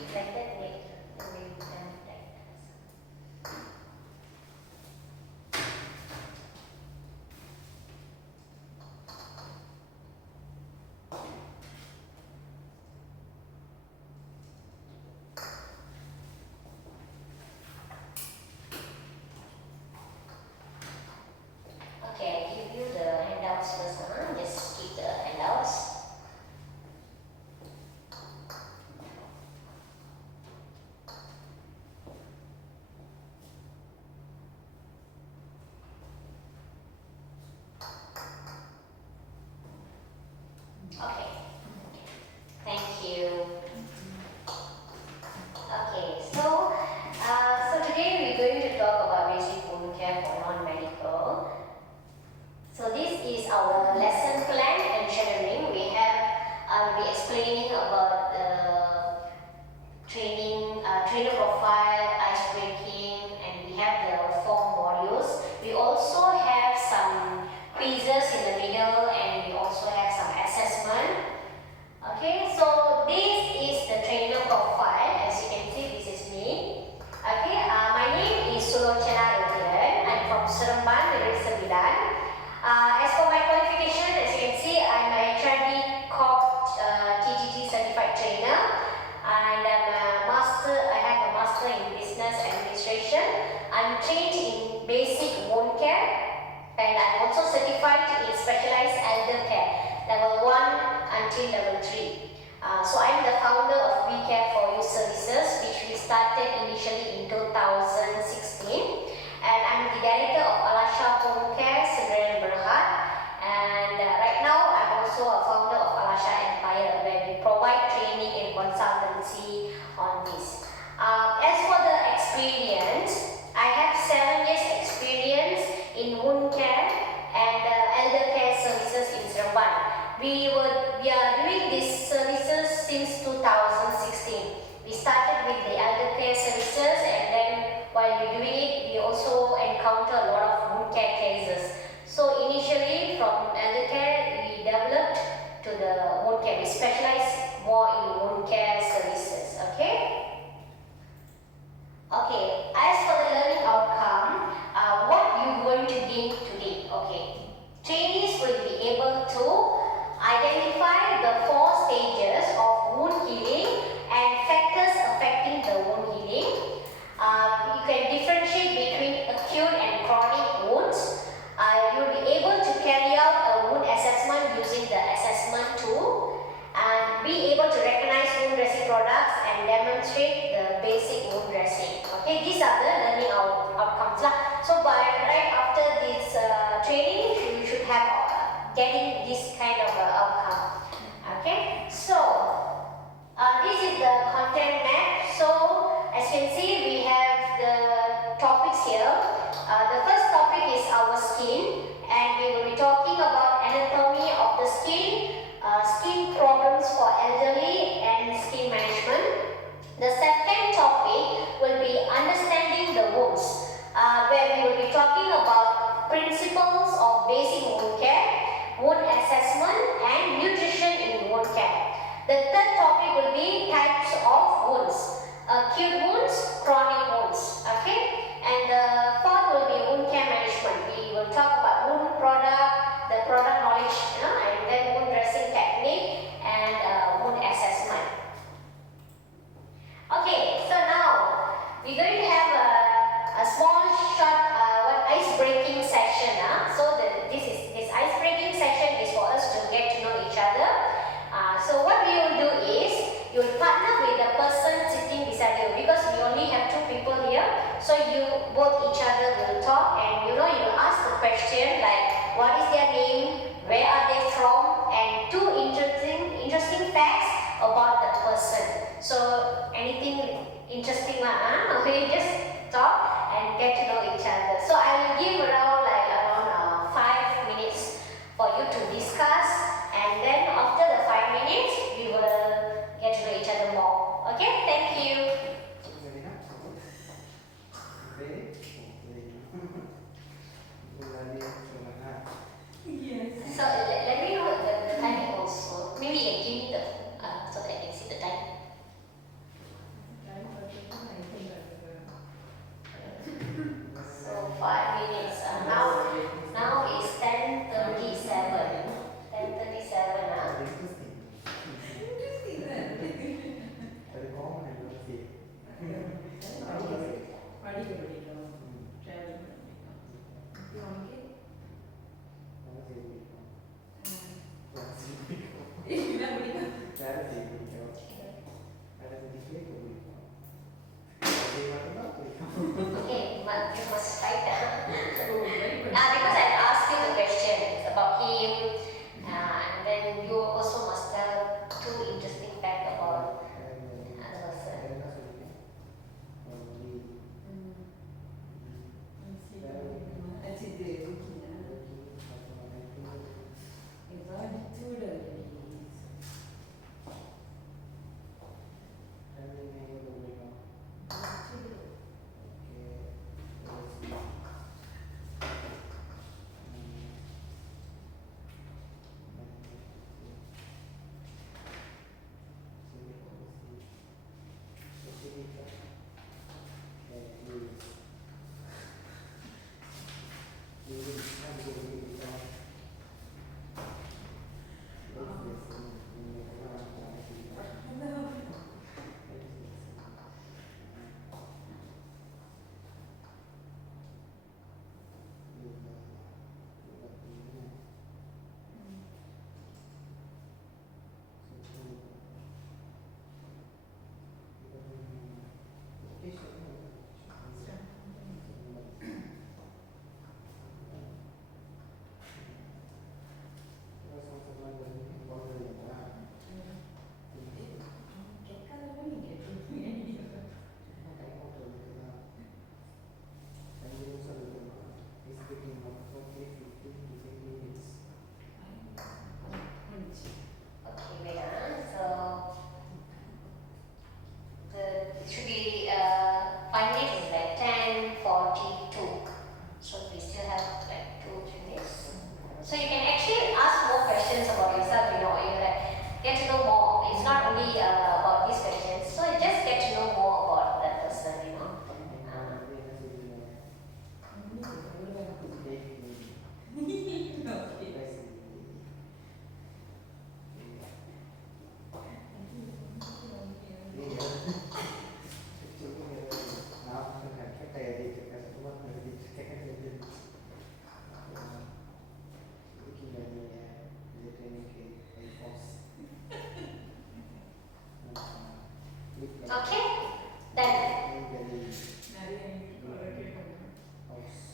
If like that, wait, then we will done like that. Okay, I give you the handouts first. Just keep the handouts. Okay, thank you. Okay, so today we're going to talk about basic wound care for non-medical. So this is our lesson plan and shadowing. I'll be explaining about the trainer profile, ice breaking, and we have the 4 modules. We also have some quizzes in the middle, and we also have some assessment. Okay, so this is the trainer profile. As you can see, this is me. Okay, my name is Sulochana Rudiran. I'm from Seremban, Negeri Sembilan. As for my qualification, as you can see, I'm a HRDCorp TGT certified trainer, and I have a master in business administration. I'm trained in basic wound care, and I'm also certified in specialized elder care, level 1 until level 3. So I'm the founder of We Care For You services, which we started initially in 2016. And I'm the director of Alasha Home Care, Sederhana Berhad. And right now, I'm also a founder of Alasha Empire, where we provide training and consultancy on this. As for the experience, I have 7 years experience in wound care and elder care services in Seremban. We are doing these services since 2016. We started with the elder care services, and then while we're doing it, we also encounter a lot of wound care cases. So initially from elder care, we developed to the wound care. We specialize more in wound care services. Okay. Okay. As for the learning outcome, what you're going to gain today? Okay. Trainees will be able to identify the 4 stages of wound healing and factors affecting the wound healing. You can differentiate between acute and chronic wounds. You'll be able to carry out a wound assessment using the assessment tool, and be able to recognize wound dressing products and demonstrate the basic wound dressing. Okay, these are the learning outcomes. So right after this training, you should have getting this kind of outcome. Okay, so this is the content map. So as you can see, we have the topics here. The first topic is our skin, and we will be talking about anatomy of the skin problems for elderly, and skin management. The second topic will be understanding the wounds, where we will be talking about principles of basic wound care, wound assessment, and nutrition in wound care. The third topic will be types of wounds, acute wounds, chronic wounds. Okay, and the fourth will be wound care management. We will talk about wound product, the product knowledge, and then wound dressing technique and wound assessment. Okay, so now we're going to have a small short ice breaking session. So this ice breaking session is for us to get to know each other. So what we will do is, you'll partner with the person sitting beside you, because we only have 2 people here. So you both each other will talk, and you will ask a question like, what is their name, where are they from, and 2 interesting facts about the person. So anything interesting, we just talk and get to know each other. So I will give around 5 minutes for you to discuss, and then after the 5 minutes, we will get to know each other more. Okay, thank you. Yes. So let me know the timing also. Maybe you can give me the so that I can see the time.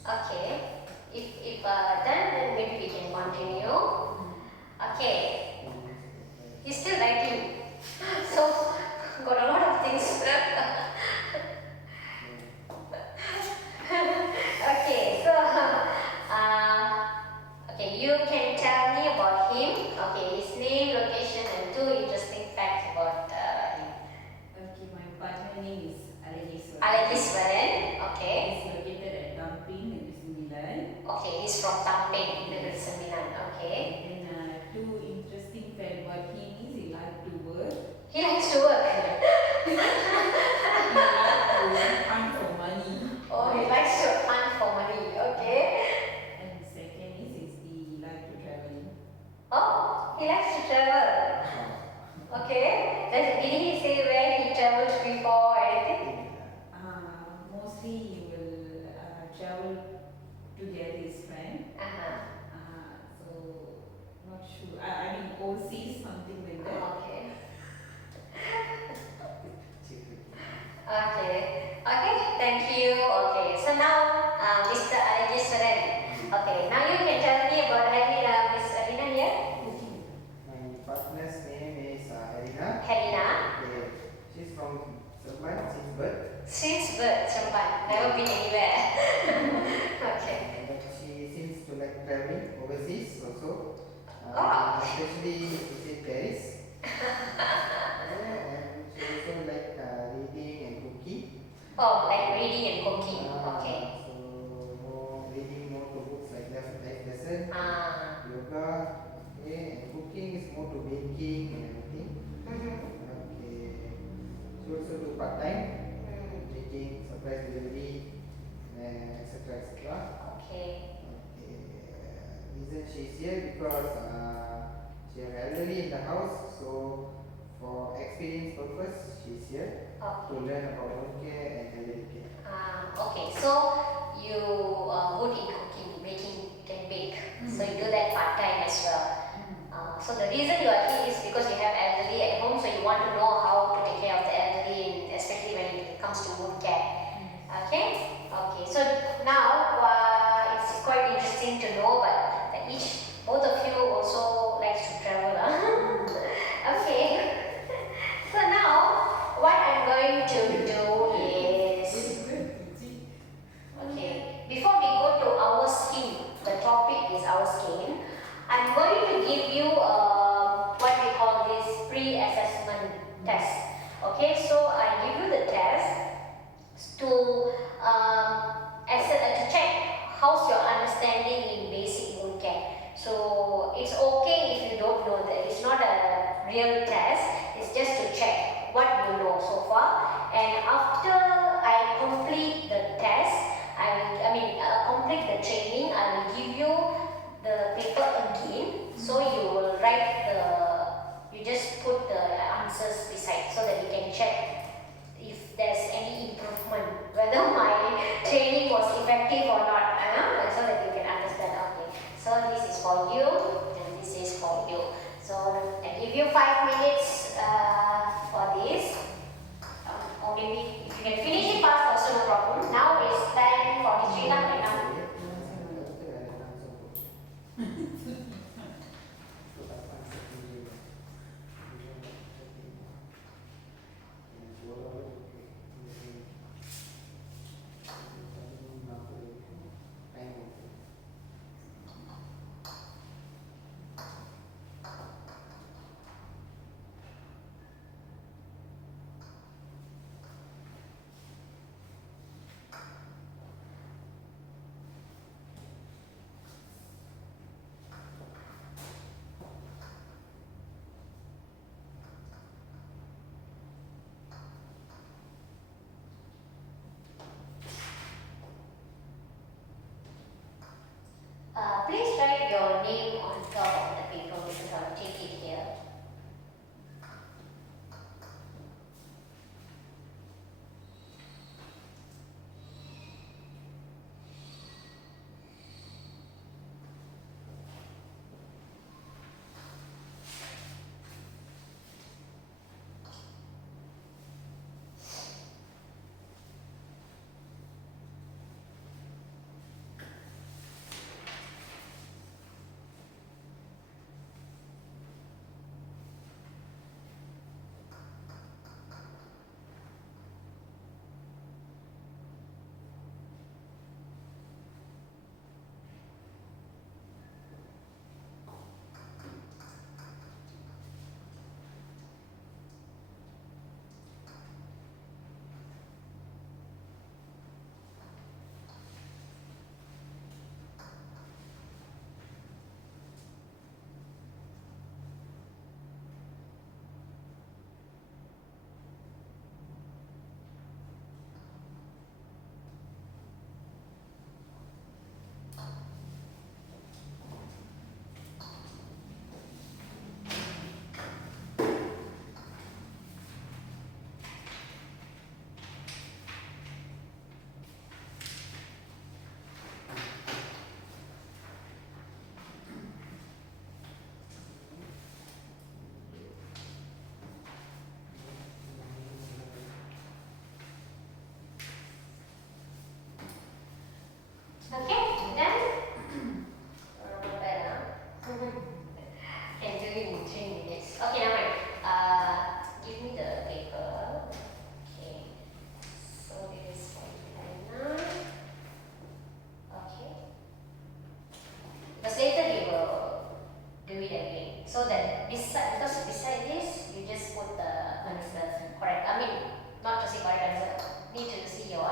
Okay. If done, then maybe we can continue. Okay. He's still writing. So got a lot of things. Okay. So okay, you can tell me about him. Okay, his name, location, and two interesting facts about him. Okay, my partner name is Accreditation. Alexiswaran. Okay. He's located at Tamping, Negeri Sembilan. Okay, he's from Tamping, Negeri Sembilan. Okay. And then two interesting facts about him is he likes to work. He likes to work. He likes to hunt for money. Oh, he likes to hunt for money. Okay. And second is he likes to travel. Oh, he likes to travel. Okay. Did he say where he traveled before or anything? Mostly he will travel together with his friend. So not sure. I mean overseas, something like that. Okay. Okay. Okay. Thank you. Okay. So now, Mr. Alexiswaran. Okay. Now you can tell me about Miss Harina here. My partner's name is Harina. Harina. She's from Seremban since birth. Since birth, Seremban. Never been anywhere. Okay. But she seems to like traveling overseas also. Oh. Especially visit Paris. And she also like reading and cooking. Oh, like reading and cooking. Okay. So more reading more to books like life lesson, yoga, and cooking is more to baking and everything. Okay. She also do part time, making surprise delivery, etc. Okay. Reason she's here because she has elderly in the house, so for experience purpose she's here to learn about home care and elderly care. Okay, so you good in cooking, baking, you can bake. So you do that part time as well. So the reason you are here is because you have elderly at home, so you want to know how to take care of the elderly, and especially when it comes to wound care. Okay. Okay. So now it's quite interesting to know, but both of you also likes to travel. Okay. So now what I'm going to do is, okay, before we go to our scheme, the topic is our scheme, I'm going to give you what we call this pre-assessment test. Okay, so I give you the test to check how's your understanding in basic wound care. So it's okay if you don't know that. It's not a real test. It's just to check what you know so far. And after I complete the test, complete the training, I will give you the paper again. So you will write you just put the answers beside so that you can check if there's any improvement, whether my training was effective or not, so that you can understand. Okay, so this is for you and this is for you. So I give you 5 minutes for this. Or maybe if you can finish it fast, also no problem. Now it's 10:43 right now.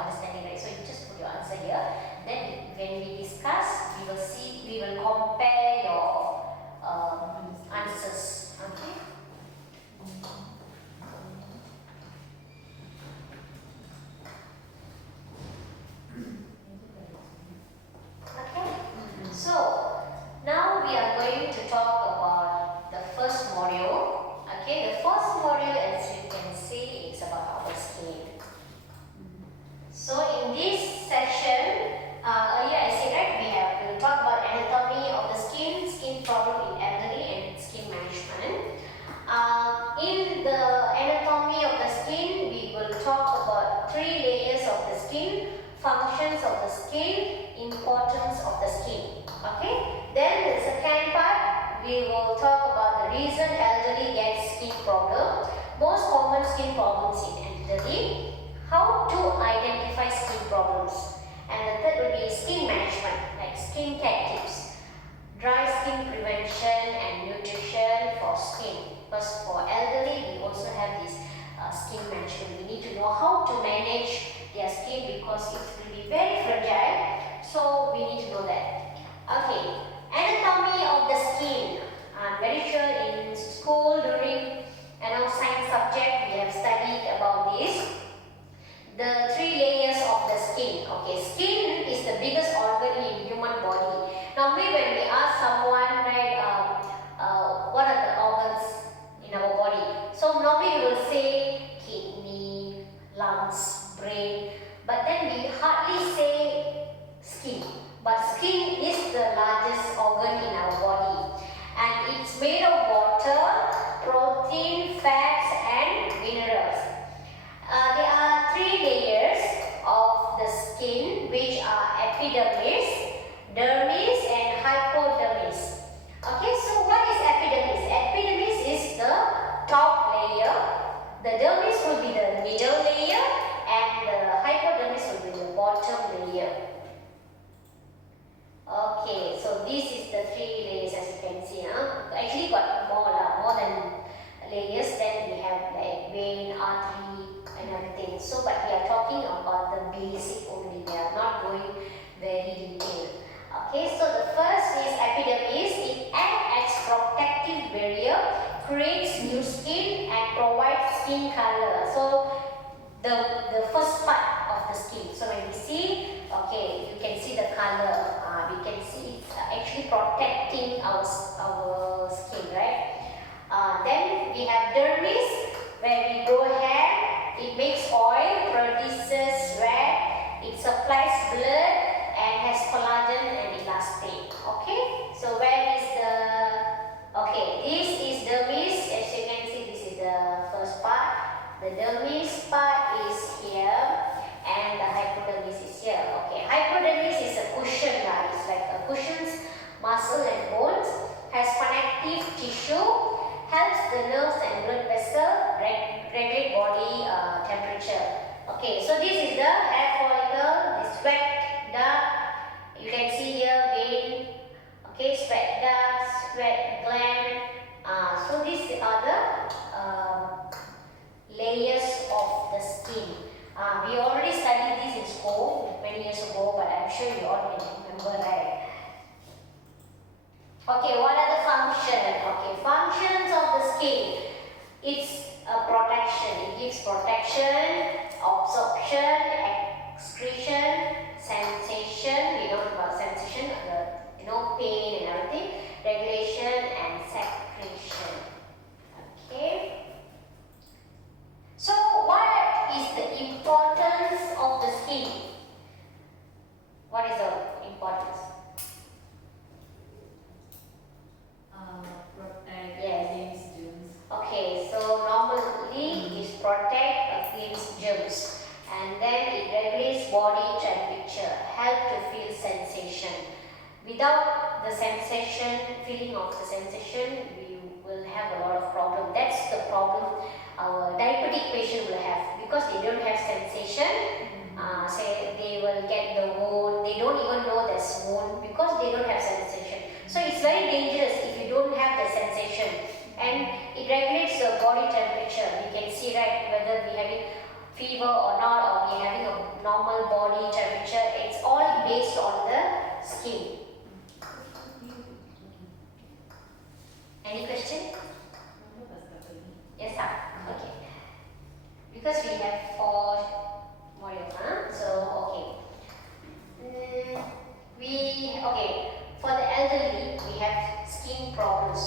understanding, right? So you just put your answer here. Then when we discuss, we will compare your answers. Okay. Okay. So now we are going to talk about the first module. Okay, the first module, as you can see, is about our skin. So in this session, earlier I said, right, we will talk about anatomy of the skin problem in elderly, and skin management. In the anatomy of the skin, we will talk about 3 layers of the skin, functions of the skin, importance of the skin. Okay. Then the second part, we will talk about the reason elderly gets skin problem, most common skin problems in elderly, how to identify skin problems, and the third will be skin management, like skin care tips, dry skin prevention and nutrition for skin. Because for elderly, we also have this skin management. We need to know how to manage their skin because it will be very fragile. So we need to know that. Okay, anatomy of the skin. I'm very sure in school during science subject we have studied about this. The 3 layers of the skin. Okay, skin is the biggest organ in human body. Normally when we ask someone, right, what are the organs in our body? So normally we will say kidney, lungs, brain, but then we hardly say skin. But skin is the largest organ in our body, and it's made of water, protein, fats and minerals. There are 3 layers of the skin, which are epidermis, dermis and hypodermis. Okay, so what is epidermis? Epidermis is the top layer, the dermis will be the middle layer, and the hypodermis will be the bottom layer. Okay, so this is the 3 layers, as you can see. Actually got more than layers. Then we have like vein, artery and everything. So but we are talking about the basic only. We are not going very detailed. Okay, so the first is epidermis. It acts as protective barrier, creates new skin and provides skin color. So the first part of the skin. So when we see, okay, you can see the color. We can see it's actually protecting our skin, right? Then we have dermis, where we grow hair. It makes oil, produces sweat, it supplies blood and has collagen and elastin. Okay, so where is the, okay, this is dermis. As you can see, this is the first part. The dermis part is here and the hypodermis is here. Okay, hypodermis is a cushion, it's like a cushion's muscle and bones, has connective tissue, helps the nerves and blood vessel regulate body temperature. Okay, so this is the hair follicle, the sweat duct. You can see here vein. Okay, sweat duct, sweat gland. So these are the layers of the skin. We already studied this in school many years ago, but I'm sure you all can remember, right? Okay, what are the functions? Okay, functions of the skin. It's a protection. It gives protection, absorption, excretion, sensation. We know about sensation, pain and everything. Regulation and secretion. Okay. So, what is the importance of the skin? What is the importance? Protect Yes. against germs. Okay, so normally it is protect against germs, and then it regulates body temperature, help to feel sensation. Without the sensation, feeling of the sensation, we will have a lot of problem. That's the problem our diabetic patient will have, because they don't have sensation. Say they will get the wound, they don't even know there's wound because they don't have sensation. So it's very dangerous if you don't have the sensation, and it regulates the body temperature. We can see, right, whether we having fever or not, or we having a normal body temperature. It's all based on the skin. Any question? Yes, sir. Okay. Because we have 4 modules, huh? So, okay. For the elderly, we have skin problems.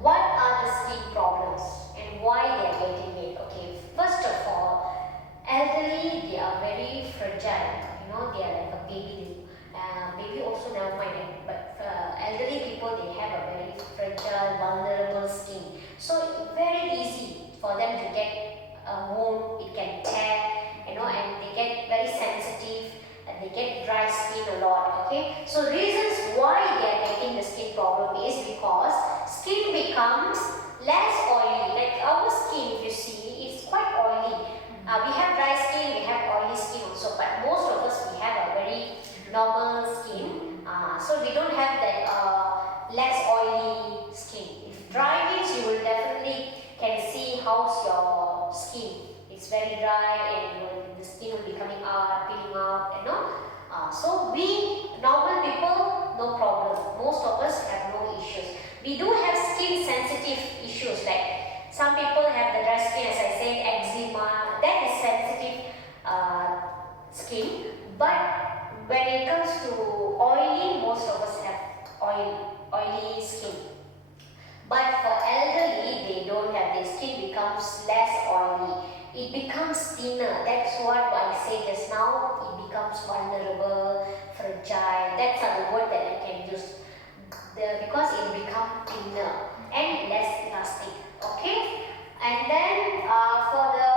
What are the skin problems and why they are getting it? Okay, first of all, elderly, they are very fragile. You know, they are like a baby. Baby also never mind, but elderly people, they have a very fragile, vulnerable skin. So it's very easy for them to get a wound. It can tear, you know, and they get very sensitive. And they get dry skin a lot, okay? So reasons why they are getting the skin problem is because skin becomes less oily. Like our skin, if you see, it's quite oily. We have dry skin, we have oily skin also, but most of us, we have a very normal skin. So we don't have that less oily skin. If dry means you will definitely can see how's your skin. It's very dry and the skin will be coming out, peeling out, you know. So we, normal people, no problem. Most of us have no issues. We do have skin sensitive issues, like some people have the dry skin, as I said, eczema, that is sensitive skin. But when it comes to oily, most of us have oily skin. But for elderly, they don't have, their skin becomes less oily. It becomes thinner. That's what I say just now. It becomes vulnerable, fragile. That's the word that I can use. Because it becomes thinner and less elastic. Okay? And then for the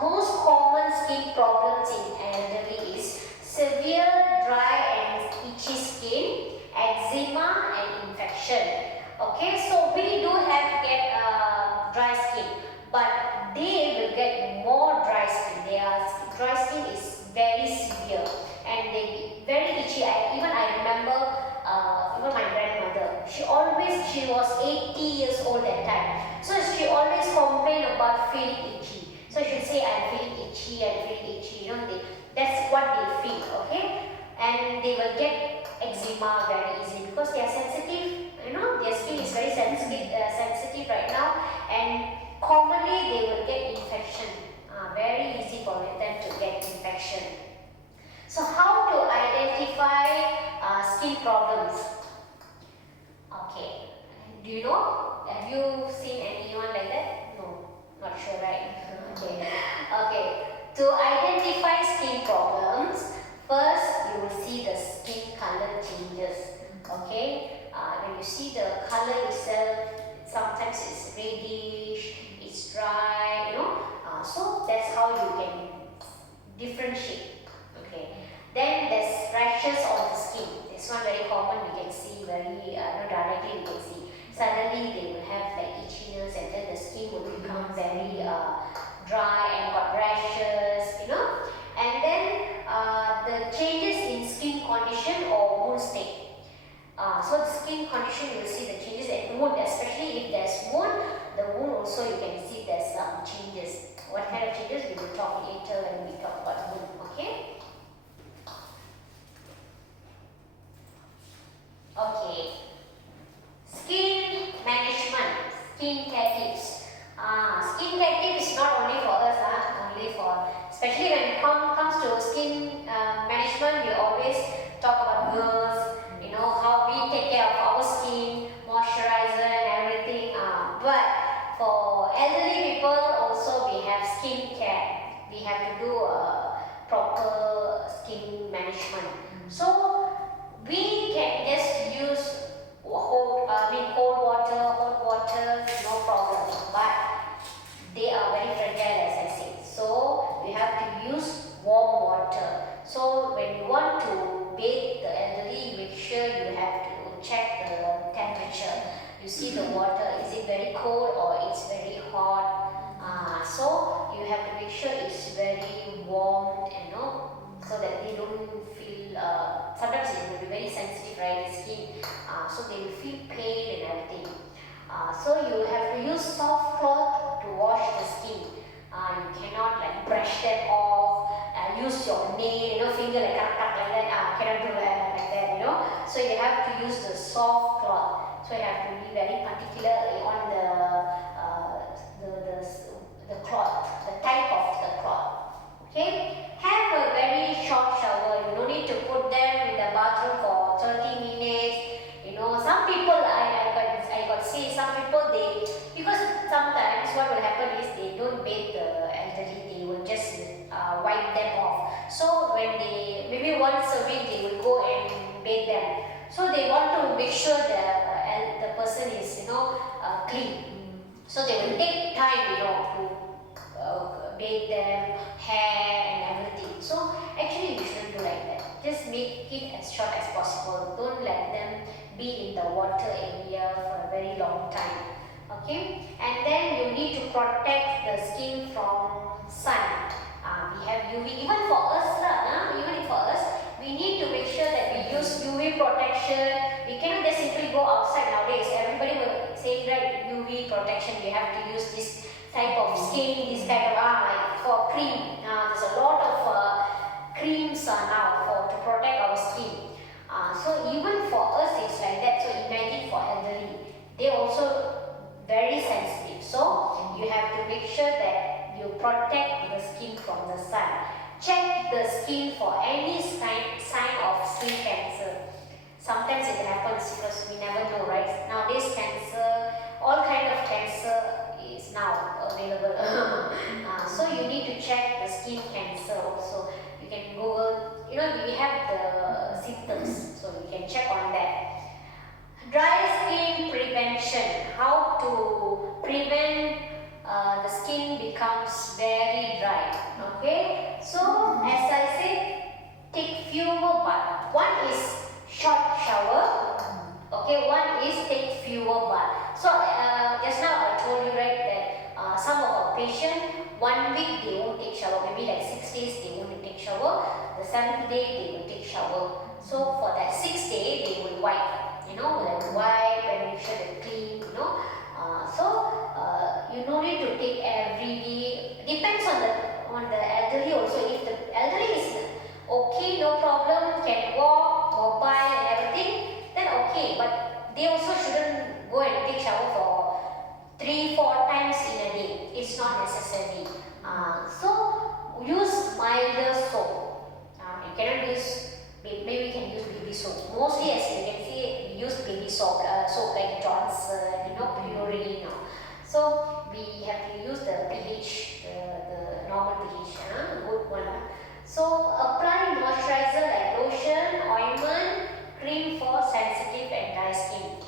most common skin problems in elderly is severe dry and itchy skin, eczema and infection. Okay, so we do have to get dry skin, but they will get more dry skin. Their dry skin is very severe and they be very itchy. I remember even my grandmother, she was 80 years old that time. So she always complained about feeling itchy. So she would say, I'm feeling itchy, you know, that's what they feel, okay? And they will get eczema very easily because they are sensitive, you know, their skin is very sensitive right now, and commonly they will get infection. Very easy for them to get infection. So how to identify skin problems? Okay, do you know? Have you seen anyone like that? No, not sure, right? Okay. To identify skin problems, first you will see the skin color changes. Okay, when you see the color itself, sometimes it's reddish, it's dry, you know. So that's how you can differentiate. Okay. Then there's rashes on the skin. This one very common. We can see very directly. We can see suddenly they will have like itchiness, and then the skin will become very dry and got rashes, you know. And then the changes in skin condition or wound state. So the skin condition, you will see the changes in wound, especially if there's wound. The wound also you can see there's some changes. What kind of changes we will talk later when we talk about wound. Okay. Okay. Skin management, skincare tips. Skincare tips is not only for us, especially when it comes to skin management, we always talk about girls, you know, how we take care of our skin, moisturizer and everything. But for elderly people also we have skin care. We have to do proper skin management. So we can just use cold water, hot water, no problem. But they are very fragile, as I said. So we have to use warm water. So when you want to bathe the elderly, make sure you have to check the temperature. You see the water, is it very cold or it's very hot? So you have to make sure it's very warm, you know, so that they don't feel, sometimes it will be very sensitive, right, the skin, so they will feel pain and everything. So you have to use soft cloth to wash the skin. You cannot like brush them off. your nail, finger like that, cannot do like that, So you have to use the soft cloth. So you have to be very particular on the cloth, the type of the cloth. Okay, have a very short shower. You don't need to put them in the bathroom for 30 minutes. Some people I got see some people because sometimes what will happen is they don't bathe the elderly. They will just wipe them off. So when they maybe once a week they will go and bathe them. So they want to make sure the person is clean. So they will take time to bathe them, hair and everything. So actually you shouldn't do like that. Just make it as short as possible. Don't let them be in the water area for a very long time. Okay, and then you need to protect the skin from sun. We have UV, even for us we need to make sure that we use UV protection. We cannot just simply go outside nowadays. Everybody will say, right, UV protection, we have to use this type of skin, this type of like for cream. There's a lot of creams now to protect our skin. So even for us it's like that. So imagine for elderly, they also very sensitive. So you have to make sure that you protect the skin from the sun. Check the skin for any sign of skin cancer. Sometimes it happens because we never know, right? Nowadays cancer, all kind of cancer is now available. So you need to check the skin cancer also. You can Google, we have the symptoms, so you can check on that. Dry skin prevention, how to prevent the skin becomes very dry. Okay, so as I said, take fewer baths. One is short shower. Okay, one is take fewer baths. So just now I told you, right, that some of our patients 1 week they won't take shower, maybe like 6 days they won't take shower. The 7th day they will take shower. So for that 6th day they will wipe. They will wipe and make sure they're clean. You don't need to take every day. Depends on the elderly also. If the elderly is okay, no problem, can walk, mobile and everything, then okay. But they also shouldn't go and take shower for 3-4 times in a day. It's not necessary. So use milder soap. You cannot use, maybe we can use baby soap. Mostly, as you can see, we use baby soap, soap like Johnson, Purine. So we have to use the pH, the normal pH, good one. So apply moisturizer like lotion, ointment, cream for sensitive and dry skin.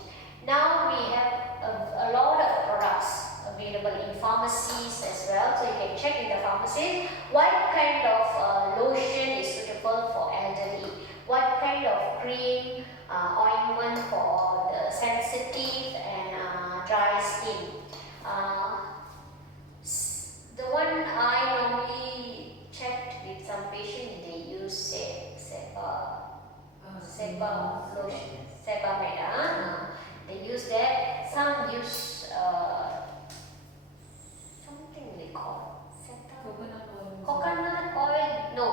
Now we have a lot of products available in pharmacies as well. So you can check in the pharmacies what kind of lotion is suitable for elderly, what kind of cream, ointment for the sensitive and dry skin. The one I normally checked with some patient, they use Seba lotion, Sebamed. They use that. Some use something they call coconut oil. No,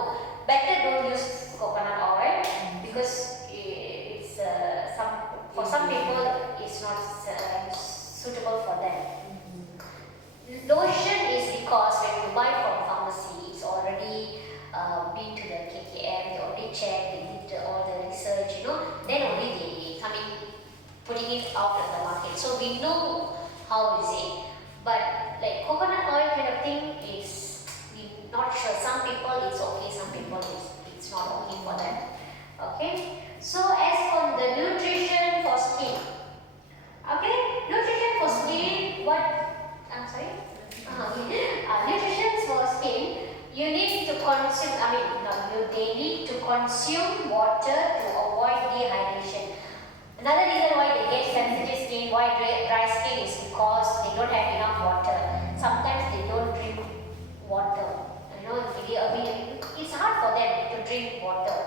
better don't use coconut oil because it's for some people it's not suitable for them. Lotion is because when you buy from pharmacy, it's already been to the KKM, they already checked, they did all the research, then only they come in putting it out in the market. So we know how is it. But like coconut oil kind of thing is, we're not sure. Some people it's okay, some people it's not okay for them. Okay. So as for the nutrition for skin. Okay, nutrition for skin, nutrition for skin, you need to consume, they need to consume water to avoid dehydration. Another reason why they get sensitive skin, why dry skin is because they don't have enough water. Sometimes they don't drink water. It's hard for them to drink water.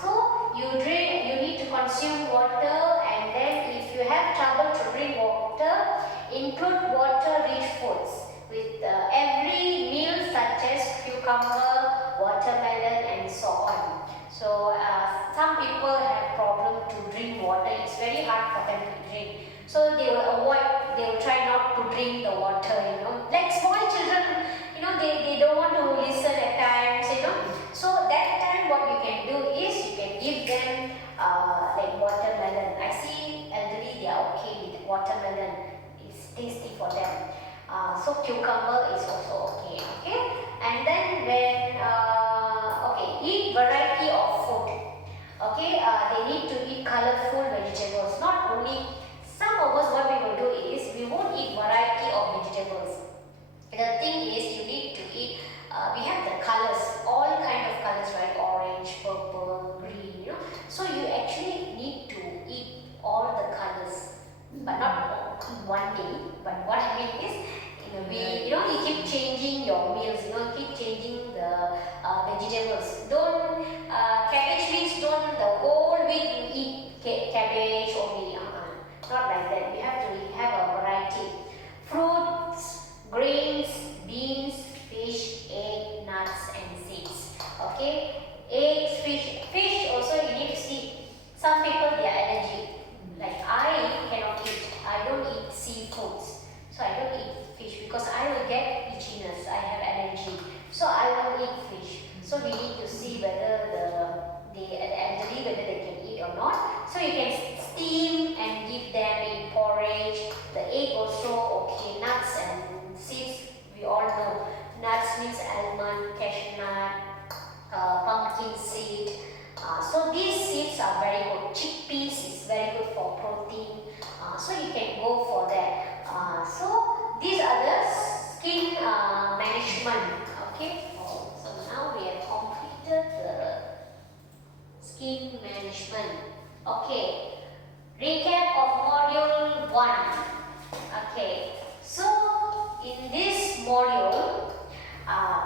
So you need to consume water, and then if you have trouble to drink water, include water-rich foods with every meal such as cucumber, watermelon, So some people have problem to drink water. It's very hard for them to drink. So they will avoid, they will try not to drink the water, you know. Like small children, you know, they don't want to listen at times, you know. So that time what you can do is you can give them like watermelon. I see elderly, they are okay with watermelon. It's tasty for them. So cucumber is also okay, okay. And then when okay, eat variety of food. Okay, they need to eat colorful vegetables. Not only, some of us what we will do is we won't eat variety of vegetables. The thing is you need to eat. We have the colors, all kind of colors, right? Orange, purple, green. You know, so you actually need to eat all the colors, but not in one day. But what I mean is, in a way, you know, you keep changing your meals. You know, keep changing the vegetables. Don't cabbage means don't the whole week you eat cabbage only. Not like that. We have to have a variety. Fruits, grains, beans, fish, egg, nuts, and seeds. Okay, eggs, fish also you need to see. Some people they are allergic. Like I cannot eat. I don't eat seafoods. So I don't eat fish because I will get itchiness. I have allergy. So I won't eat fish. So we need to see whether the elderly whether they can eat or not. So you can steam and give them in porridge. The egg also okay. Nuts and seeds we all know. Nuts means almond, cashew nut, pumpkin seed. So these seeds are very good. Chickpeas is very good for protein. So you can go for that. So these are the skin management. Okay. So now we have completed the skin management. Okay. Recap of module 1. Okay. So in this module,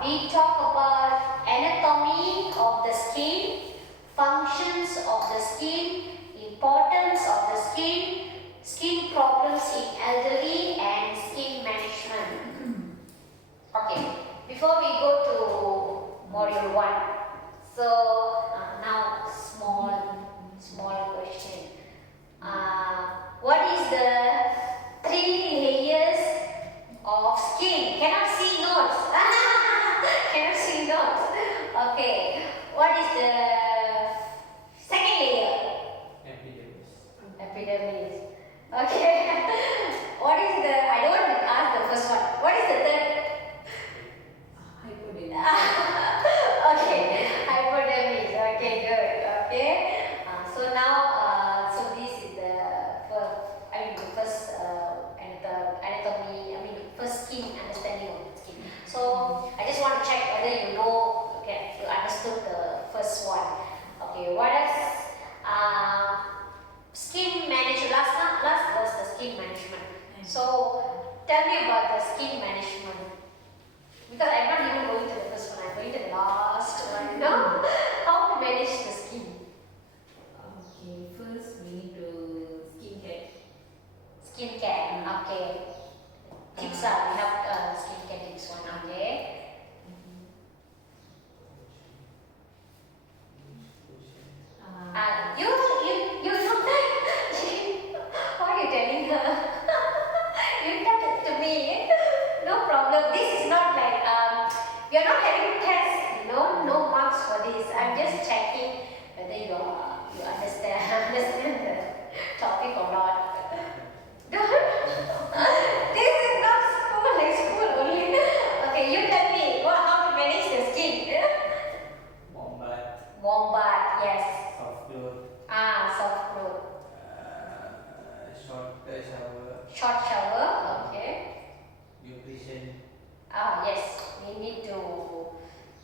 we talk about anatomy of the skin, functions of the skin, importance of the skin problems in elderly, and skin management. Okay, before we go to module 1, so now small question. What is the 3 layers of skin? Cannot see notes. Cannot see notes. Okay, what is the second layer? Epidermis. Okay. What is the, I don't want to ask the first one. What is the third? Hypodermis. Okay, hypodermis. Okay, good. Okay. So now, so this is the first anatomy. First skin, understanding of the skin. So I just want to check whether you know. Okay, you understood the first one. Okay, what else? Skin management. Last was the skin management. So tell me about the skin management. Because I'm not even going to the first one. I'm going to the last one. No? How to manage the skin? Okay, first we need to skincare. Skincare. Okay. Tips are, we have skincare tips one. Okay. You know, what are you telling her? You tell it to me. No problem. This is not like, we are not having tests. No marks for this. I'm just checking whether you understand the topic or not. This is not school, like school only. Okay, you tell me how to manage the skin. Warm bath, yes. Soft clothes. Soft clothes. Short shower, okay. Nutrition. Yes, we need to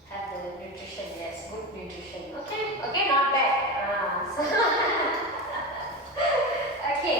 have the nutrition, yes, good nutrition. Okay, not bad. Okay,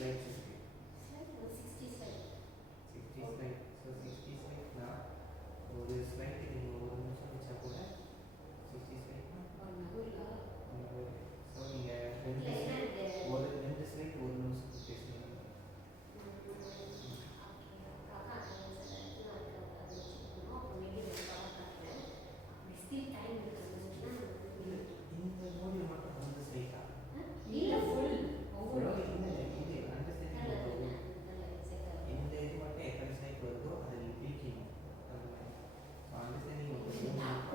slides is it? Slide 160 slide. 60 slide. So 60 slide now. ஒரு ஸ்லைடுக்கு நீங்கள் ஒரு நிமிஷம் வச்சா கூட 60 ஸ்லைட்னா so நீங்கள் ரெண்டு slide ஒரு நிமிஷத்துக்கு பேசுவீங்க. இந்த மோடியில் மட்டும் அந்த ஸ்லைட்டா இல்ல ஃபுல் இந்த இது மட்டும் எத்தனை ஸ்லைட் வருதோ அதில் பிரிக்கணும் அந்த மாதிரி. ஸோ அண்டர்ஸ்டாண்டிங்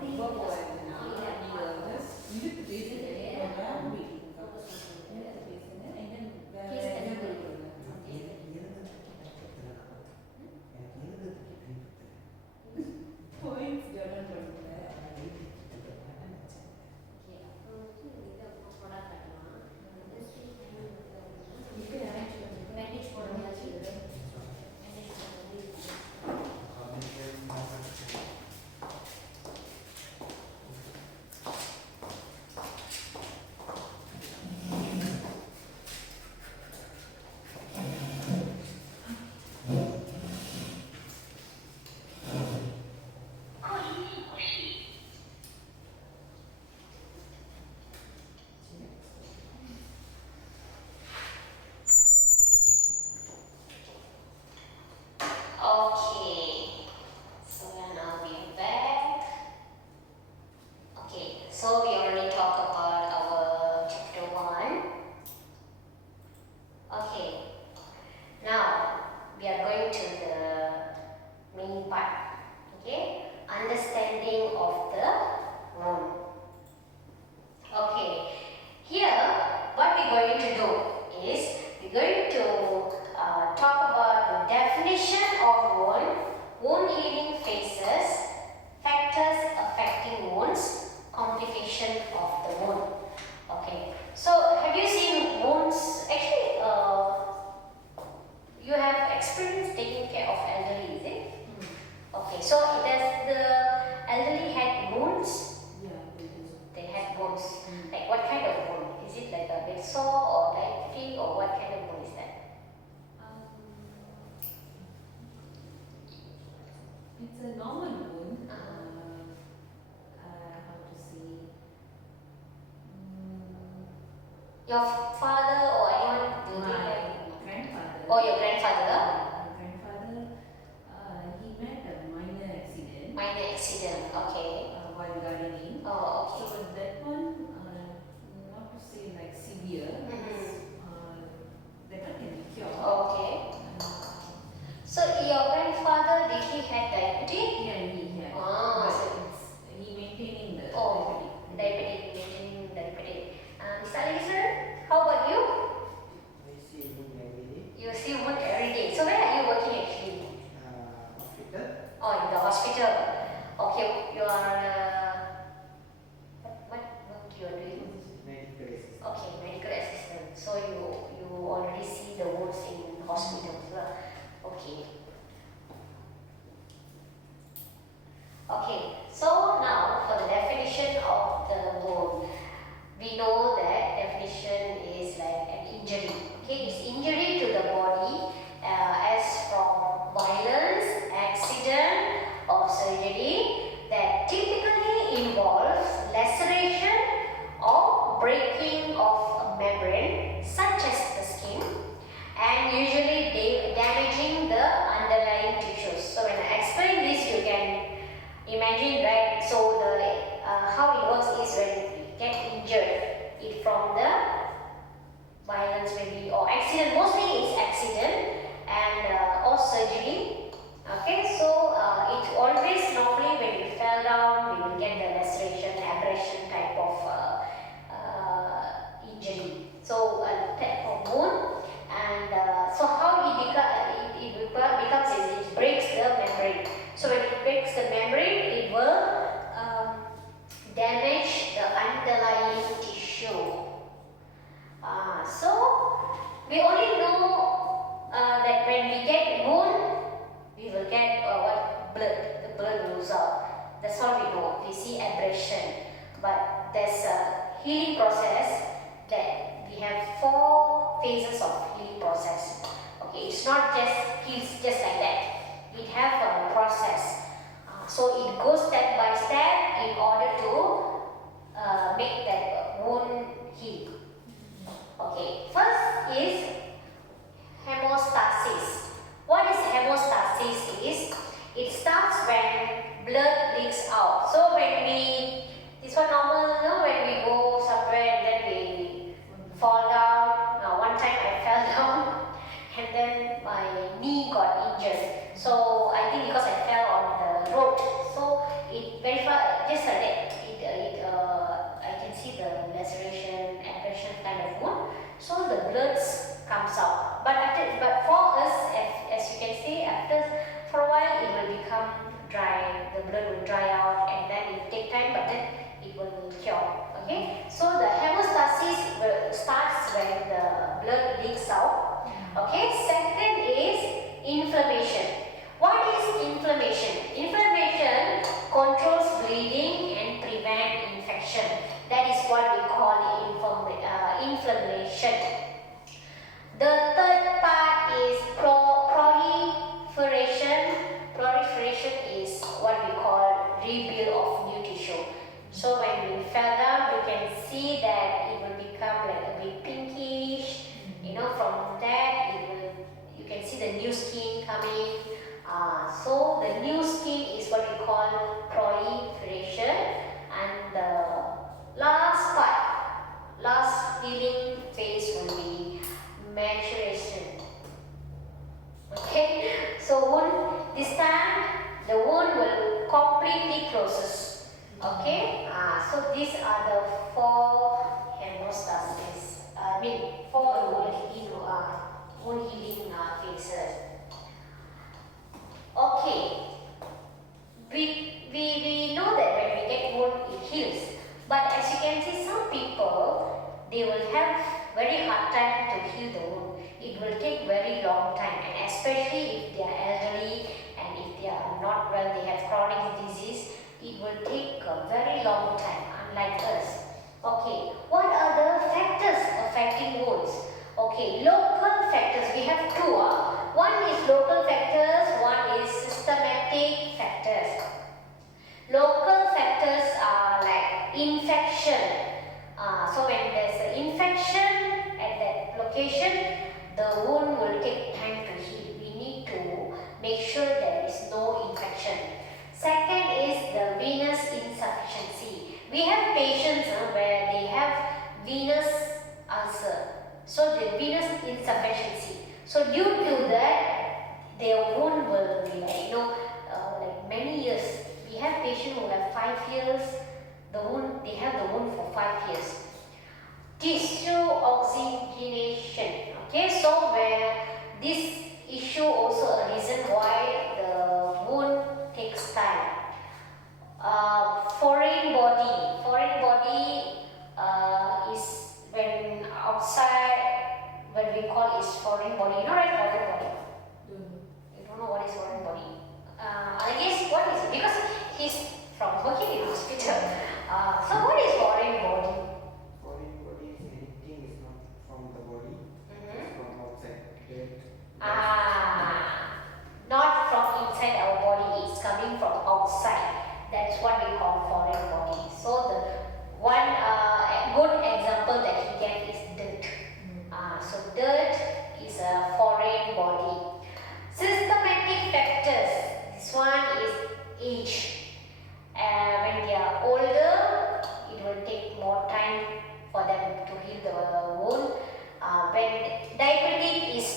ரொம்ப போகாதுன்னா நீங்கள் வந்து இழுத்து பேசுங்க points ஜெர்மன் பண்ணுங்க. Okay, so now we're back. Okay, so we already talked about our chapter 1. Okay, now we are going to the main part. Okay, understanding of the wound. Okay, here what we're going to do is we're going to talk about the definition of wound, wound healing phases, factors affecting wounds, complication of the wound. Okay, so have you seen wounds? Actually, you have experience taking care of elderly, is it? Okay, so does the elderly had wounds? Yeah, they do. They had wounds. Like what kind of wound? Is it like a big sore or diabetic or what kind of wound is that? It's a normal wound. How to say? Your father or anyone? Do they My have? grandfather. Oh, your grandfather? My grandfather. He met a minor accident. Minor accident. Okay. While gardening. Oh, So okay. that one, not to say like severe, that one can be cured. Okay. So your grandfather, did he have diabetes? Yeah, he had. Ah, But so- he maintaining the Oh, diabetic, maintaining diabetic. Mr. Alison, how about you? I see wound every day. You see wound every day. So where are you working actually? Hospital. Oh, in the hospital. Okay, you are. What work you are doing? Medical assistant. Okay, medical assistant. So you already see the wounds in hospitals, lah. Okay. Okay. So now for the definition of the wound, we know that definition is like an injury. Okay, it's injury to the body as from violence, accident, or surgery that typically involves laceration or breaking of a membrane such as the skin and usually damaging the underlying tissues. So when I explain this, you can imagine, right? So the how it works is when you get injured, it from the violence maybe or accident. Mostly it's accident and or surgery. Okay, so it always normally when you fell down, we will get the laceration, abrasion type of injury. So type of wound, and so how it becomes is it breaks the membrane. So when it breaks the membrane, it will damage the underlying tissue. So we only know that when we get wound, we will get what blood. The blood will lose out. That's all we know. We see abrasion, but there's a healing process that we have 4 phases of healing process. It's not just heals just like that. It have a process. So it goes step by step in order to make that wound heal. Okay, first is hemostasis. What is hemostasis is, it starts when blood leaks out. So when we, this one normal, you know, when we go somewhere and then we fall down. One time I fell down and then my knee got injured. So I think because I fell on the road. So it very far, just like that, I can see the laceration, abrasion kind of wound. So the blood comes out. But for us, as you can see, after for a while it will become dry. The blood will dry out, and then it will take time, but then it will cure. Okay. So the hemostasis starts when the blood leaks out. Okay. Second is inflammation. What is inflammation? Inflammation controls bleeding and prevent infection. That is what we call inflammation. The third part is proliferation. Proliferation is what we call rebuild of new tissue. So when we fell down, you can see that it will become like a bit pinkish. You know, from that you can see the new skin coming. So the new skin is what we call proliferation, and the last healing phase will be maturation. Okay, so this time the wound will completely closes. Okay, so these are the four hemostasis. Four wound healing phases. Okay, we know that when we get wound it heals, but as you can see, some people, they will have very hard time to heal the wound. It will take very long time, and especially if they are elderly and if they are not well, they have chronic disease, it will take a very long time, unlike us. Okay, what are the factors affecting wounds? Okay, local factors, we have two. One is local factors, one is systematic factors. Local factors are like infection. So when there's an infection at that location, the wound will take time to heal. We need to make sure there is no infection. Second is the venous insufficiency. We have patients where they have venous ulcer. So the venous insufficiency. So due to that, their wound will be like, like many years. We have patients who have 5 years. They have the wound for 5 years. Tissue oxygenation. Okay, so where this issue also a reason why the wound takes time. Foreign body is when outside, when we call is foreign body. You know, right? Foreign body. You don't know what is foreign body. I guess what is it? Because he's from working in hospital. So what is foreign body? Foreign body is anything is not from the body, it's from outside. Not from inside our body, it's coming from outside. That's what we call foreign body. So the one good example that he gave is dirt. So dirt is a foreign body. Systematic factors. This one is age. When they are older, it will take more time for them to heal the wound. When diabetic is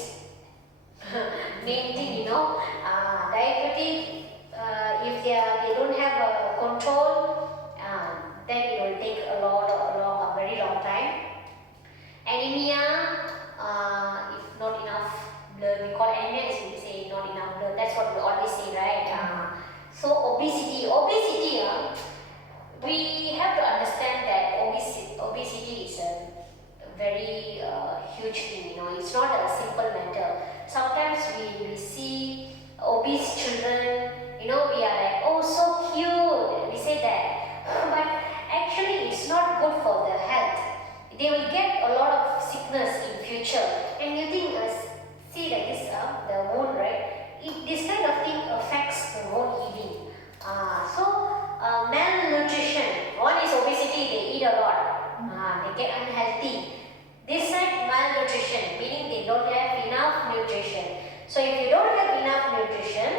nutrition. So if you don't have enough nutrition,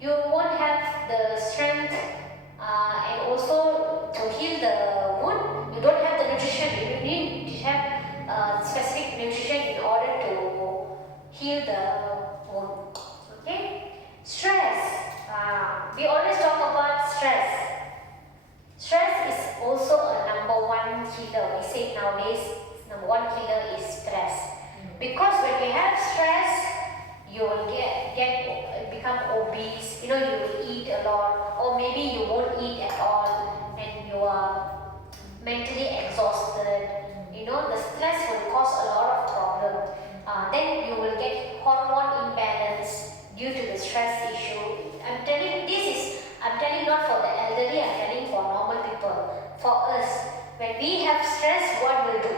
you won't have the strength and also to heal the wound. You don't have the nutrition. You need to have specific nutrition in order to heal the wound. Okay? Stress. We always talk about stress. Stress is also a number one killer. We say nowadays, number one killer is stress. Because when you have stress, you will become obese. You will eat a lot, or maybe you won't eat at all, and you are mentally exhausted. The stress will cause a lot of problems. Then you will get hormone imbalance due to the stress issue. I'm telling not for the elderly, I'm telling for normal people. For us, when we have stress, what will do?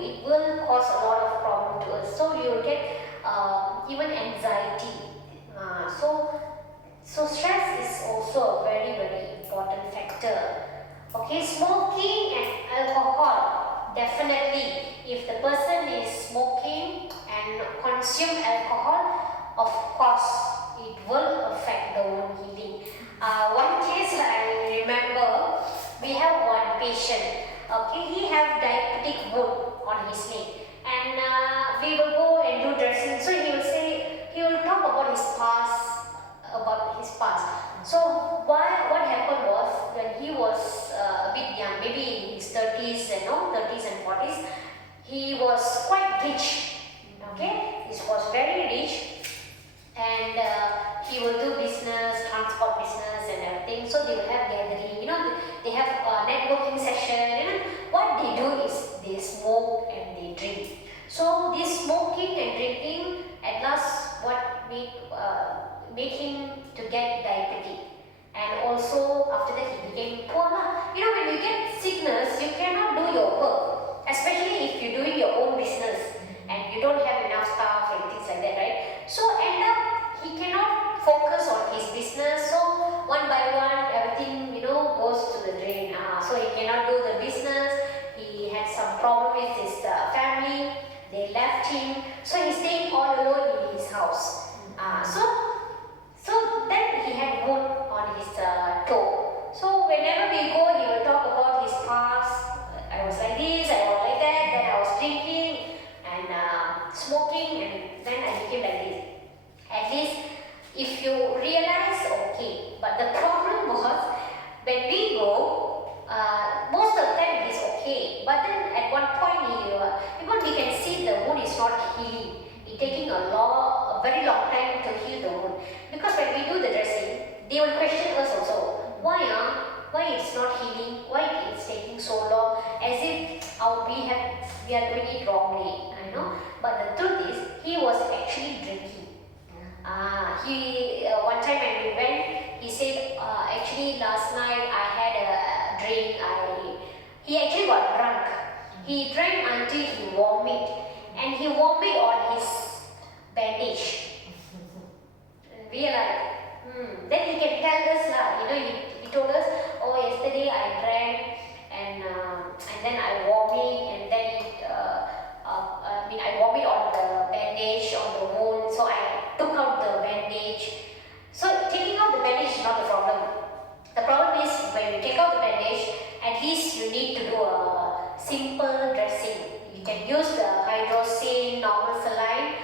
It will cause a lot of problem to us. So you will get even anxiety. So stress is also a very, very important factor. Okay, smoking and alcohol. Definitely, if the person is smoking and consume alcohol, of course, it will affect the wound healing. One case I remember, we have one patient. Okay, he have diabetic wound on his knee, and we will go and do dressing. So he will talk about his past. So what happened was, when he was a bit young, maybe in his 30s and 40s, he was quite rich. Okay, he was very rich, and he will do business, transport business and everything. So they will have gathering, they have a networking session. What they do is they smoke and they drink. So this smoking and drinking at last what made him to get diabetic. And also after that he became poor. When you get sickness, you cannot do your work, especially if you're doing your own business and you don't have enough staff and things like that, right? So end up he cannot focus on his business. So one by one everything goes to the drain. So he cannot do the business. He had some problem with his family. They left him. So he's staying all alone in his house. So then he had wound on his toe. So whenever we go, he will talk about his past. I was like this, I was like that, then I was drinking and smoking, and then I became like this. At least if you realize, okay. But the problem was, when we go, most of the time it is okay. But then at one point, we can see the wound is not healing. It's taking a very long time to heal the wound. Because when we do the dressing, they will question us also. Why it's not healing? Why it's taking so long? As if we are doing it wrongly, But the truth is, he was actually drinking. One time when we went, he said, actually last night I had a drink. He actually got drunk. He drank until he vomited, and he vomited on his bandage. We are like, then he can tell us he told us, oh, yesterday I drank and then I vomit, and then I vomit on the bandage, on the wound, so I took out the bandage. So taking out the bandage is not the problem. The problem is when you take out the bandage, at least you need to do a simple dressing. You can use the hydroxine, normal saline,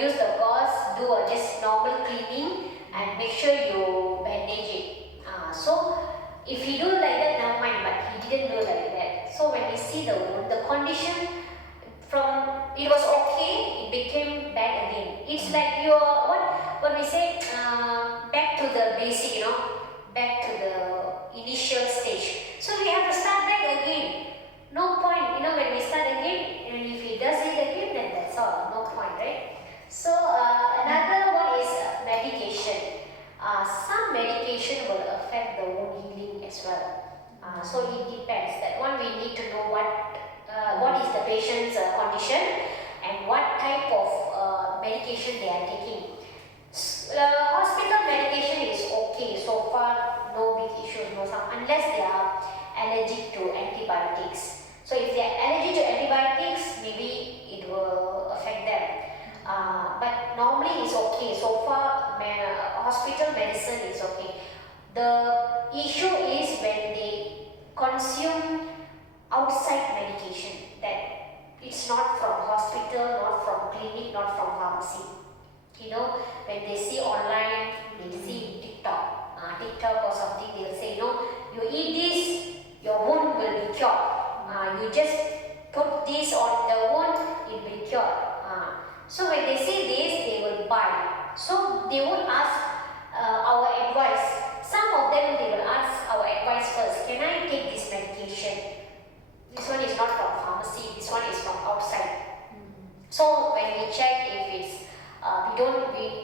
use the gauze, do just normal cleaning and make sure you bandage it. So if he do like that, never mind, but he didn't do like that. So when we see the wound, the condition from it was okay, it became bad again. It's like your what we say, back to the basic, back to the initial stage. So we have to start back again. No point, when we start again, and if he does it again, then that's all. No point, right? So another one is medication. Some medication will affect the wound healing as well. So it depends. That one we need to know what is the patient's condition and what type of medication they are taking. Hospital medication is okay so far, no big issues, unless they are allergic to antibiotics. So if they are allergic to antibiotics, maybe it will affect them. But okay. So far, hospital medicine is okay. The issue is when they consume outside medication, that it's not from hospital, not from clinic, not from pharmacy. You know, when they see online, they see TikTok or something, they'll say, you eat this, your wound will be cured. You just put this on the wound, it will be cured. So when they see this, they will buy. So they won't ask our advice. Some of them, they will ask our advice first. Can I take this medication? This one is not from pharmacy, this one is from outside. So when we check if it's,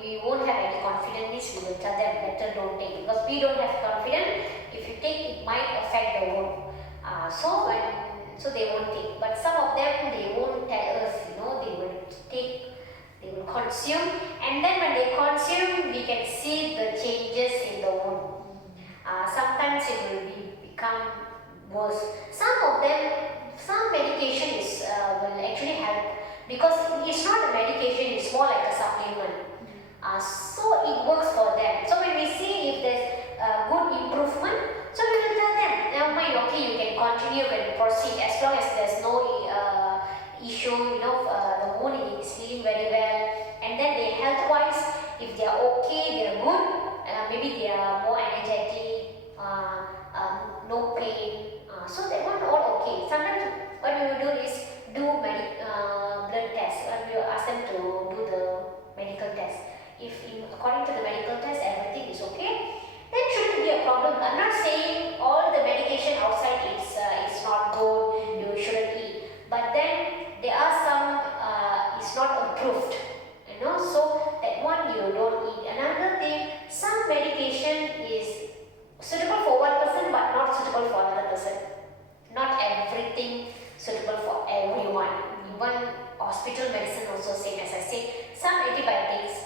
we won't have any confidence, we will tell them better don't take, because we don't have confidence. If you take, it might affect the wound. So they won't take. But some of them, they won't tell us, they will take, they will consume, and then when they consume, we can see the changes in the wound. Sometimes it will become worse. Some medication will actually help, because it's not a medication, it's more like a supplement. So it works for them. So when we see if there's good improvement, so we will tell them, never mind, okay, you can continue, you can proceed, as long as there's no issue, the wound is healing very well, and then they health-wise, if they are okay, they are good, maybe they are more energetic, no pain, so that one all okay. Sometimes what we will do is do blood test, and we will ask them to do the medical test. If according to the medical test everything is okay, then shouldn't be a problem. I'm not saying all the medication outside is not good, you shouldn't eat, but then there are some is not approved, so that one you don't eat. Another thing, some medication is suitable for one person but not suitable for another person. Not everything suitable for everyone. Even hospital medicine also same as I said. Some antibiotics,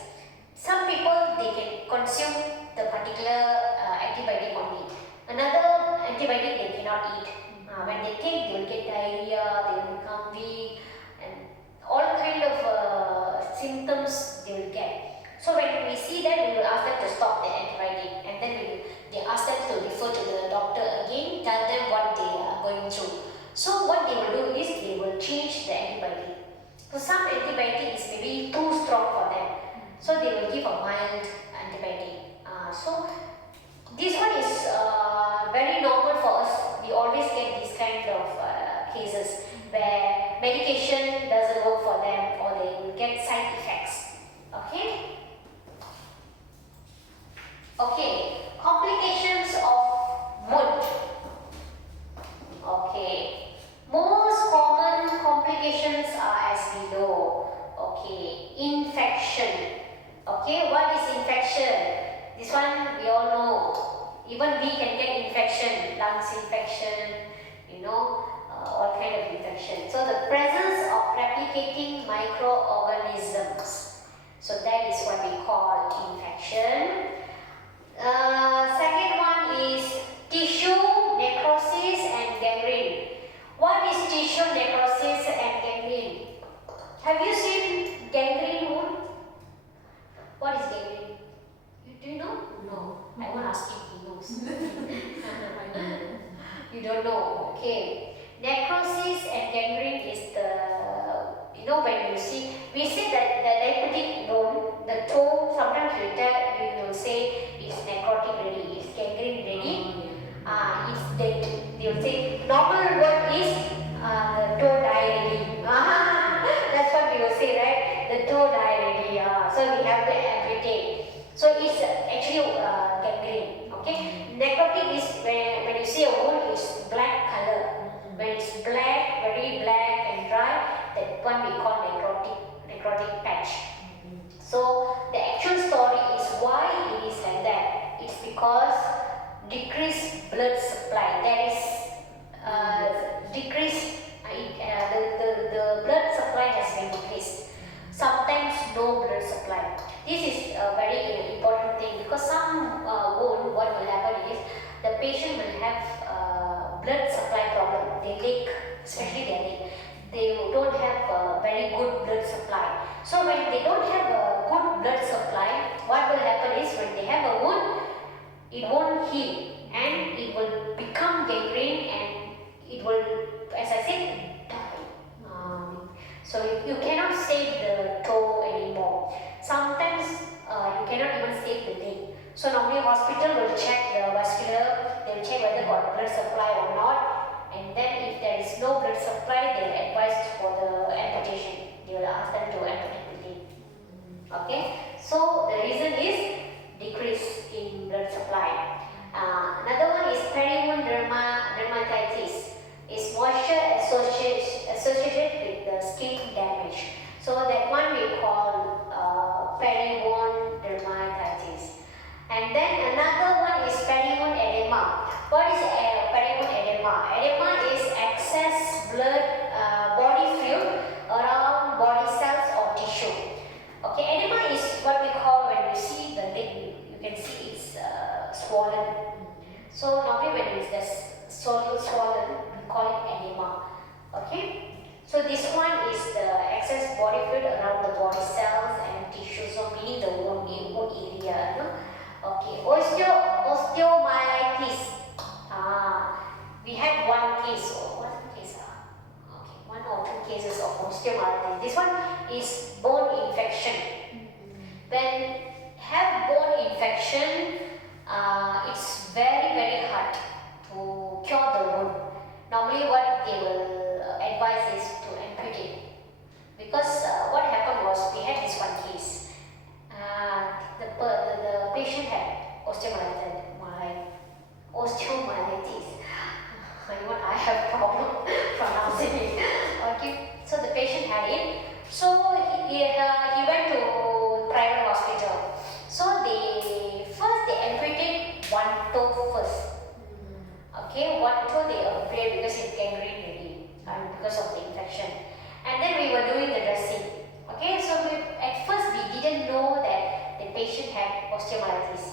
some people they can consume the particular antibiotic only. Another antibiotic they cannot eat. When they take, they will get diarrhea, they will become weak, and all kind of symptoms they will get. So when we see that, we will ask them to stop the antibiotic, and then they ask them to refer to the doctor again, tell them what they are going through. So what they will do is they will change the antibiotic. So some antibiotic is maybe too strong for them, so they will give a mild antibiotic. So this one is very normal for us. We always get these kind of cases where medication doesn't work for them, or they will get side effects. Okay? Okay, complications of wound. Okay, most common complications are as below. Okay, infection. Okay, what is infection? This one we all know. Even we can get infection, lungs infection, all kind of infection. So the presence of replicating microorganisms. So that is what we call infection. Second one is tissue necrosis and gangrene. What is tissue necrosis and gangrene? Have you seen gangrene wound? What is gangrene? Do you know? No. I won't ask him, he knows. I don't know. You don't know, okay. Necrosis and gangrene is the, when you see, we say that the diabetic bone, the toe, sometimes we will say it's necrotic ready, it's gangrene ready. They will say, normal word is toe die ready. That's what we will say, right? The toe die ready. So we have to amputate. So it's actually gangrene. Okay. Necrotic is when you see a wound, it's black color. When it's black, very black and dry, that one we call necrotic patch. So the actual story is why it is like that. It's because decreased blood supply. There is decreased. The blood supply has been decreased. Sometimes no blood supply. This is a very important thing, because some wound, what will happen is the patient will have blood supply problem. They leak, especially their leg. They don't have very good blood supply. So when they don't have a good blood supply, So normally hospital will check the vascular, they will check whether got blood supply or not, and then if there is no blood supply, they will advise for the amputation. They will ask them to amputate the leg. Okay, so the reason is decrease in blood supply. Another one is periwound dermatitis. Is moisture associated with the skin damage. So that one we call periwound dermatitis. And then another one is periwound edema. What is periwound edema? Edema is excess body fluid around body cells or tissue. Okay, edema is what we call, when you see the leg, you can see it's swollen. So normally when it's swollen, we call it edema. Okay, so this one is the excess body fluid around the body cells and tissues, so meaning the wound area. No? Okay, osteomyelitis. We had one case, or one case. Okay, one or two cases of osteomyelitis. This one is bone infection. When have bone infection, it's very hard to cure the wound. Normally what they will advise is to amputate, because what happened was, we had this one case. The patient had osteomyelitis. Even I have problem pronouncing it. Okay, so the patient had it. So he went to private hospital. So they amputate one toe first. Okay, one toe they amputate because it's gangrene already, because of the infection. And then we were doing the dressing. Okay, so at first we didn't know that the patient had osteomyelitis.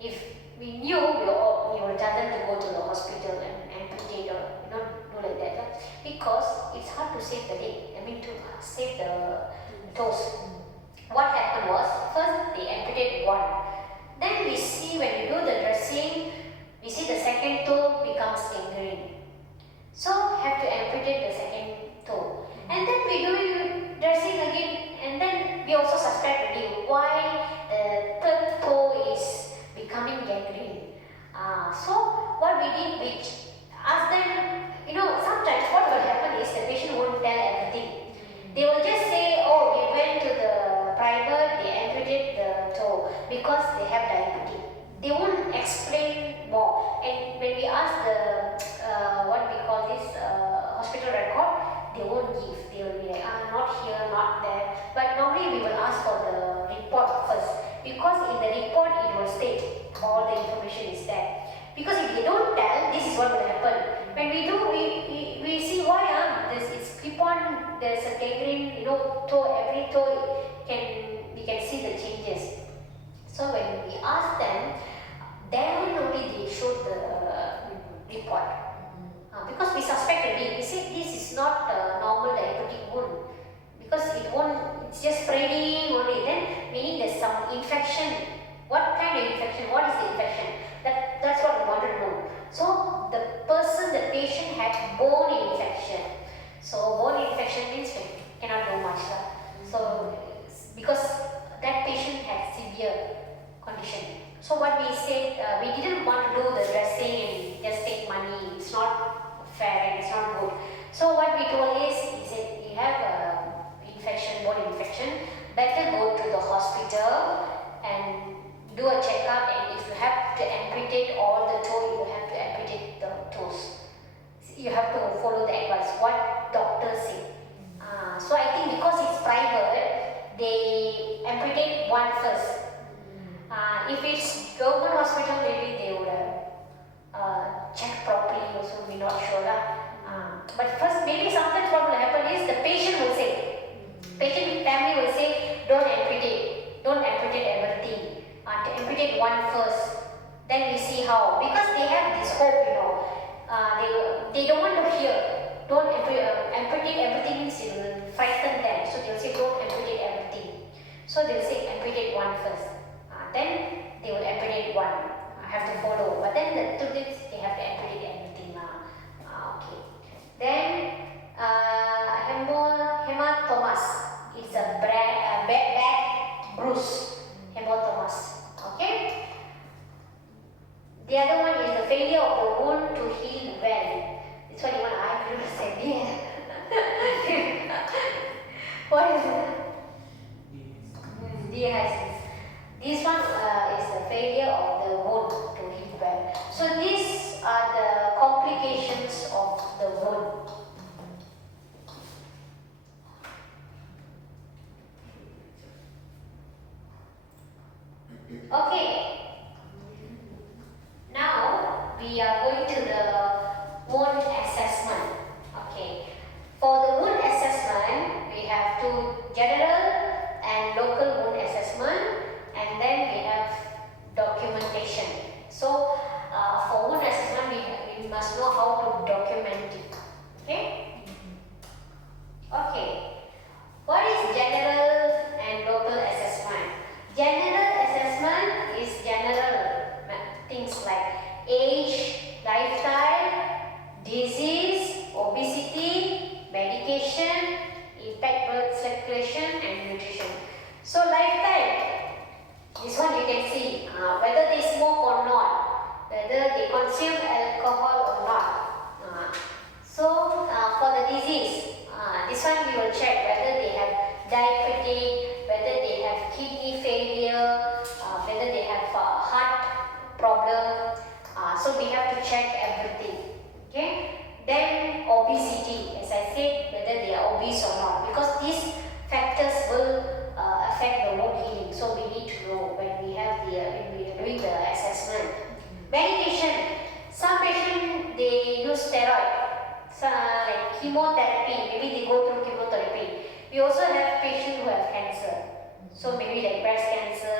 If we knew, we would tell them to go to the hospital and amputate, or do like that, because it's hard to save the leg. To save the toes. What happened was, first they amputated one. Then we see, when we do the dressing, we see the second toe becomes gangrene. So have to amputate the second toe. And then we do dressing again, and then we also suspect why the third toe is becoming gangrene. So what we did, we asked them, sometimes what will happen is the patient won't tell everything. They will just say, oh, we went to the private, they amputated the toe because they have diabetes. They won't explain more. And when we ask the, what we call this, hospital record, they won't give. They will be like, not here, not there. But normally we will ask for the report first, because in the report it will state all the information is there. Because if they don't tell, this is what will happen. When we do, we see why it's keep on, there's a gangrene, toe, every toe we can see the changes. So when we ask them, then only they showed the report. Because we suspect already, we say this is not a normal diabetic wound, because it's just spreading only, then meaning there's some infection. What kind of infection? What is the infection? That's what we want to know. So the patient had bone infection. So bone infection means we cannot do much. So because that patient had severe condition. So what we said, we didn't want to do the dressing and just take money. It's not fair and it's not good. So what we told is, he said, you have infection, bone infection, better go to the hospital and do a checkup, and if you have to amputate all the toe, you have to amputate the toes. You have to follow the advice, what doctors say. So I think because it's private, they amputate one first. If it's government hospital, maybe they would check properly, also we're not sure. But first, maybe sometimes what will happen is the patient will say, patient family will say, don't amputate everything. To amputate one first, then we see how, because they have this hope, they don't want to hear, don't amputate everything means it will frighten them, so they'll say don't amputate everything. So they'll say amputate one first, then they will amputate one, have to follow, but then the truth is they have to amputate everything. Okay. Then hematomas, it's a bad bruise, hematomas. Okay. The other one is the failure of the wound to heal well. This one even I couldn't say. What is it? Dehiscence. This one is the failure of the wound to heal well. So these are the complications of the wound. Okay. Now we are going to the wound assessment. Okay. For the wound assessment, we have two general and local wound assessment, and then we have documentation. So for wound assessment, we must know how to document it. Okay? Okay. What is general and local assessment? General assessment is general things like age, lifestyle, disease, obesity, medication, impact blood circulation, and nutrition. So lifestyle, this one you can see whether they smoke or not, whether they consume alcohol or not. So for the disease, this one we will check whether they have diabetic, whether they have kidney failure, whether they have heart problem. So we have to check everything. Okay. Then obesity, as I said, whether they are obese or not, because these factors will affect the wound healing. So we need to know when we are doing the assessment. Medication. Some patients they use steroid. Like chemotherapy, maybe they go through chemotherapy. We also have patients who have cancer. So maybe like breast cancer.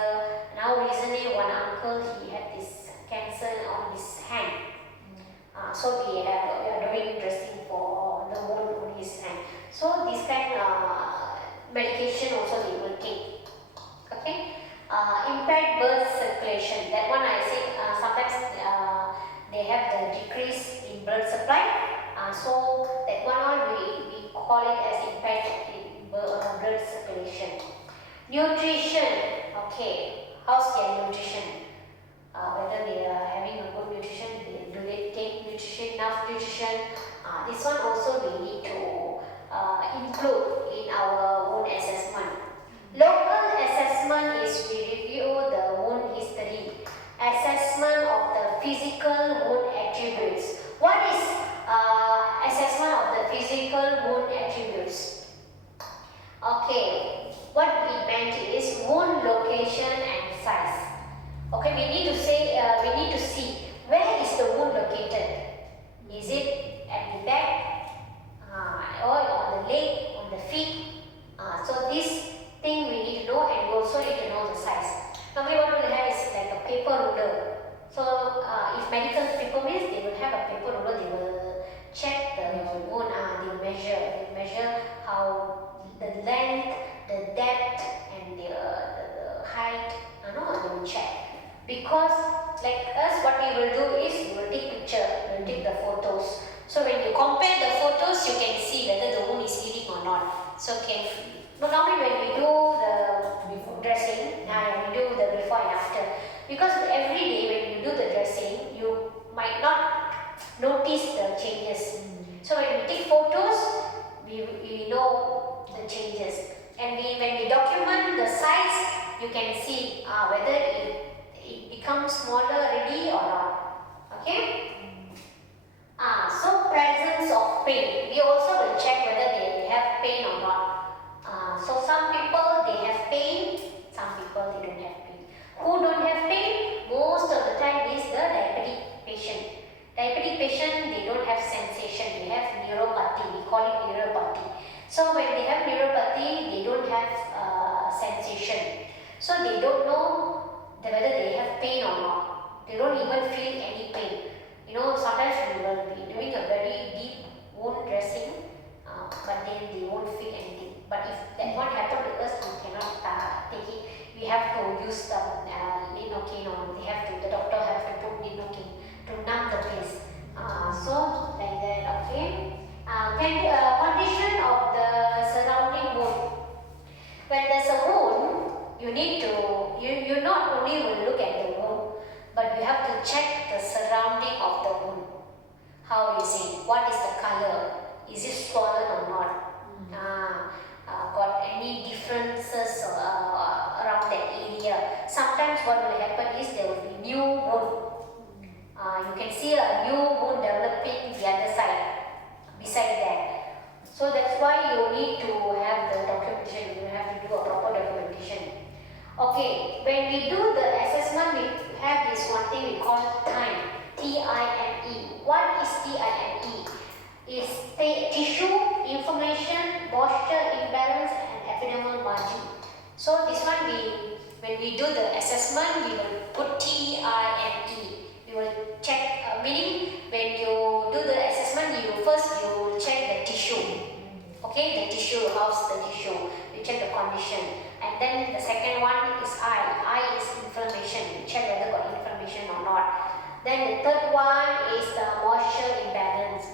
Now recently one uncle, he had this cancer on his hand. So we are doing dressing for the wound on his hand. So this kind of medication also they will take. Okay. Impaired blood circulation. That one I say sometimes they have the decrease in blood supply. So that one we call it as impaired blood circulation. Nutrition. Okay. How's their nutrition? Whether they are having a good nutrition, do they take nutrition, enough nutrition? This one also we need to include in our wound assessment. Local assessment is we review the wound history, assessment of the physical wound attributes. What is assessment of the physical wound attributes? Okay, what it meant is wound location and size. Okay, we need to say, we need to see where is the wound located. Is it at the back, or on the leg, on the feet? So this thing we need to know, and we also need to know the size. Normally what we will have is like a paper ruler. So if medical people means they will have a paper ruler, they will check the wound, they will measure how the length, the depth, and the height, they will check. Because like us, what we will do is we will take picture, we will take the photos. So when you compare the photos, you can see whether the wound is healing or not. So normally when we do the before dressing, we do the before and after. Because every day when you do the dressing, you might not notice the changes. So when we take photos, we know the changes. And when we document the size, you can see whether it becomes smaller already or not. Okay? So presence of pain. We also will check whether they have pain or not. So some people they have pain, some people they don't have pain. Who don't have pain? Most of the time is the diabetic patient. Diabetic patient, they don't have sensation. They have neuropathy. We call it neuropathy. So when they have neuropathy, they don't have sensation. So they don't know whether they have pain or not. They don't even feel any pain. Sometimes we will be doing a very deep wound dressing, but then they won't feel anything. But if that one happened to us, we cannot take it. We have to use the lidocaine, or the doctor have to put lidocaine to numb the place. So like that, okay. Condition of the surrounding wound. When there's a wound, you not only will look at the wound, but you have to check check the surrounding of the wound. How is it? What is the color? Is it swollen or not? Got any differences around that area? Sometimes what will happen is there will be new wound. You can see a new wound developing the other side, beside that. So that's why you need to have the documentation. You have to do a proper documentation. Okay, when we do the assessment, we have this one thing we call time. TIME. What is TIME? It's tissue, inflammation, moisture imbalance, and epidermal margin. So this one, when we do the assessment, we will put TIME. We will check, meaning when you do the assessment, you will check the tissue. Okay, the tissue, how's the tissue? You check the condition. And then the second one is eye. Eye is inflammation. You check whether got inflammation or not. Then the third one is the moisture imbalance.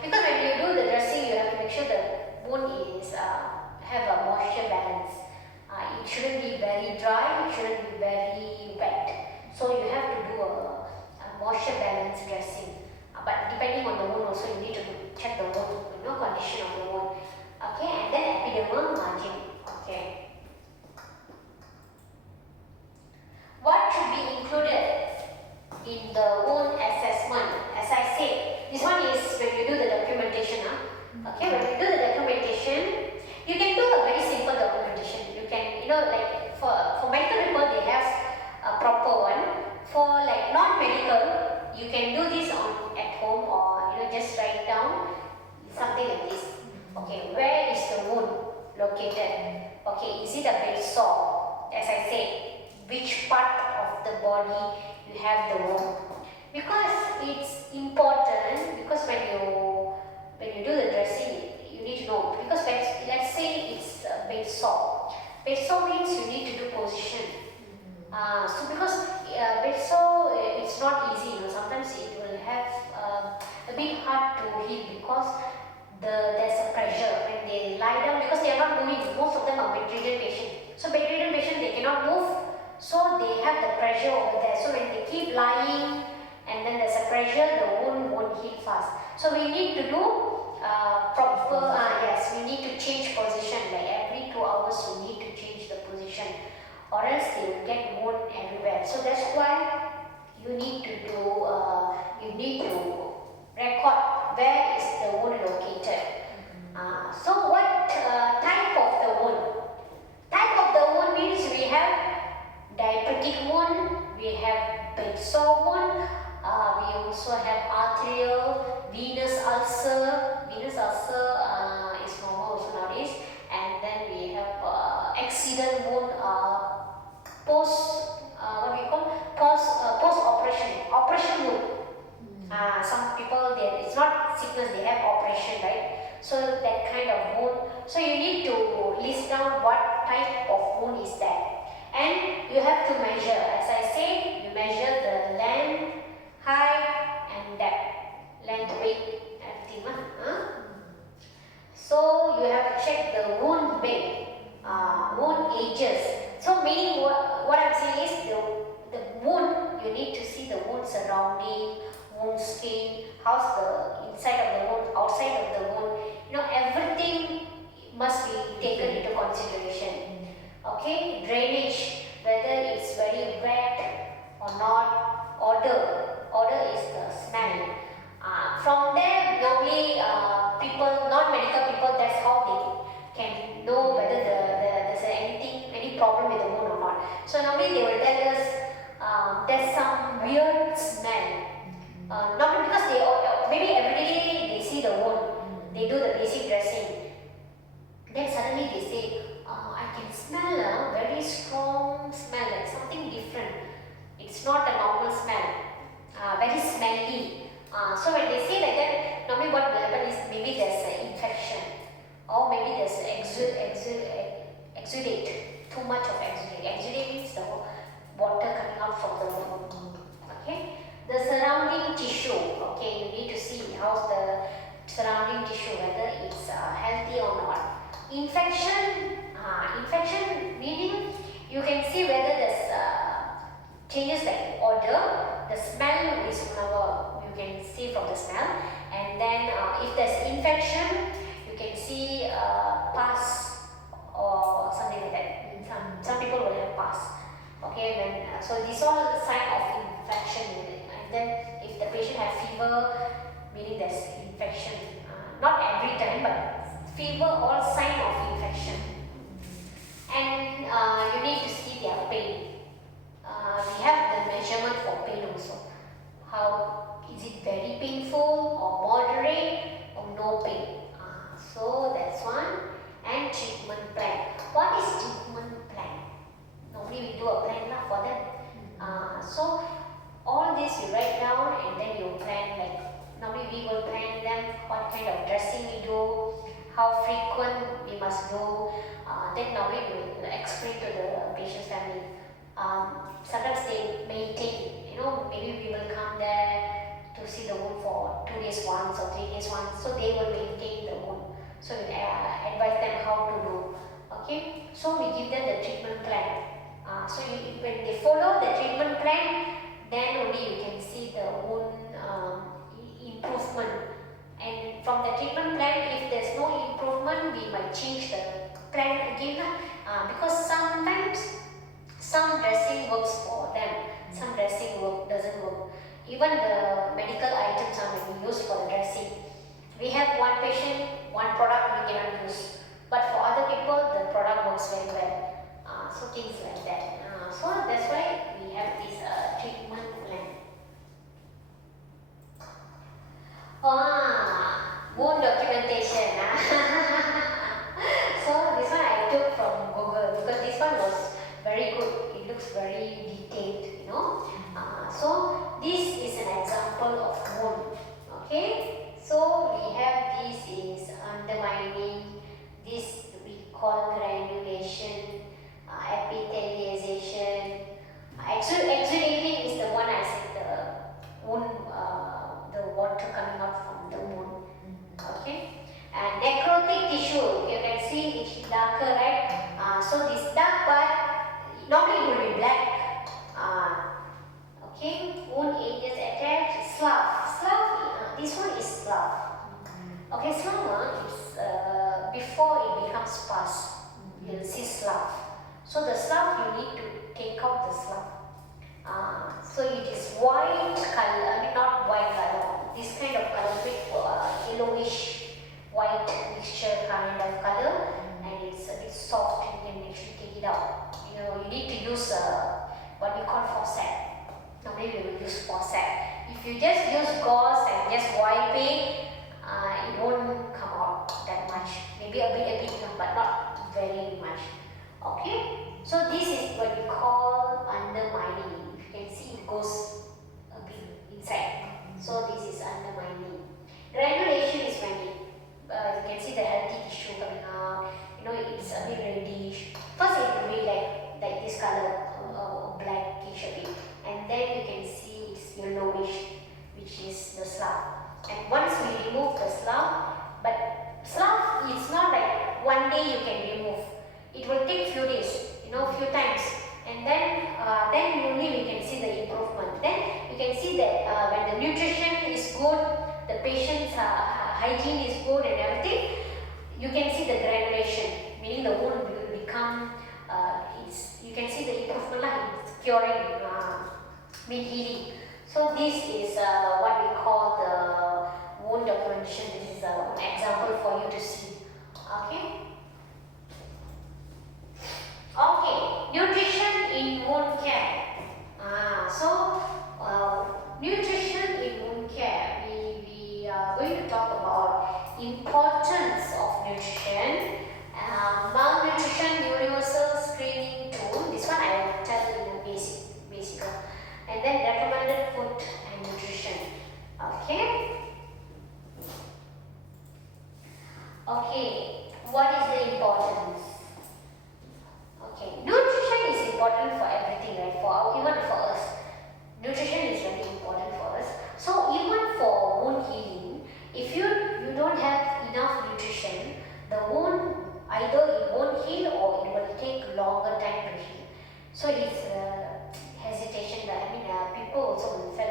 Because when you do the dressing, you have to make sure the wound is have a moisture balance. It shouldn't be very dry. It shouldn't be very wet. So you have to do a moisture balance dressing. But depending on the wound, also you need to check the wound, condition of the wound. Okay, and then epidermal margin. Okay. What should be included in the wound assessment? As I said, this one is when you do the documentation. Okay, when you do the documentation, you can do a very simple documentation. You can, like for medical report, they have a proper one. For like non-medical, you can do this at home or just write down something like this. Okay, where is the wound located? Okay, is it a bed sore? As I said, which part of the body you have the wound? Because it's important, because when you do the dressing, you need to know. Because let's say it's a bed sore. Bed sore means you need to do position. So because bed sore, it's not easy. Sometimes it will have a bit hard to heal because there's a pressure when they lie down, because they are not moving. Most of them are bedridden patients. So bedridden patients, they cannot move, so they have the pressure over there. So when they keep lying and then there's a pressure, the wound won't heal fast. So we need to do proper, yes, we need to change position. Like every 2 hours you need to change the position, or else they will get wound everywhere. So that's why you need to record where is the wound located. So what type of the wound? Type of the wound means we have diabetic wound, we have bed sore wound, we also have arterial, venous ulcer. Venous ulcer is normal also nowadays. And then we have accident wound, operation wound. Some people, it's not sickness, they have operation, right? So that kind of wound. So you need to list down what type of wound is that. And you have to measure. As I said, you measure the length, height, and depth. Length, weight, everything. So you have to check the wound weight, wound ages. So meaning what I'm saying is the wound, you need to see the wound surrounding, wound skin, how's the inside of the wound, outside of the wound. Everything must be taken into consideration. Okay, drainage, whether it's very wet or not. Odor is the smell. From there, normally non-medical people, that's how they can know whether there's any problem with the wound or not. So normally they will tell us there's some weird smell. Not because maybe every day they see the wound, they do the basic dressing. Then suddenly they say, I can smell a very strong smell, like something different. It's not a normal smell, very smelly. So when they say like that, normally what will happen is maybe there's an infection, or maybe there's exudate, too much of exudate. Exudate means the water coming out from the wound. Okay. The surrounding tissue, okay, you need to see how's the surrounding tissue, whether it's healthy or not. Infection meaning you can see whether there's changes like odor, the smell is whenever you can see from the smell, and then if there's infection, you can see pus or something like that. Some people will have pus. Okay, when so these all sign of infection, and then if the patient has fever, meaning there's infection. Not every time, but fever, all sign of infection. And you need to see their pain. We have the measurement for pain also. How is it very painful or moderate or no pain? So that's one. And treatment plan. What is treatment plan? Normally we do a plan for them. So all this you write down and then you plan, like normally we will plan them what kind of dressing we do, how frequent we must do. Then normally we will explain to the patient's family. Sometimes they maintain, maybe we will come there to see the wound for 2 days once or 3 days once, so they will maintain the wound. So we advise them how to do. Okay, so we give them the treatment plan. So when they follow the treatment plan, then only you can see the wound improvement. And from the treatment plan, if there's no improvement, we might change the plan again. Because sometimes some dressing works for them, some dressing doesn't work. Even the medical items are maybe used for the dressing. We have one patient, one product we cannot use, but for other people the product works very well. So things like that. So that's why we have this treatment plan. Wound documentation. So this one I took from Google because this one was very good. It looks very detailed, So this is an example of wound. Okay. So we have this is undermining. This we call granulation, epithelialization. Exudating is the one I said, the wound, the water coming out from the wound. Okay. And necrotic tissue, you can see it's darker, right? So this dark part, normally it will be black. Okay. Wound ages attached. Slough. This one is slough. Okay, slough is before it becomes pus. You'll see slough. So the slough you need to take out the slough. So it is white color, not white color. This kind of color with yellowish white mixture kind of color, and it's a bit soft. You can actually take it out. You need to use what we call forceps. Normally we will use forceps. If you just use gauze and just wipe it, it won't come out that much. Maybe a bit, but not very much. Okay? So this is what we call undermining. If you can see, it goes a bit inside. So this is undermining. Granulation is when you can see the healthy tissue coming out. It's a bit reddish. First it will be like this color, blackish a bit, and then you can see it's yellowish, which is the slough. And once we remove the slough, but slough is not like one day you can remove. It will take few days, few times, and then only we can see the improvement. Then you can see that when the nutrition is good, the patient's hygiene is good and everything, you can see the granulation, meaning the wound will become, you can see the improvement, it's curing, healing. So this is what we call the wound documentation. This is an example for you to see. Okay. Okay, nutrition in wound care. Nutrition in wound care. We are going to talk about importance of nutrition, malnutrition universal screening tool. This one I will tell you in a basic, and then recommended food and nutrition. Okay. Okay. What is the importance? Okay, nutrition is important for everything, right? Even for us, nutrition is very important for us. So even for wound healing, if you don't have enough nutrition, the wound either it won't heal or it will take longer time to heal. So it's hesitation. People also will feel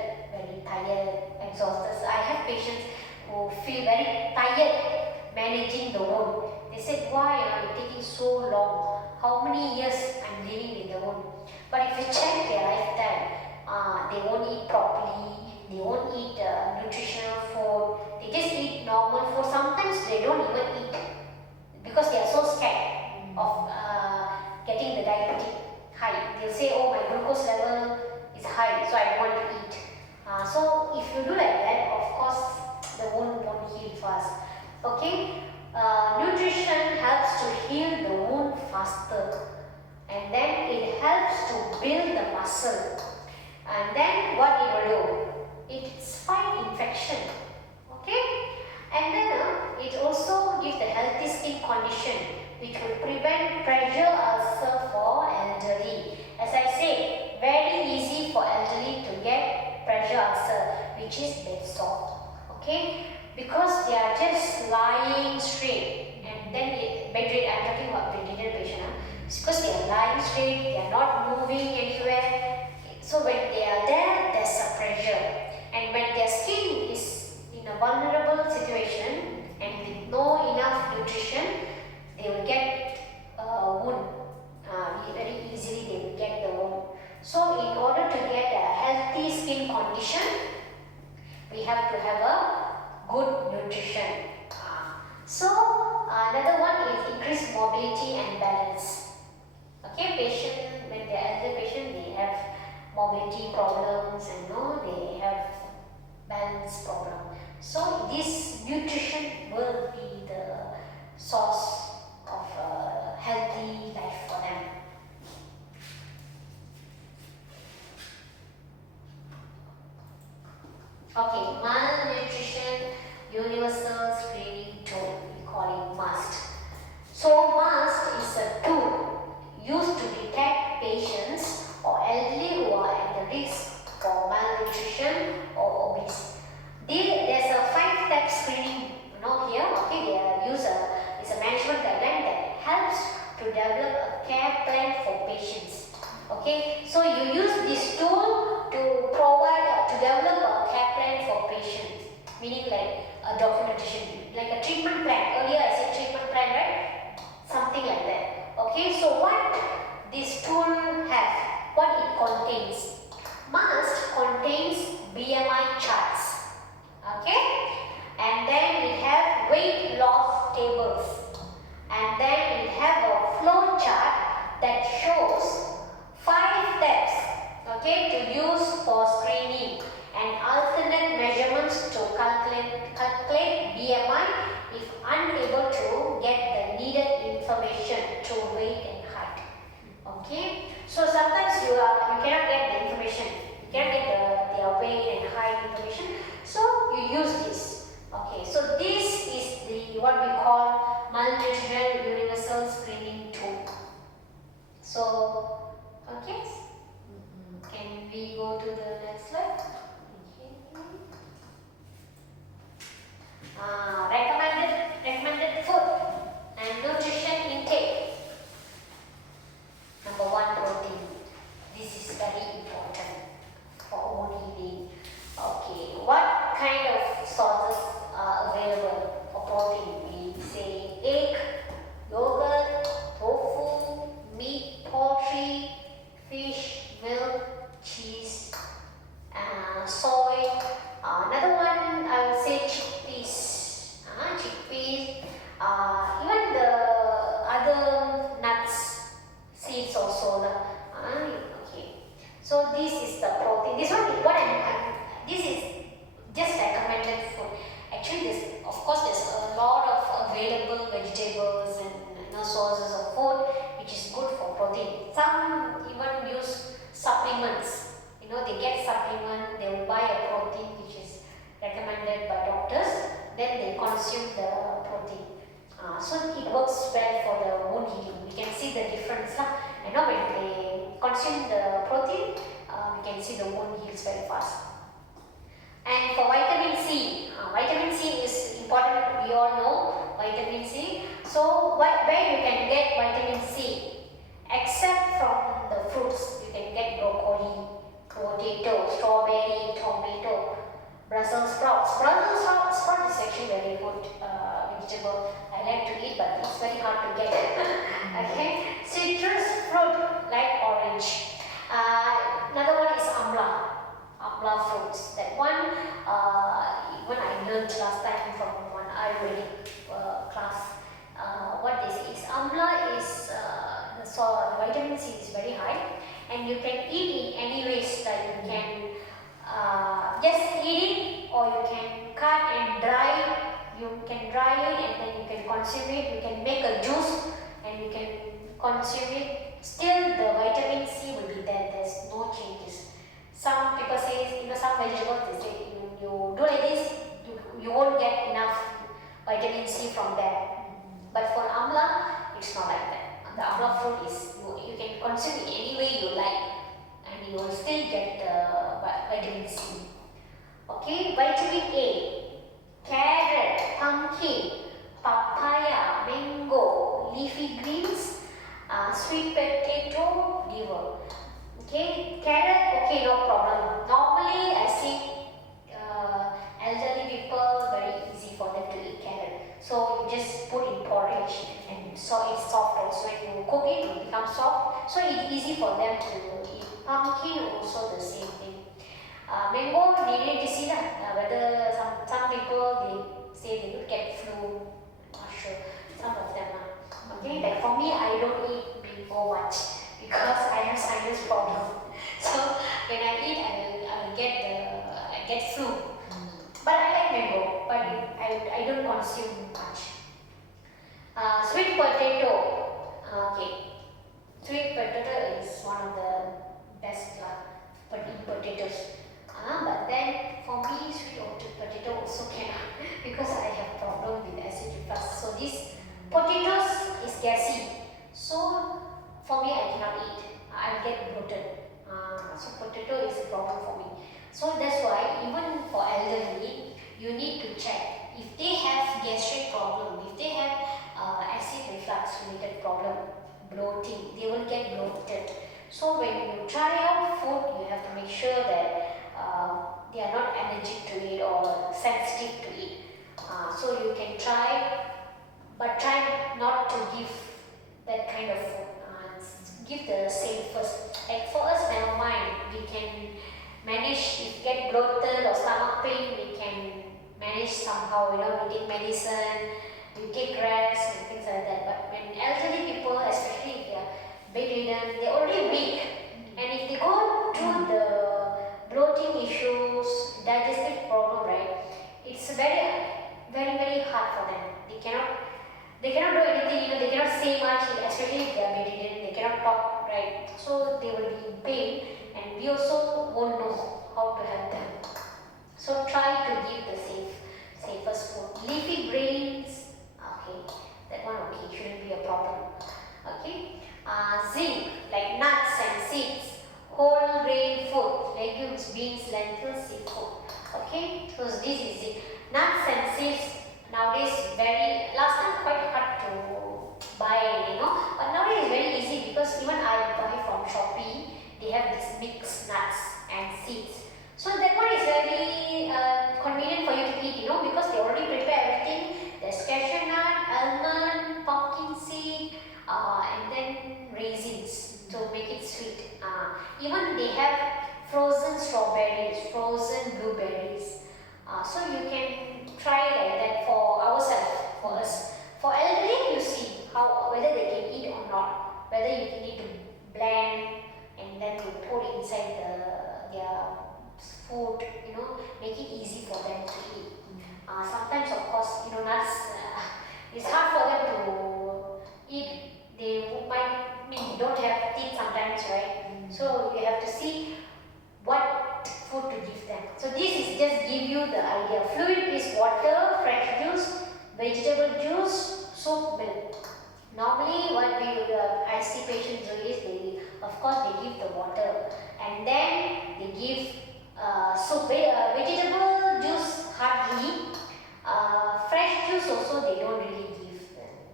to feel very tired managing the wound. They said, why are you taking so long? How many years I'm living with the wound? But if you check their lifestyle, they won't eat properly, they won't eat nutritional food, they just eat normal food. Sometimes they don't even eat because they are so scared of getting the diabetes high. They'll say, oh, my glucose level is high, so I don't want to eat. So if you do like that, of course, the wound won't heal fast. Okay? Nutrition helps to heal the wound faster, and then it helps to build the muscle. And then what it will do? It's fight infection. Okay? And then it also gives the healthy skin condition, which will prevent pressure ulcer for elderly. As I said, very easy for elderly to get pressure ulcer, which is bed sore. Okay? Because they are just lying straight, and then bedridden, I'm talking about bedridden patient, because they are lying straight, they are not moving anywhere. So when they are there, there's a pressure, and when their skin is in a vulnerable situation and with no enough nutrition, they will get a wound. Very easily they will get the wound. So in order to get a healthy skin condition, we have to have a good nutrition. So another one is increased mobility and balance. Okay, patient, when they are elder patient, they have mobility problems and they have balance problem. So this nutrition will be the source of a healthy life for them. Okay, malnutrition universal screening tool, we call it MUST. So MUST is a tool used to detect patients or elderly who are at the risk for malnutrition or obese. There's a 5-step screening here. Okay, they use it's a management guideline that helps to develop a care plan for patients. Okay, so you use this tool to provide, to develop a care plan for patients, meaning like a documentation, like a treatment plan. Earlier I said treatment plan, right? Something like that. Okay, so what this tool has, what it contains? MUST contains BMI charts. Okay, and then it has weight loss tables, and then it has a flow chart that shows 5 steps, okay, to use for screening and alternate measurements to calculate BMI if unable to get the needed information through weight and height. Okay, so sometimes you cannot get the information, you cannot get their weight and height information, so you use this. Okay, so this is the what we call malnutrition universal screening tool. So, okay, can we go to the next slide? Okay. Recommended food and nutrition intake. Number 1, protein. This is very important for wound healing. Okay, what kind of sources are available for protein? We say egg, yogurt, tofu, meat, poultry, fish, milk, cheese, soy. Another one I would say chickpeas. Even the other nuts, seeds also. Okay. So this is the protein. This one, this is just recommended food. Actually, of course, there's a lot of available vegetables and sources of food which is good for protein. Some even use supplements. They get supplement, they will buy a protein which is recommended by doctors, then they consume the protein. So it works well for the wound healing. We can see the difference. When they consume the protein, we can see the wound heals very fast. And for vitamin C is important, we all know vitamin C. So where you can get vitamin C? Except from the fruits, you can get broccoli, potato, strawberry, tomato, Brussels sprouts. Brussels sprout is actually very good vegetable. I like to eat, but it's very hard to get. Okay, citrus fruit like orange. Another one is amla fruits. That one, even I learned last time from one Ayurvedic class. What they say is amla is the vitamin C is very high, and you can eat in any ways. Like you can just eat it, or you can cut and dry. You can dry it and then you can consume it. You can make a juice and you can consume it. Still, the vitamin C will be there. There's no changes. Some people say, some vegetables they say you do like this, you won't get enough vitamin C from there. But for amla, it's not like that. The amla fruit is you can consume it any way you like, and you will still get vitamin C. Okay, vitamin A, carrot, pumpkin, papaya, mango, leafy greens, sweet potato, liver. Okay, carrot, okay, no problem. Normally, I see elderly people, very easy for them to eat carrot. So you just put in porridge, and so it's soft also. When you cook it, it will become soft. So it's easy for them to eat. Pumpkin also the same thing. Mango, we need to see whether some people they say they could get flu. I'm not sure. Some of them are. Okay, like for me, I don't eat mango much because I have sinus problem. So when I eat, I will get flu. But I like mango, but I don't consume much. Sweet potato. Okay, sweet potato is one of the best potatoes. But then for me, sweet potato also cannot because I have problem with acid reflux. So this potatoes is gassy. So for me, I cannot eat. I get bloated. So potato is a problem for me. So that's why even for elderly, you need to check if they have gastric problem, if they have acid reflux related problem, bloating, they will get bloated. So when you try out food, you have to make sure that they are not allergic to it or sensitive to it. So you can try, but try not to give that kind of food. Give the same first. Like for us, never mind. We can manage if get bloated or stomach pain. We can manage somehow. We take medicine, we take rest and things like that. But when elderly people, especially if they are bedridden, they're already weak, and if they go through the bloating issues, digestive problem, right? It's very, very, very hard for them. They cannot do anything. They cannot say much, especially if they are bedridden. They cannot talk, right? So they will be in pain, and we also won't know how to help them. So try to give the safest food. Leafy greens, okay, that one okay, shouldn't be a problem. Okay, zinc like nuts and seeds, whole grain food, legumes, beans, lentils, seafood. Okay, so this is it. Nuts and seeds nowadays last time quite hard to buy, but nowadays it's very easy because even I buy from Shopee, they have this mixed nuts and seeds. So that one is very convenient for you to eat, because they already prepare everything. There's cashew nut, almond, pumpkin seed, and then raisins to make it sweet. Even they have frozen strawberries, frozen blueberries. So you can try like that for ourselves, for us. For elderly, you see whether they can eat or not, whether you need to blend and then you put inside their food, make it easy for them to eat. Sometimes, of course, nuts, it's hard for them to eat. They don't have teeth sometimes, right? So you have to see what food to give them. So this is just give you the idea. Fluid is water, fresh juice, vegetable juice, soup, milk. Normally what I see patients do is of course they give the water, and then they give soup, vegetable juice hardly, fresh juice also they don't really give.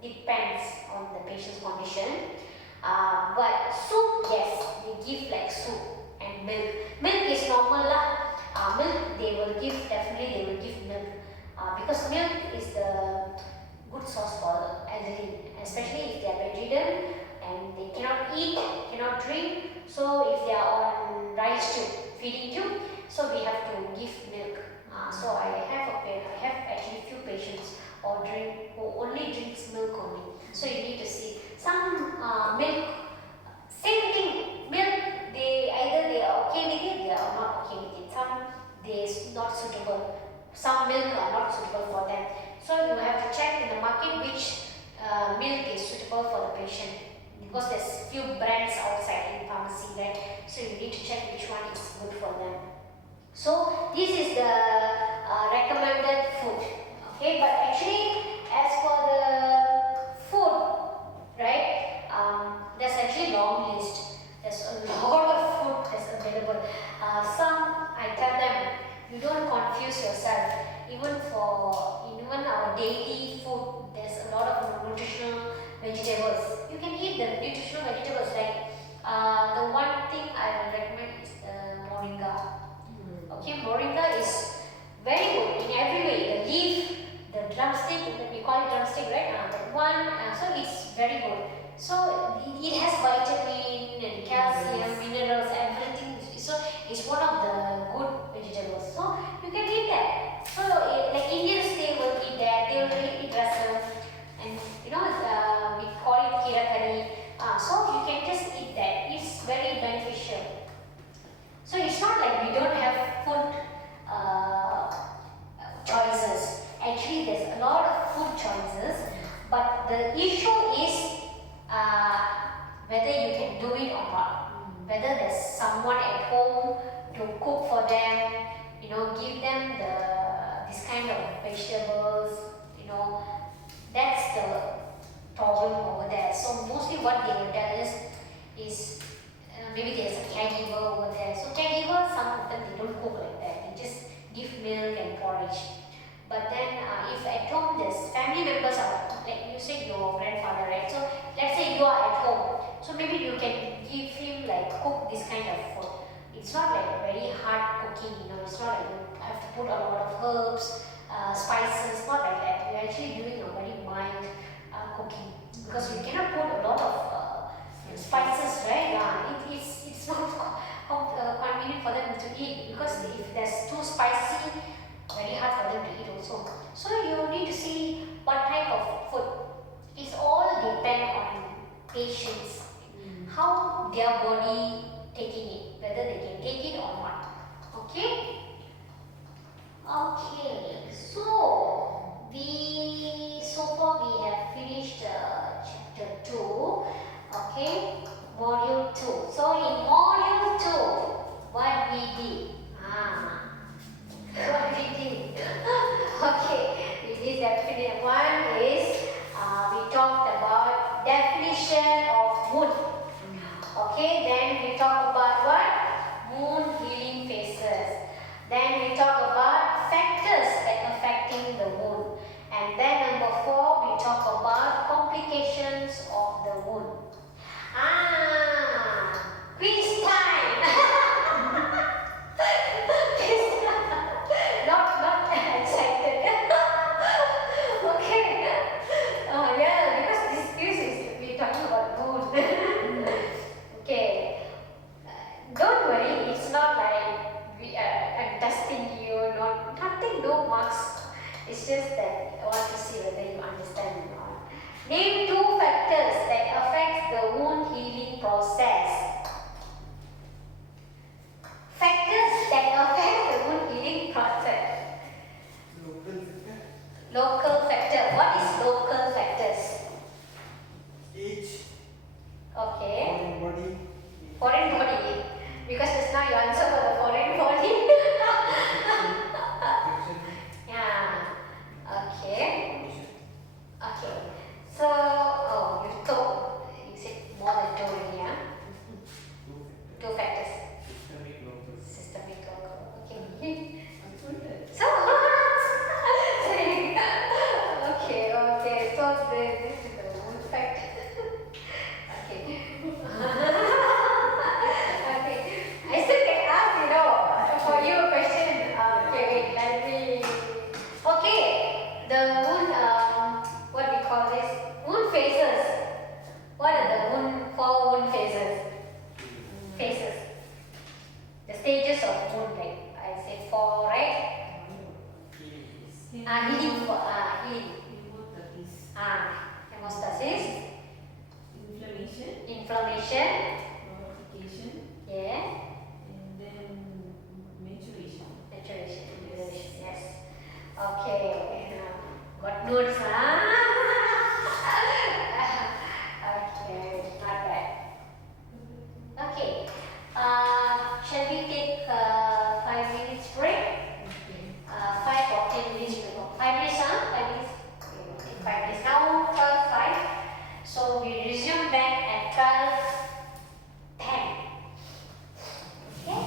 Depends on the patient's condition. But soup, yes, they give like soup. And milk. Milk is normal lah. Milk they will give, definitely they will give milk. because milk is the good source for elderly, especially if they are bedridden and they cannot eat, cannot drink. So if they are on rice tube, feeding tube, so we have to give milk. So I have actually few patients who only drinks milk only. So you need to see some milk. Same thing, milk. Either they are okay with it, they are not okay with it. Some they not suitable. Some milk are not suitable for them. So you have to check in the market which milk is suitable for the patient, because there's few brands outside in pharmacy, right? So you need to check which one is good for them. So this is the recommended food. Okay, but actually as for the food, right? There's actually long list. There's a lot of food that's available. Some I tell them, you don't confuse yourself. Even our daily food, there's a lot of nutritional vegetables. You can eat the nutritional vegetables. Like the one thing I will recommend is the moringa. Okay, moringa is very good in every way. The leaf, the drumstick, we call it drumstick, right? That one, so it's very good. So it has vitamin and calcium, minerals, everything. So it's one of the good vegetables. So you can eat that. So like Indians, they will eat that. They will eat rasam, and we call it kira curry. So you can just eat that. It's very beneficial. So it's not like we don't have food choices. Actually, there's a lot of food choices, but the issue is whether you can do it or not. Whether there's someone at home to cook for them, give them this kind of vegetables, that's the problem over there. So mostly what they will tell is maybe there's a caregiver over there. So caregiver, some of them they don't cook like that. They just give milk and porridge. But then if at home there's family members are, like you said your grandfather, right? So let's say you are at home. So maybe you can give him cook this kind of food. It's not like very hard cooking, it's not like you have to put a lot of herbs, spices, not like that. You're actually doing a very mild cooking, because you cannot put a lot of spices, right? It's not convenient for them to eat, because if there's too spicy, very hard for them to eat also. So you need to see what type of food. It's all depend on patients, how their body taking it, whether they can take it or not. Okay? Okay, so far we have finished chapter 2. Okay, module 2. So in module 2, what we did? What we did? Okay, we did definition. One is we talked about definition of moon. Okay, then we talk about what? Moon healing phases. Then we talk about factors that affecting the moon. And then number 4, we talk about complications of the moon. Quiz time! Not excited. Okay. Yeah, because this quiz is we're talking about moon. Okay. Don't worry, it's not like I'm testing you, nothing, no marks. It's just that I want to see whether you understand or not. Name 2 factors that affect the wound healing process. Factors that affect the wound healing process. Local factor. What is local factors? Age. Okay. Foreign body. Foreign body. Because just now you answer for the foreign body. Yeah. stages of moon, like I said 4, right? Healing for healing. Hemostasis, inflammation, purification, yeah, and then maturation. maturation, yes. Okay, got notes, huh? Okay, not bad. Okay, shall we take 5 minutes break? Okay. 5 or 10 minutes break. 5 minutes, huh? 5 minutes. Okay, we'll take 5 minutes. Now 12:05. So we resume back at 12:10. Okay?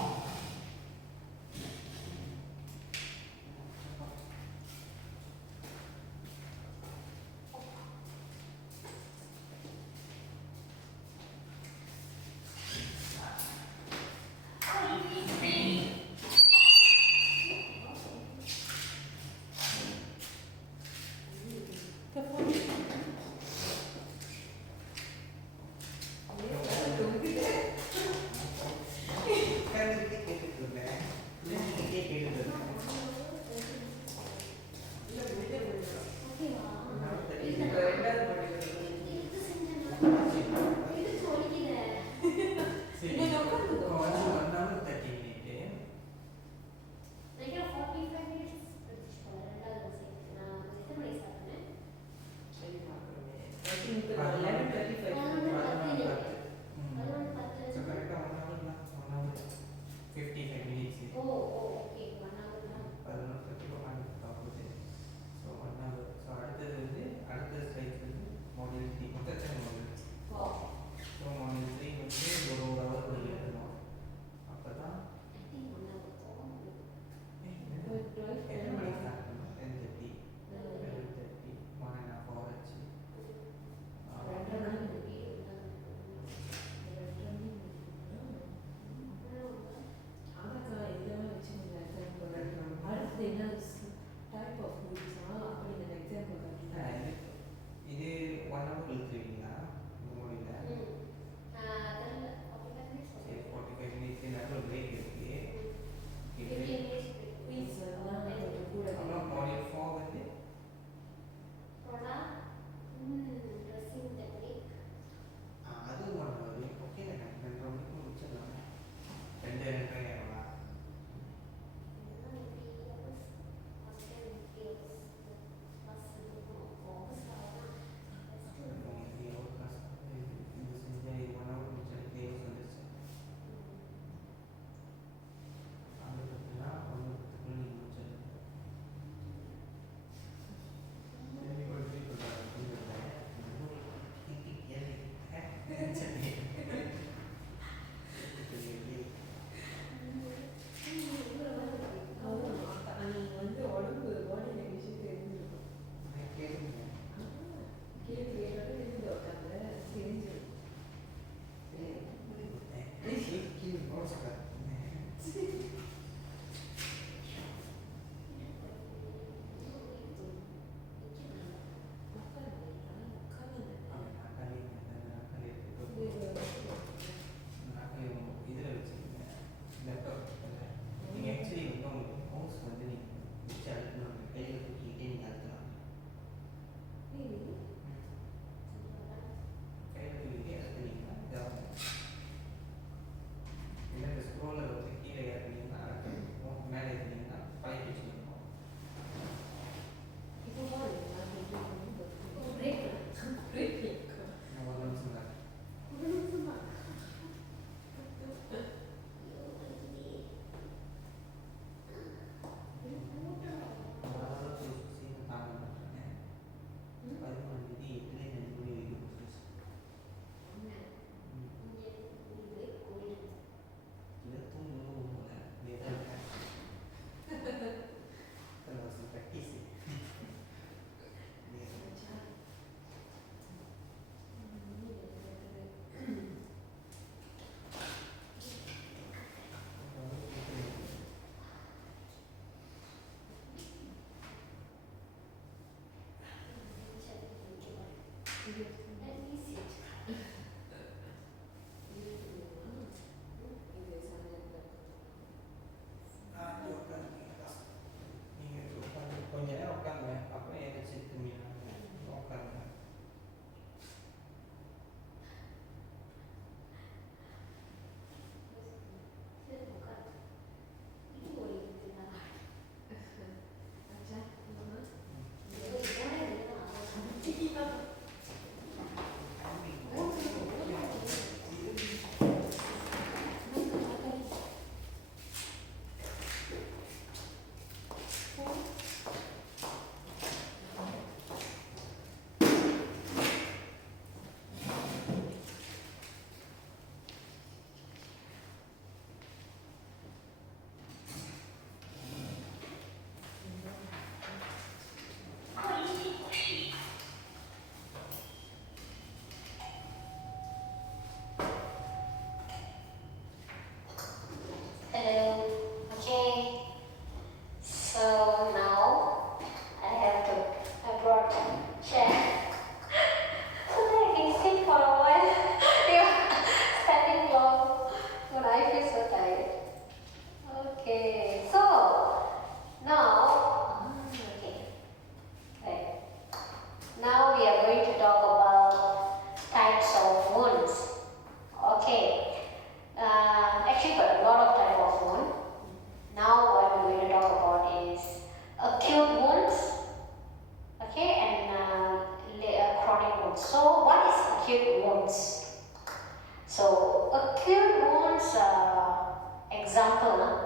example,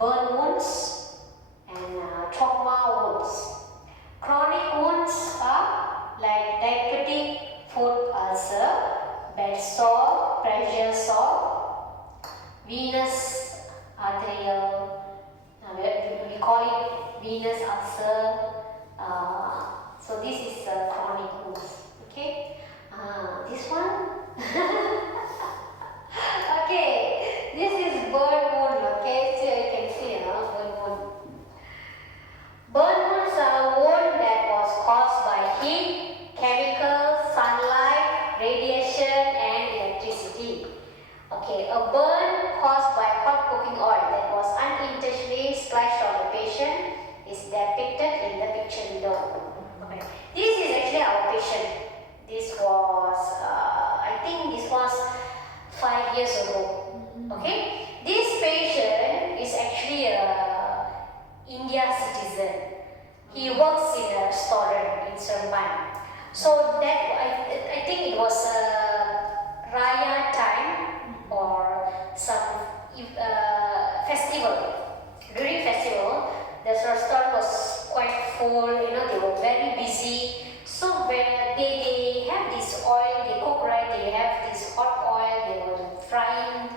burn wounds and trauma wounds. Chronic wounds are like diabetic foot ulcer, bed sore, pressure sore, venous arterial, we call it venous ulcer. So this is chronic wounds. Okay, this one. Okay, this is burn wound. Okay, so you can see, burn wound. Burn wounds are wound that was caused by heat, chemicals, sunlight, radiation, and electricity. Okay, a burn caused by hot cooking oil that was unintentionally splashed on the patient is depicted in the picture below. Okay. This is actually our patient. This was, I think this was 5 years ago. Okay, this patient is actually a India citizen. He works in a restaurant in Seremban. So that I think it was Raya time or some festival. During festival, the restaurant was quite full. They were very busy. So when they have this oil, they cook, right? They have this hot oil. They were frying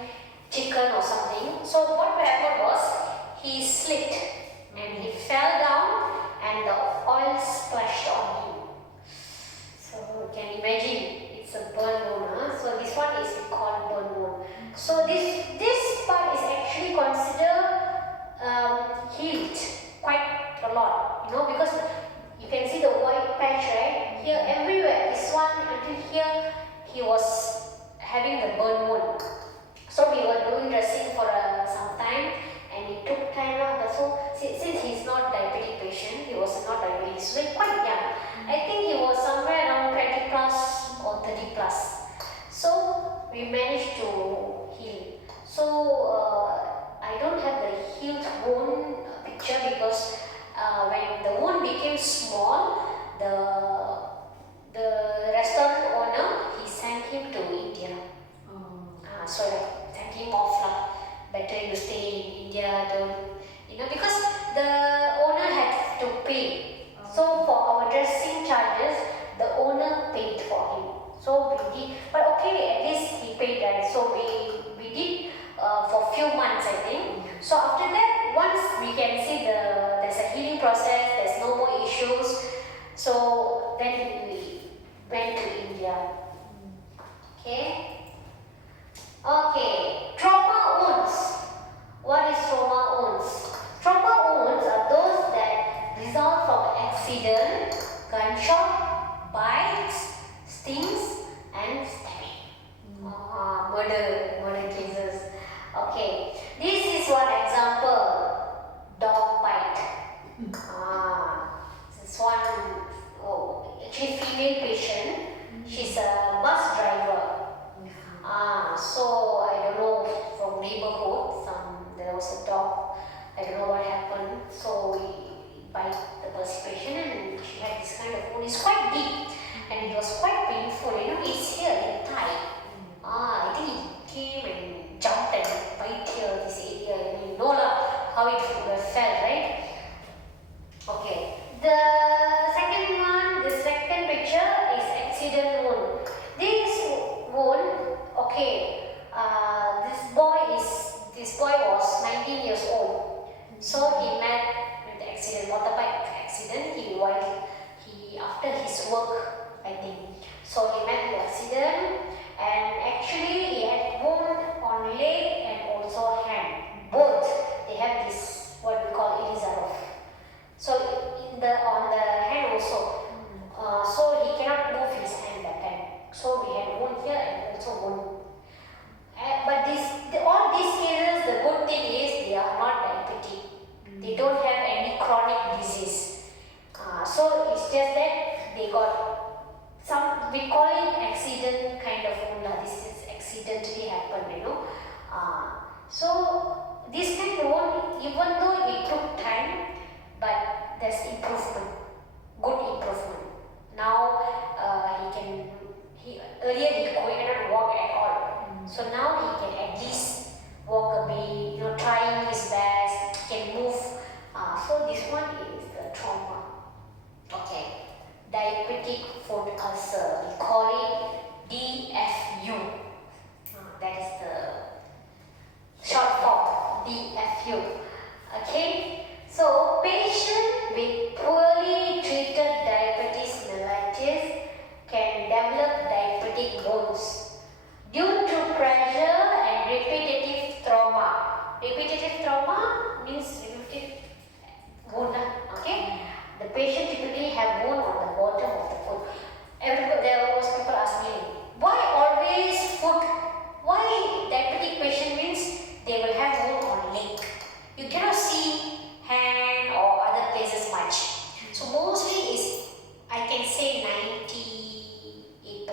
chicken or something. So what happened was he slipped and he fell down and the oil splashed on him. So you can imagine it's a burn wound. So this one is called burn wound. So this part is actually considered healed quite a lot, because you can see the white patch, right? Here, everywhere. This one until here, he was having the burn wound. So we were doing dressing for some time, and it took time. So since he's not diabetic patient, he was not diabetic. So he's quite young. I think he was somewhere around 20 plus or 30 plus. So we managed to heal. So I don't have the healed wound picture because when the wound became small, the restaurant owner, he sent him to India. So sent him off lah. Better you stay in India, because the owner had to pay. So for our dressing charges, the owner paid for him. So we did, but okay, at least he paid that. So we did for few months, I think. So after that, once we can see there's a healing process, there's no more issues. So then we went to India. Okay. Okay, trauma wounds. What is trauma wounds? Trauma wounds are those that result from accident, gunshot, bites, stings, and stabbing. Murder cases. Okay, this is one example. Dog bite. This one, actually female patient. She's a bus driver. So I don't know, from neighborhood, there was a dog. I don't know what happened. So we bite the bus patient, and she had this kind of wound. It's quite deep, and it was quite painful. It's here in thigh. I think it came and jumped and bite here, this area. You know how it felt, right? Okay. The second picture is accident wound. This wound, okay. This boy was 19 years old. So he met with the accident, motorbike accident. He after his work, I think. So he met the accident, and actually he had wound on leg and also hand. Both they have this what we call Elizarov. So on the hand also. So he cannot move his hand that time. So we had wound here and also wound. But all these cases, the good thing is they are not diabetic. They don't have any chronic disease. So it's just that they got some, we call it accident kind of wound. This is accidentally happened, So this kind of wound, even though it took time, but there's improvement, good improvement. Now earlier he could not walk at all. So now he can at least walk a bit, try you. Okay, so patient with poorly treated diabetes mellitus can develop diabetic wounds due to pressure and repetitive trauma. Repetitive trauma means repetitive wound. Okay, the patient typically have wound on the bottom of the foot. There was people ask me, why always foot? Why diabetic patient means they will have wound on leg. You cannot see hand or other places much. So mostly is, I can say 98%.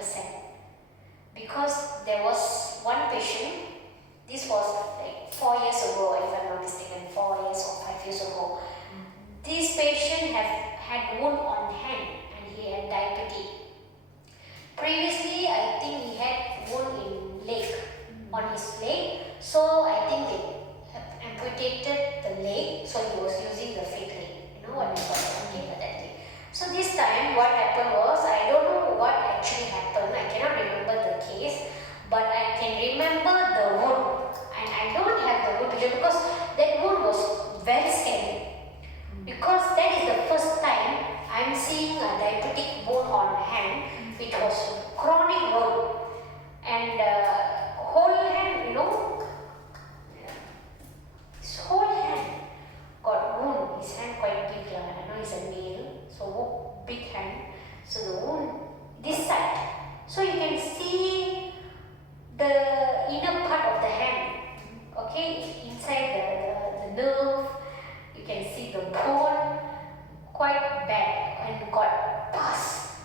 Because there was one patient, this was like 4 years ago if I'm not mistaken, 4 years or 5 years ago. This patient had wound on hand and he had diabetes. Previously, I think he had wound in leg, on his leg. So I think they amputated the leg, so he was using the fake leg. You know what we call it, okay, for that leg. So this time what happened was, I don't know what actually happened, I cannot remember the case, but I can remember the wound. And I don't have the wound picture because that wound was very scary. Because that is the first time I'm seeing a diabetic wound on hand, which was chronic wound. And whole hand, you know, his whole hand got wound. His hand quite big, I know he's a male, so big hand. So the wound this side. So you can see the inner part of the hand. Okay, inside the nerve, you can see the bone, quite bad, and got pus.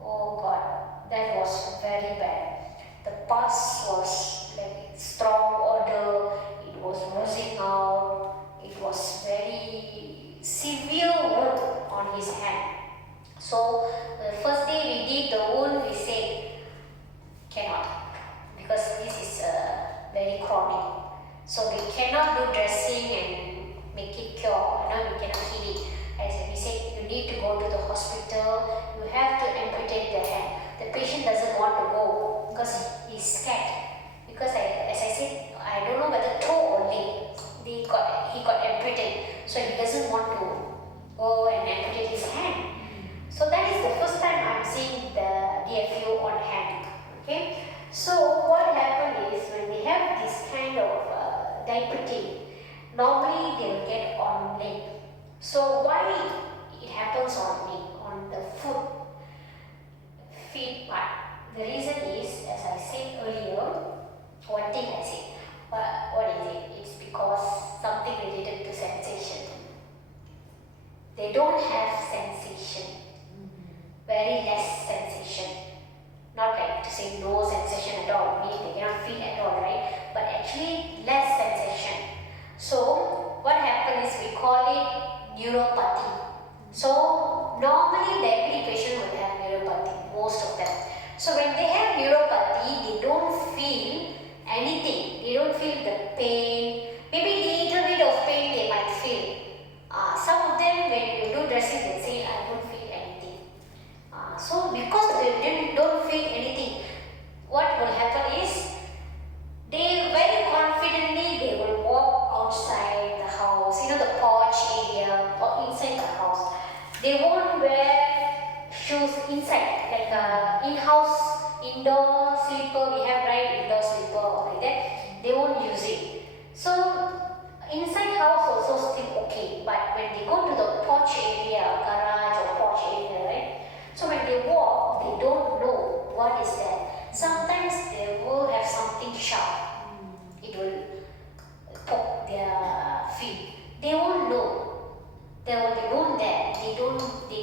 Oh God, that was very bad. The pus was like strong odor, it was oozing out, it was very severe wound on his hand. So the first day we did the wound, we said cannot, because this is very chronic. So we cannot do dressing and make it cure, we cannot heal it. As we said, you need to go to the hospital, you have to amputate the hand. The patient doesn't want to go because he's scared. Because as I said, I don't know whether toe or leg, he got amputated. So he doesn't want to go and amputate his hand. So that is the first time I'm seeing the DFU on hand. Okay. So what happened is, when they have this kind of diabetes, normally they will get on leg. So why it happens on leg, on the feet part? The reason is, as I said earlier, one thing I said, what is it? It's because something related to sensation. They don't have sensation, very less sensation. Not like to say no sensation at all, meaning they cannot feel at all, right? But actually less sensation. So what happens is, we call it neuropathy. So normally diabetic patient will have neuropathy, most of them. So when they have neuropathy, they don't feel anything. They don't feel the pain. Maybe a little bit of pain they might feel. Some of them, when you do dressing, they say, I don't feel anything. So because they don't feel anything, what will happen is, they very confidently they will walk outside the house, the porch area or inside the house. They won't wear shoes inside, like in-house, indoor slipper we have, right? Indoor slipper or like that. They won't use it. So inside house also still okay, but when they go to the porch area, garage or porch area, right? So when they walk, they don't know what is that. Sometimes they will have something sharp. It will poke their feet. They won't know. There will be wound there. They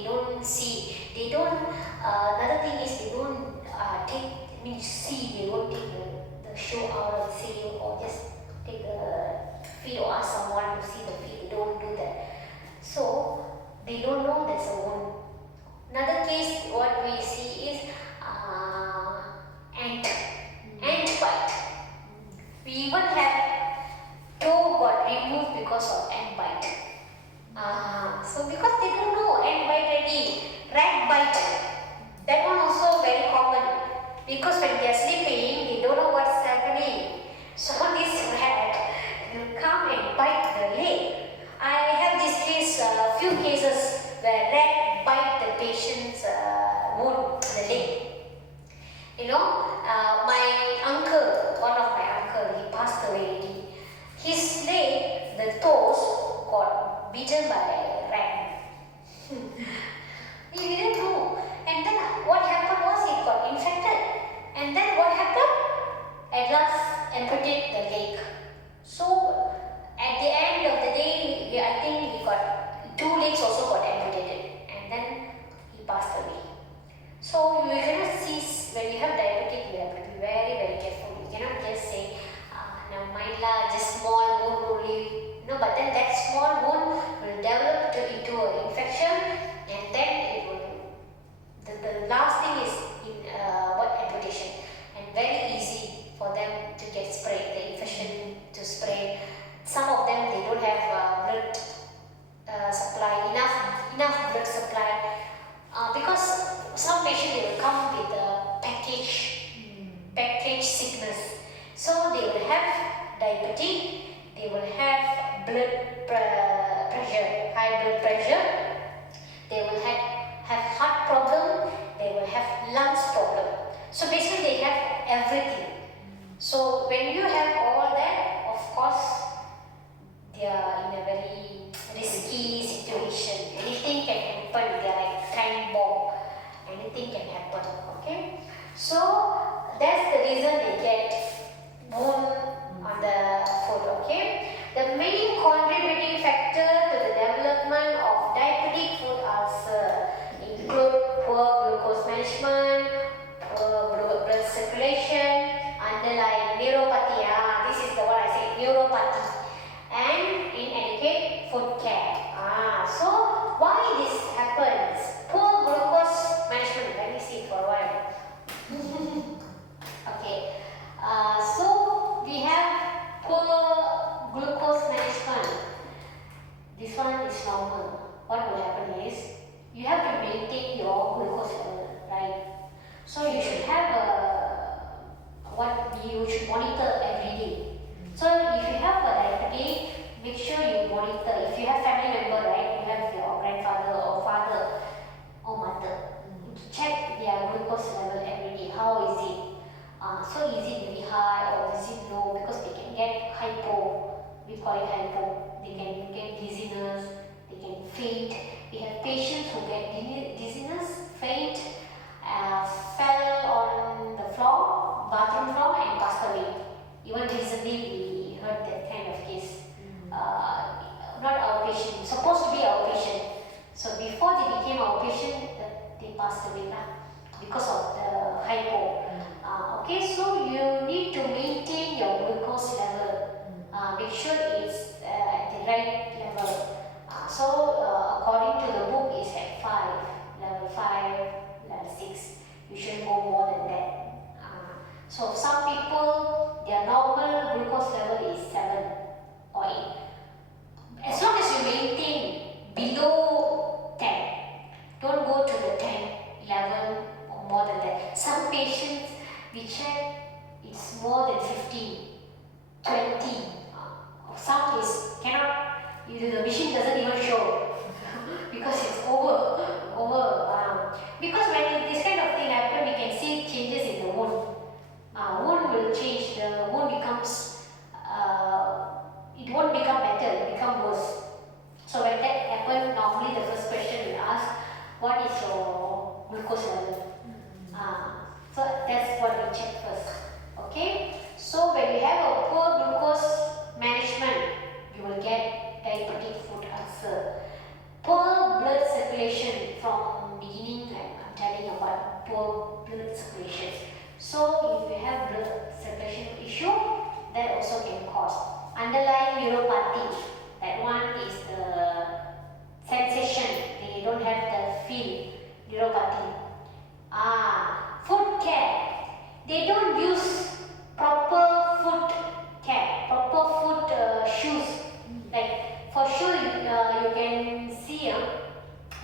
don't see. They don't. Another thing is, they don't see. They won't take the shoe out and see, or just take the feet or ask someone to see the feet. They don't do that. So they don't know there's a wound. Another case, what we see is ant bite. We even have toe got removed because of ant bite. So because they don't know ant bite already, rat bite. That one also very common. Because when they are sleeping, they don't know what's happening. So this rat will come and bite the toes got beaten by a rat. He didn't know. And then what happened was he got infected. And then what happened? At last, amputate the leg. So at the end of the day, I think he got 2 legs also got amputated. And then he passed away. So you cannot see, when you have diabetic, you have to be very, very careful. You cannot just say, never mind lah, just small wound only. No, but then that small wound will develop into an infection, and then it will. The last thing is amputation, and very easy for them to get sprayed. The infection to spray. Some of them they don't have blood supply, enough blood supply, because some patients they will come with a package sickness. So they will have diabetes, they will have blood pressure, high blood pressure, they will have heart problem, they will have lungs problem. So basically they have everything. So when you have all that, of course, they are in a very risky situation. Anything can happen. They are like time bomb. Anything can happen. Okay. So that's the reason they get wound on the foot. Okay. The main contributing factor to the development of diabetic foot ulcer include poor glucose management, poor blood circulation, underlying neuropathy. This is the one I say, neuropathy. And inadequate foot care. So why this happens? Poor glucose management. Let me see it for a while. Okay. So we have poor glucose management. This one is normal. What will happen is you have to maintain your glucose level, right? So you should have what you should monitor every day. So if you have a diabetes, make sure you monitor. If you have family member, right, you have your grandfather or father or mother, check their glucose level every day. How is it? So is it very high or is it low? Because they can get hypo. We call it hypo. They can get dizziness. They can faint. We have patients who get dizziness, faint, fell on the floor, bathroom floor, and passed away. Even recently we heard that kind of case. Not outpatient, supposed to be outpatient. So before they became outpatient, they passed away because of the hypo. Okay, so you need to maintain your glucose level. Make sure it's at the right level. According to the book, it's at 5, level 5, level 6. You shouldn't go more than that. So some people, their normal glucose level is 7 or 8. As long as you maintain below 10, don't go to the 10, 11 or more than that. Some patients, we check, it's more than 15, 20. Some is cannot, the machine doesn't even show because it's over. Because when this kind of thing happens, we can see changes in the wound. Wound will change, the wound becomes, it won't become better, it will become worse. So when that happens, normally the first question will ask, what is your glucose level? So that's what we check first. Okay? So when you have a poor glucose management, you will get diabetic foot ulcer. Poor blood circulation from beginning, I'm telling about poor blood circulation. So if you have blood circulation issue, that also can cause underlying neuropathy. That one is the sensation. They don't have the feel. Neuropathy. Foot care. They don't use proper foot care, proper foot shoes. Like for sure, you can see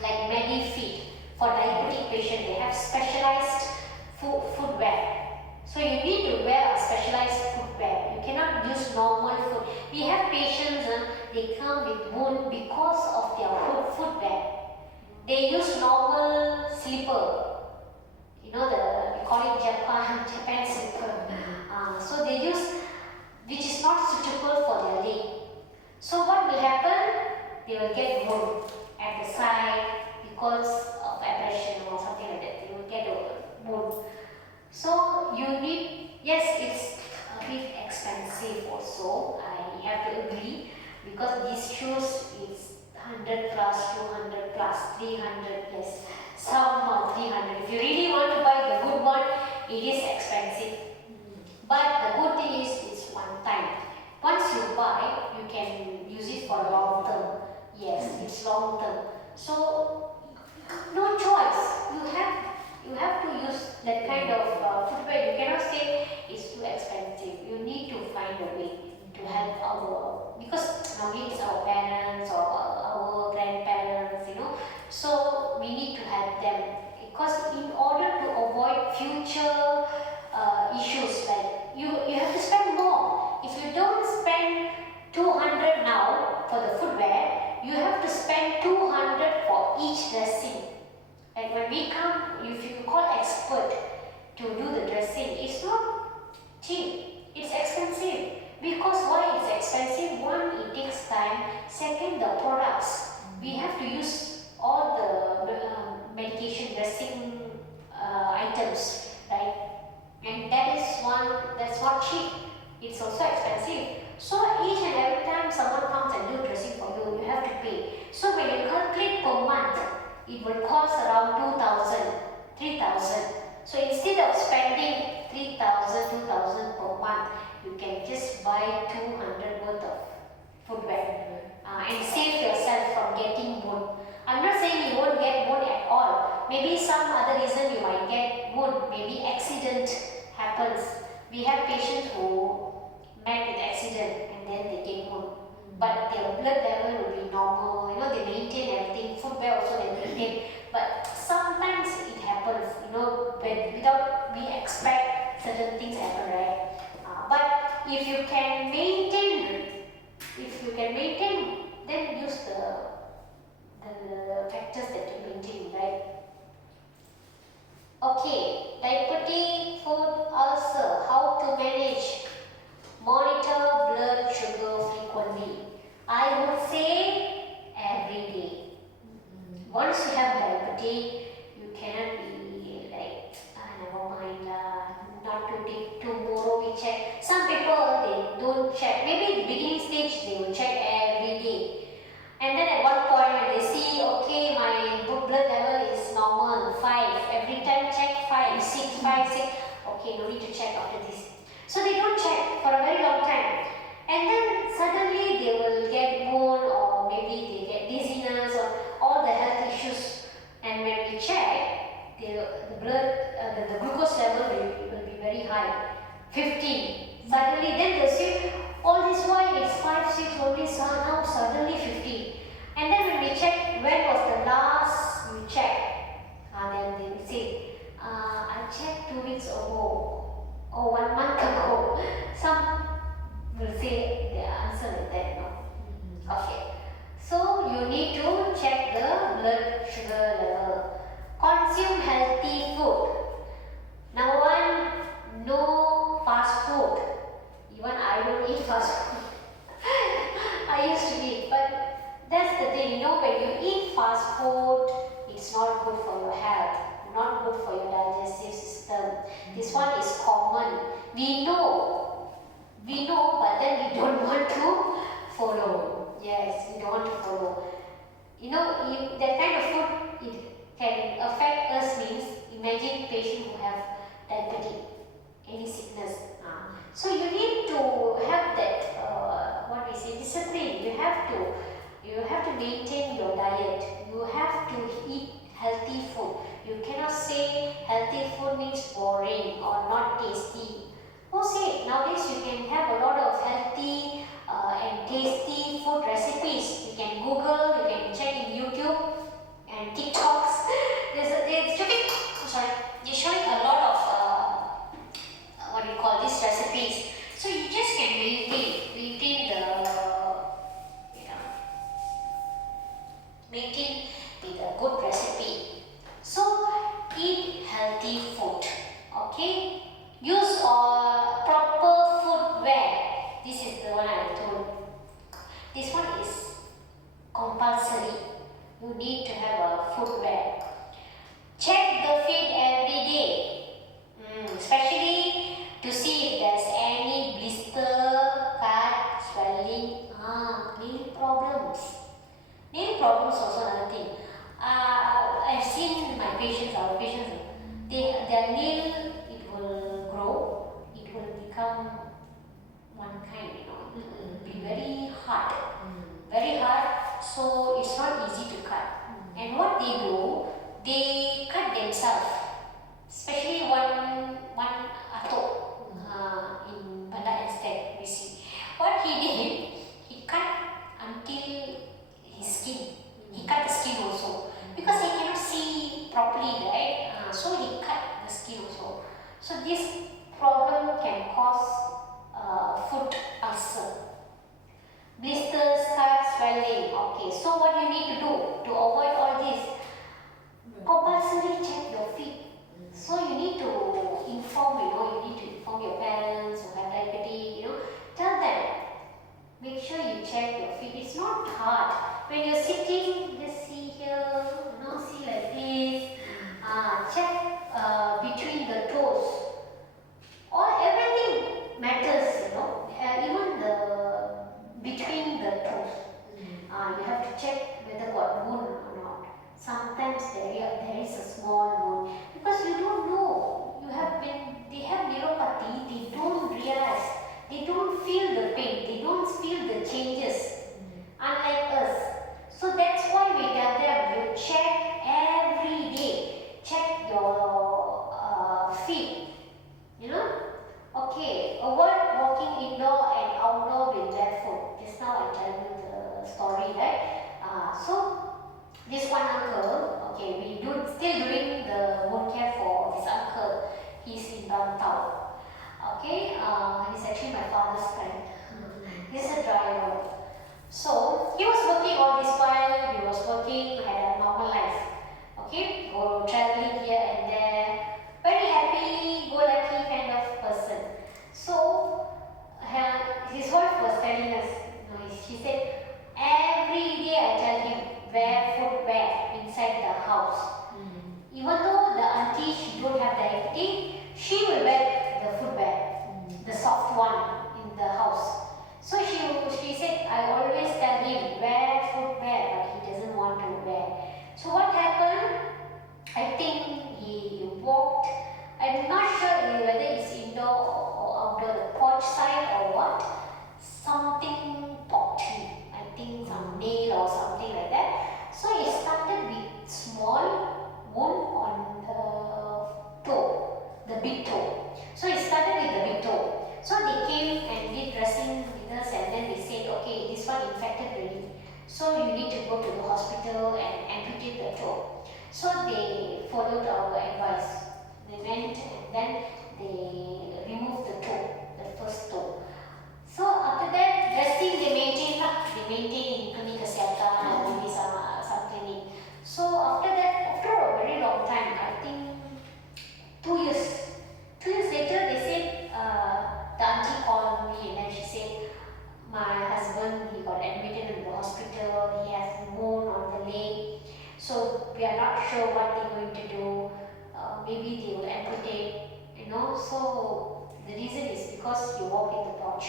like Medifeet for diabetic patient. They have specialized footwear. So you need to wear a specialized footwear. You cannot use normal foot. We have patients, they come with wound because of their footwear. They use normal slipper. You know, we call it Japan slipper. So they use, which is not suitable for their leg. So what they will get wound at the side because of abrasion or something like that. They will get a wound. So you need, yes, it's a bit expensive also, I have to agree, because these shoes is 100 plus, 200 plus, 300 plus, some are 300. If you really want to buy the good one, it is expensive. But the good thing is it's one time. Once you buy, you can use it for long term. Yes, it's long term. So no choice. You have to use that kind of footwear. You cannot say it's too expensive. You need to find a way to help our, because normally it's our parents or our grandparents, you know. So we need to help them, because in order to avoid future issues, like you have to spend more. If you don't spend 200 now for the footwear, you have to spend 200 for each dressing. And when we come, if you call expert to do the dressing, it's not cheap, it's expensive. Because why it's expensive? One, it takes time. Second, the products. We have to use all the medication dressing items, right? And that's not cheap. It's also expensive. So each and every time someone comes and do dressing for you, you have to pay. So when you calculate per month, it will cost around 2,000, 3,000. So instead of spending 3,000, 2,000 per month, you can just buy 200 worth of footwear and save yourself from getting wound. I'm not saying you won't get wound at all. Maybe some other reason you might get wound. Maybe accident happens. We have patients who met with accident and then they get wound. But their blood level will be normal. You know, they maintain everything. Footwear also they maintain. But sometimes it happens. You know, without we expect certain things happen, right? But if you can maintain, then use the factors that you maintain, right? Okay, diabetic foot ulcer, how to manage? Monitor blood sugar frequently. I would say every day. Once you have diabetes, you cannot be like, never mind, not to take tomorrow we check. Some people, they don't check. Maybe in the beginning stage, they will check every day. And then at one point when they see, okay, my blood level is normal, 5. Every time check 5, 6, 5, 6. Okay, no need to check after this. So they don't check for a very long time. And then suddenly they will get wound, or maybe they get dizziness, or all the health issues. And when we check, the blood, the glucose level will be very high, 15. Suddenly then they'll say, all this while it's 5, 6 only, so now suddenly 15. And then when we check, when was the last you checked? Then they will say, I checked 2 weeks ago, or 1 month ago. Some will say the answer like that, no? Okay. So you need to check the blood sugar level. Consume healthy food. Number 1, no fast food. Even I don't eat fast food. I used to eat, but that's the thing, you know, when you eat fast food, it's not good for your health, not good for your digestive system. This one is common. We know, but then we don't want to follow. Yes, we don't want to follow. You know, that kind of food, it can affect us means, imagine patient who have diabetes, any sickness. So you need to have that, what we say, discipline. You have to maintain your diet. You have to eat healthy food. You cannot say healthy food means boring or not tasty. Who say? Nowadays you can have a lot of healthy and tasty food recipes. You can Google, you can check in YouTube and TikToks. They're showing a lot of what do you call these recipes. So you just can maintain with a good recipe. So eat healthy food. Okay. Use proper footwear. This is the one I told. This one is compulsory. You need to have a footwear. Check the feet every day, especially to see if there's any blister, cut, swelling, nail problems. Nail problems also another thing. I've seen my patients, our patients, their nail, it will grow, it will become one kind, be very hard, very hard, so it's not easy to cut. And what they do, they cut themselves, especially one atok in Banda Estate, we see. What he did, he cut until his skin. He cut the skin also because he cannot see properly, right? So he cut the skin also. So this problem can cause foot ulcer, blisters, cuts, swelling. Okay, so what you need to do to avoid all this? Compulsory check your feet. So you need to inform, you need to inform your parents who have diabetes, tell them. Make sure you check your feet. It's not hard. When you're sitting, just see here, see like this. Check between the toes. Everything matters, even the between the toes. You have to check whether got wound or not. Sometimes there is a small wound because you don't know. They have neuropathy. They don't realize. They don't feel the pain. They don't feel the changes. Unlike us. So that's why we tell them you check every day. Check your feet. Okay, avoid walking indoor and outdoor with barefoot. Just now I tell you the story, right? So this one uncle, okay, still doing the wound care for this uncle. He's in downtown. Okay, he's actually my father's friend. He's a driver. So he was working all this while. He was working, had a normal life. Okay, go traveling here and there. Very happy, go lucky kind of person. So his wife was telling us, she said, every day I tell him wear footwear inside the house. Even though the auntie, she don't have diabetes, she will wear the footwear, the soft one in the house. So she said, I always tell him wear footwear, but he doesn't want to wear. So what happened? I think he walked. I'm not sure whether it's indoor or outdoor, the porch side or what. Something popped him. I think some nail or something like that. So he started with small wound on the toe, the big toe. So he started with the big toe. So they came and did dressing with us, and then they said, okay, this one infected already. So you need to go to the hospital and amputate the toe. So they followed our advice. They went and then they removed the toe, the first toe. So after that, dressing they maintain in clinic kesihatan, maybe some clinic. So after that, after a very long time, I think 2 years. 2 years later, they said, the auntie called me and then she said, my husband, he got admitted in the hospital, he has wound on the leg. So we are not sure what they're going to do. Maybe they will amputate, So the reason is because you walk in the porch.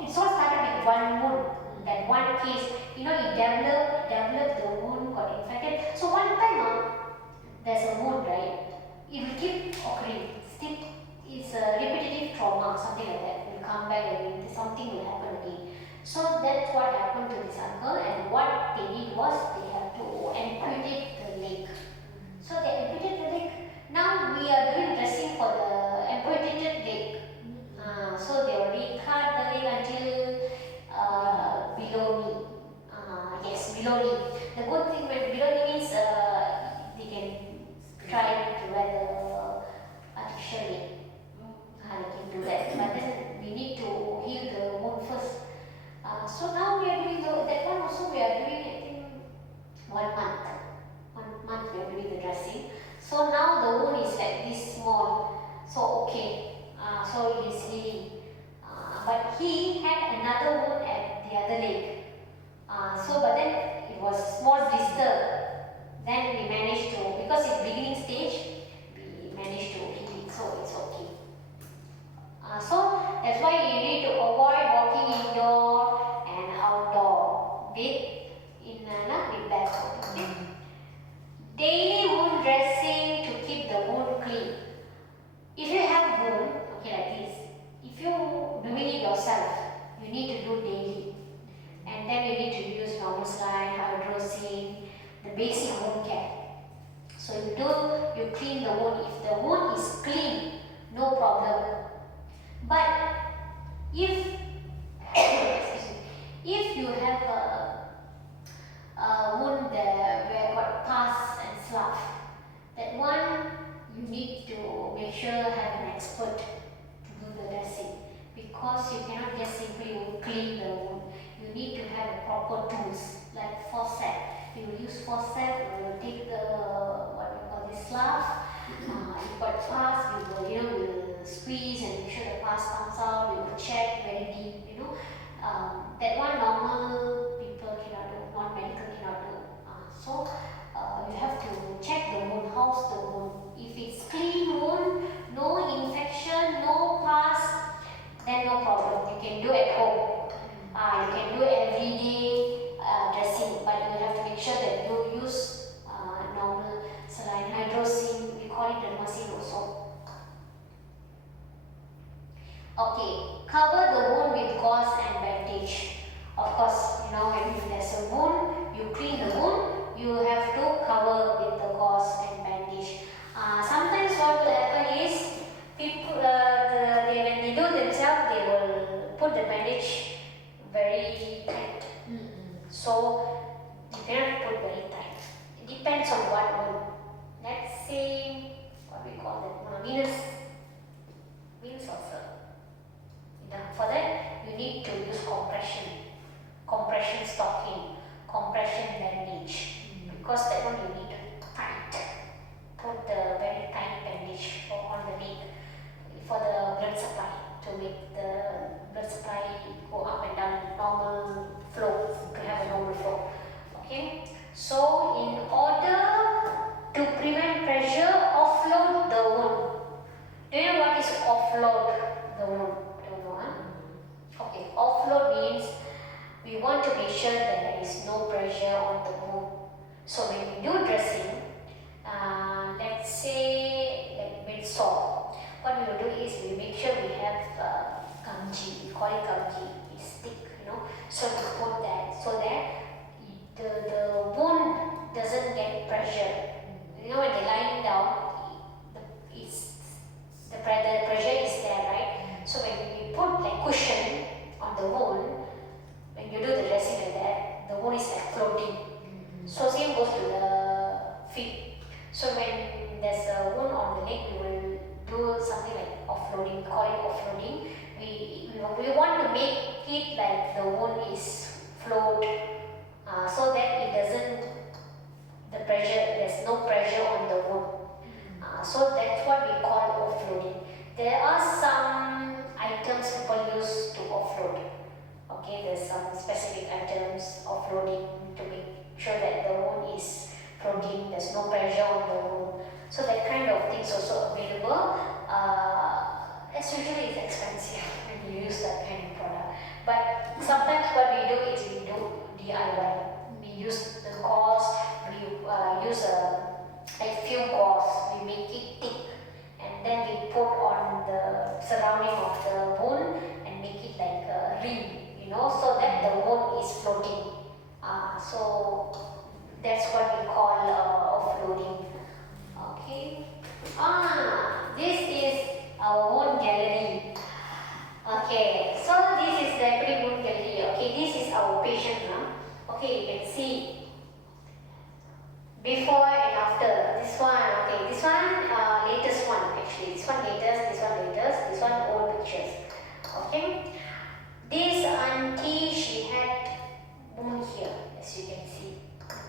It's all started with one wound. That one case, it developed the wound, got infected. So one time, there's a wound, right? It will keep occurring. It's a repetitive trauma, something like that. It will come back and something will happen again. So that's what happened to this uncle, and what they did was they have to amputate the leg. So they amputated the leg. Now we are doing dressing for the amputated leg. So they already cut the leg until below knee. Yes, below knee. The good thing with below knee means they can try to wear the artificial leg. They can do that. But then we need to heal the wound first. So now we are doing that one also. We are doing, I think, 1 month. 1 month we are doing the dressing. So now the wound is like this small. So okay. So it is healing. But he had another wound at the other leg. basic wound care. So you clean the wound. If the wound is clean, no problem. But if if you have a wound where got pus and slough, that one you need to make sure have an expert to do the dressing, because you cannot just simply clean the wound. You need to have proper tools like forceps. We will use forceps. We will take the what we call this slough. If got pus, we will squeeze and make sure the pus comes out. We will check very deep. That one normal people cannot do, non-medical cannot do. So you have to check the wound. How's the wound? If it's clean wound, no infection, no pus, then no problem. You can do at home. You can do everyday dressing, but you have to make sure that you use normal saline hydrocin. We call it dermacin also. Okay, cover the wound with gauze and bandage. Of course, when there's a wound, you clean the wound, you have to cover with the gauze and bandage. Sometimes what will happen is people, when they do themselves, they will put the bandage very tight. So you cannot put very tight. It depends on what wound. Let's say what we call that venous ulcer. For that, you need to use compression stocking, compression bandage, because that one you need to tight. Put the very tight bandage on the neck for the blood supply, to make the blood supply go up and down, normal flow, to have a normal flow. Okay, so in order to prevent pressure, offload the wound. Do you know what is offload the wound? Okay, offload means we want to make sure that there is no pressure on the wound. So when we do dressing, let's say like when sore, what we will do is we make sure we have gamji. We call it gamji. It's thick, So we put that so that the wound doesn't get pressure. When they're lying down, the pressure is there, right? So when we put like cushion on the wound, when you do the dressing like that, the wound is like floating. So same goes to the feet. So when there's a wound on the leg, we will do something like offloading, call it offloading. We want to make it like the wound is float, so that it doesn't, there's no pressure on the wound. So that's what we call offloading. There are some items people use to offload. Okay, there's some specific items offloading to make sure that the wound is floating, there's no pressure on the wound. So that kind of things also available. As usually it's expensive when you use that kind of product. But sometimes what we do is we do DIY. We use the gauze, we use a few gauze, we make it thick, and then we put on the surrounding of the wound and make it like a ring, so that the wound is floating. So that's what we call offloading. Okay. This is our wound gallery. Okay, so this is the wound gallery. Okay, this is our patient. Okay, you can see before and after. This one, okay, this one latest one actually. This one latest, this one old pictures. Okay. This auntie, she had wound here, as you can see.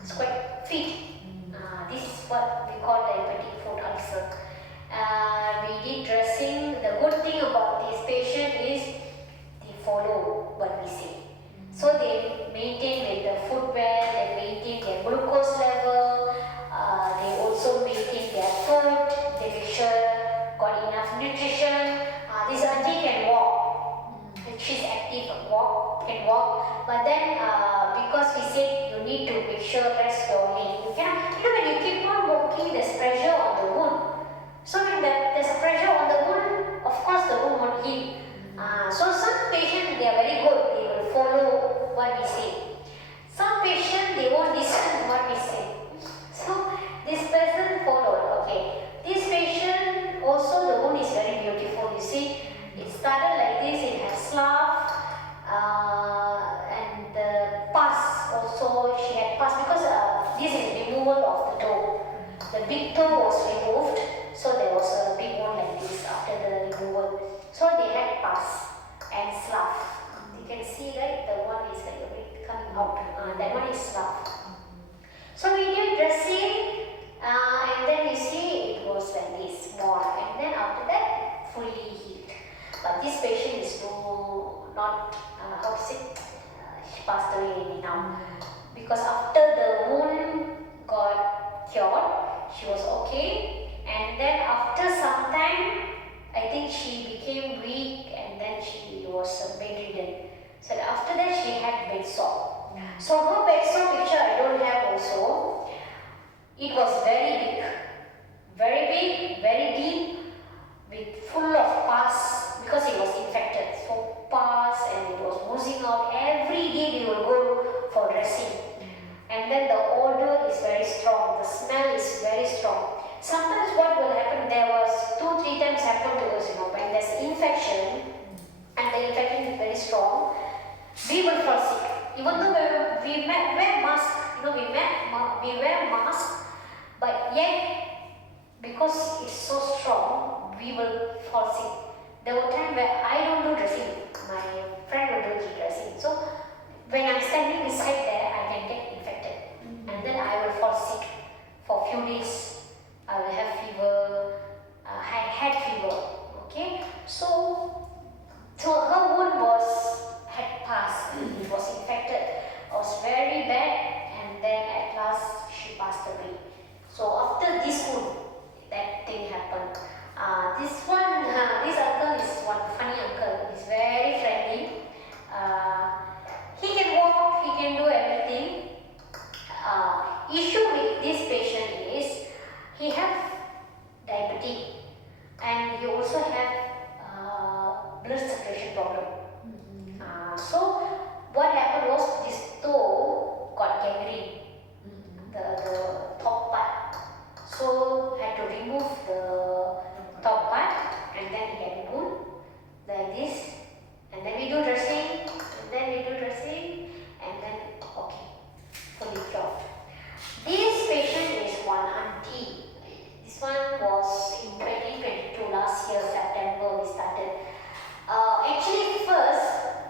It's quite fit. This is what we call diabetic foot ulcer. We did dressing. The good thing about this patient is they follow what we say. So they maintain with the footwear, they maintain their glucose level, they also maintain their food, they make sure got enough nutrition. This auntie can walk, she's active, can walk, but then because we said you need to make sure rest your leg. You cannot, when you keep on walking, there's pressure on the wound. So when there's a pressure on the wound, of course the wound won't heal. So some patients, they are very good, they will follow what we say. Some patients, they won't listen to what we say. big toe was removed, so there was a big wound like this after the removal. So they had pus and slough. You can see that the one is like a bit coming out. That one is slough. So we did dressing, and then you see it was like this more, and then after that fully healed. But this patient is not how to say, she passed away now, because after the wound got cured, she was okay, and then after some time, I think she became weak, and then she was bedridden. So after that, she had bed sore. So her bed sore picture I don't have also. It was very big, very deep, with full of pus because it was infected. So pus, and it was oozing out. Every day we will go for dressing. And then the odor is very strong, the smell is very strong. Sometimes what will happen, there was 2-3 times happened to us, when there's infection and the infection is very strong, we will fall sick. Even though we wear mask, we wear mask, but yet because it's so strong, we will fall sick. There were times where I don't do dressing, my friend will do the dressing. So when I'm standing beside there, I can get infected, and then I will fall sick for a few days. I will have fever. I had fever. Okay, so her wound had passed. It was infected. It was very bad, and then at last she passed away. So after this wound, that thing happened. This uncle is one funny uncle. He's very friendly. He can walk. He can do everything. Issue with this patient is he has diabetes, and he also have blood circulation problem. So what happened was this toe got gangrene, the top part. So had to remove the top part, and then he had wound like this, and then we do dressing, and then okay, fully cured. This patient is one auntie. This one was in 2022, last year, September, we started. Actually, first,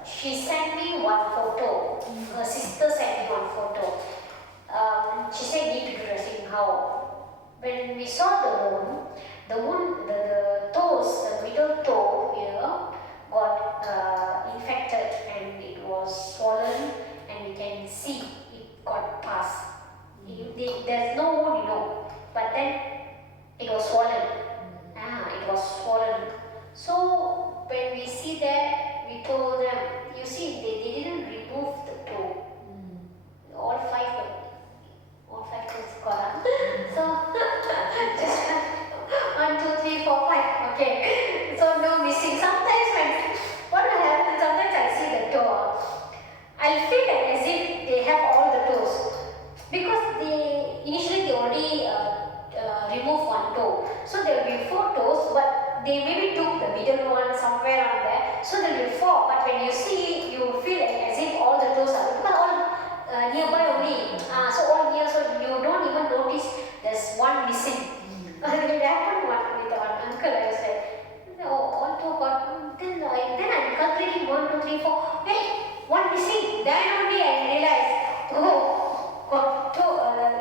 she sent me one photo. Her sister sent me one photo. She said, need to do dressing. How? When we saw the toes, the middle toe here got infected, and it was swollen, and we can see it got pus. There's no wound, but then it was swollen. It was swollen. So when we see that, we told them, you see, they didn't remove the toe. All five toes got. So just 1, 2, 3, 4, 5. Okay. So no missing. Sometimes what will happen? Sometimes I see the toe. I feel like as if they have all the toes, because initially they already remove one toe. So there will be 4 toes, but they maybe took the middle one somewhere on there. So there will be 4. But when you see, you feel like as if all the toes are, because all nearby only. So all near, so you don't even notice there's one missing. It happened with one uncle. I was like, no, all two got. Then I'm calculating 1, 2, 3, 4. Hey, one missing. Then only I realized, got toe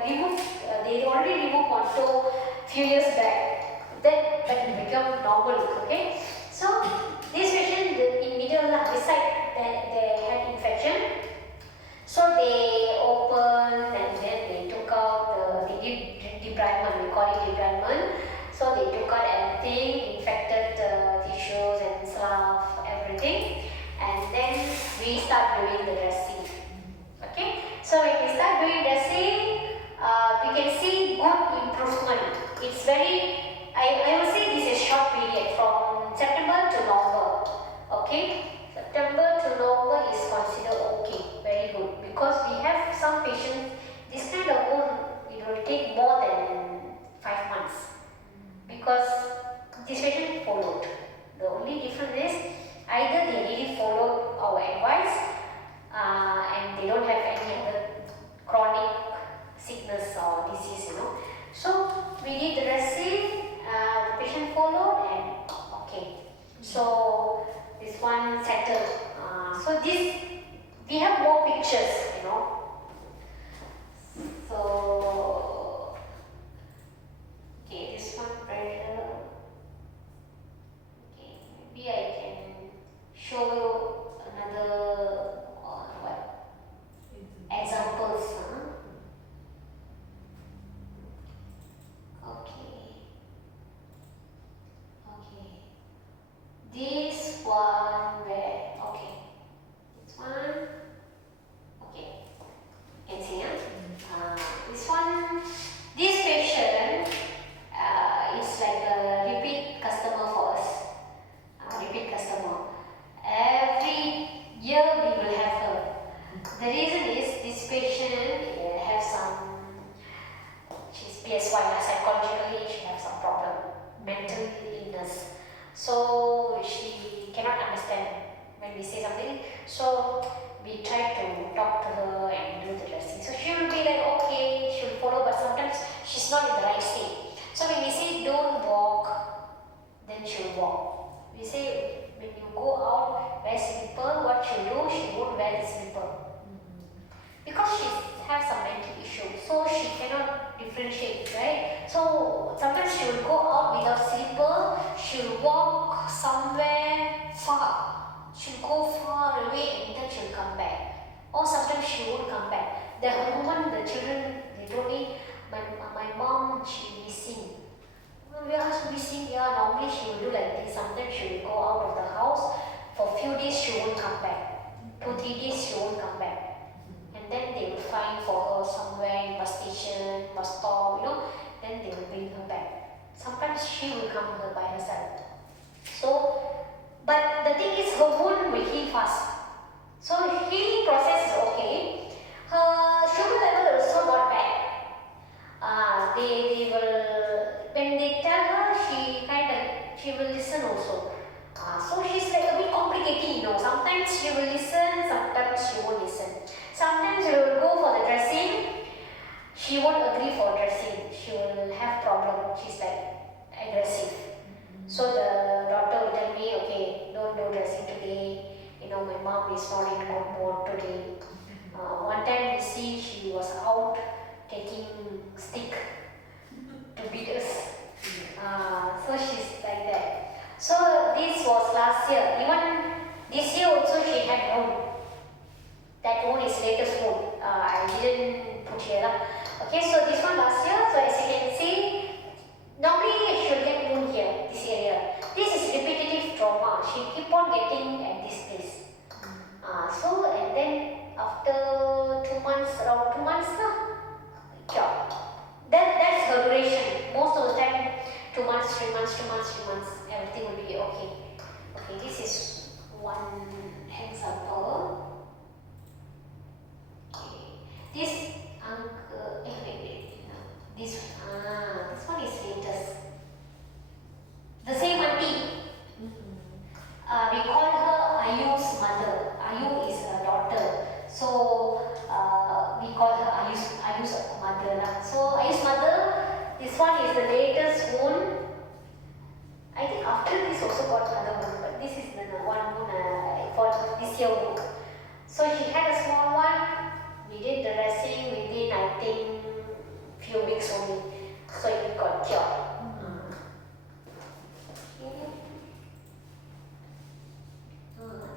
removed. They already removed one toe few years back. Then it become normal. Okay. So this patient in middle beside they had infection. So they opened, and then they took out they did debridement. We call it debridement. So they took out everything, infected tissues and slough, everything, and then we start doing the dressing. Okay. So when we start doing dressing, we can see good improvement. It's very, I will say this is short period from September to November. Okay. September to November is considered okay, very good, because we have some patients, this kind of wound, it will take more than 5 months, because this patient followed. The only difference is either they really followed our advice and they don't have any other chronic sickness or disease, So we we have more pictures, you know. So, okay, this one pressure. Okay, maybe I can show you another what examples. Huh? Okay, okay. This one where okay, this one okay. Can see, huh? This one, this patient is like a repeat customer for us. Repeat customer. Every year we will have her. The reason is this patient has some, she's PSY, psychologically she has some problem, mental illness. So she cannot understand when we say something. So we try to talk to her and do the dressing. So she will be like, okay, she will follow, but sometimes she's not in the right state. So when we say don't walk, then she will walk. We say when you go out, wear slipper, what she'll do, she won't wear the slipper. Because she has some mental issue, so she cannot differentiate, right? So sometimes she will go out without slipper, she will walk somewhere far. She'll go far away and then she'll come back. Or sometimes she won't come back. The woman, the children, they told me, my mom, she's missing. We are also missing, yeah, normally she will do like this. Sometimes she will go out of the house. For a few days she won't come back. 2-3 days she won't come back. And then they will find for her somewhere in bus station, bus stop, you know. Then they will bring her back. Sometimes she will come her by herself. So, but the thing is, her wound will heal fast. So healing process is okay. Her sugar level is also not bad. They will, when they tell her, she will listen also. So she's like a bit complicated, you know. Sometimes she will listen, sometimes she won't listen. Sometimes we will go for the dressing, she won't agree for dressing. She will have problem. She's like aggressive. So the doctor will tell me, okay, don't do dressing today. You know, my mom is not in good mood today. One time we see she was out taking stick to beat us. So she's like that. So this was last year. Even this year also she had wound. That wound is latest wound. I didn't put here. Okay, so this one last year. So as you can see, normally she will get wound here, this area. This is repetitive trauma. She keep on getting at this place. So and then after 2 months, around 2 months, cure. That's her duration. Most of the time, 2 months, 3 months, 2 months, 3 months, everything will be okay. Okay, this is one example. Okay, this this one is latest. The same auntie. We call her Ayu's mother. Ayu is her daughter. So we call her Ayu's mother. So Ayu's mother, this one is the latest wound. I think after this also got another one, but this is the one wound for this year wound. So she had a small one. We did the dressing within, I think, few weeks only. So it got cured.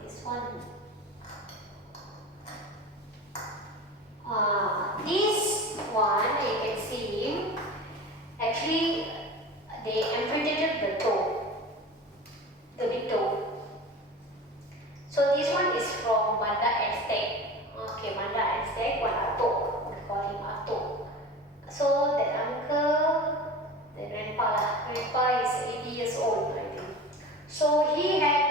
This one. This one you can see, actually they amputated the toe, the big toe. So this one is from Manda Aztec. Okay, Manda Aztec, one Atok. We call him Atok. So that uncle, the grandpa is 80 years old, I think. So he had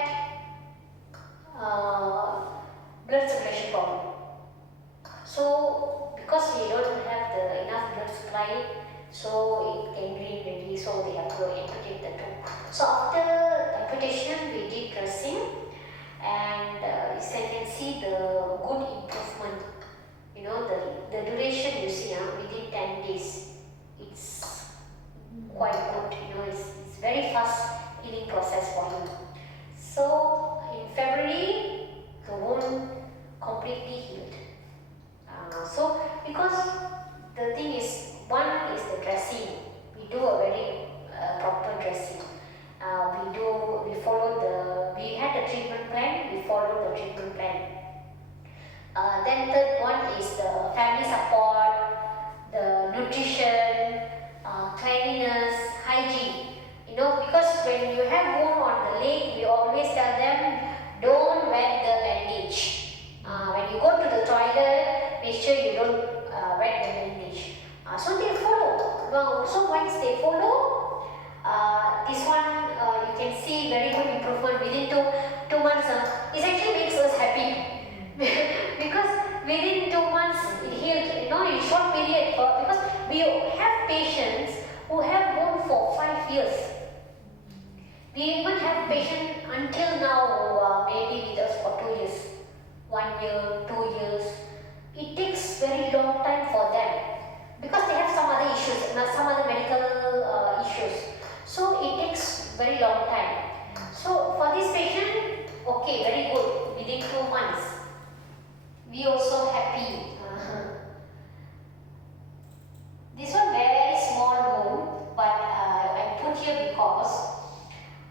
blood circulation problem. So because we don't have enough blood supply, so it gangrene ready, so they have to amputate the toe. So after amputation, we did dressing, and you can see the good improvement. You know, the duration you see, within 10 days, it's quite good. You know, it's very fast healing process for him. So in February, the wound completely healed. So because the thing is, one is the dressing. We do a very proper dressing. We had a treatment plan, we followed the treatment plan. Then third one is the family support, the nutrition, cleanliness, hygiene. Because when you have wound on the leg, we always tell them, don't wet the bandage. When you go to the toilet, make sure you don't wet the bandage. So they follow. So once they follow, this one you can see very good improvement within two months. It actually makes us happy because within 2 months it healed. In short period. Because we have patients who have wound for 5 years. We even have patients until now, maybe with us for 2 years, 1 year, 2 years. It takes very long time for them because they have some other issues, some other medical issues. So it takes very long time. So for this patient, okay, very good, within 2 months. We also happy. This one very small wound, but I put here because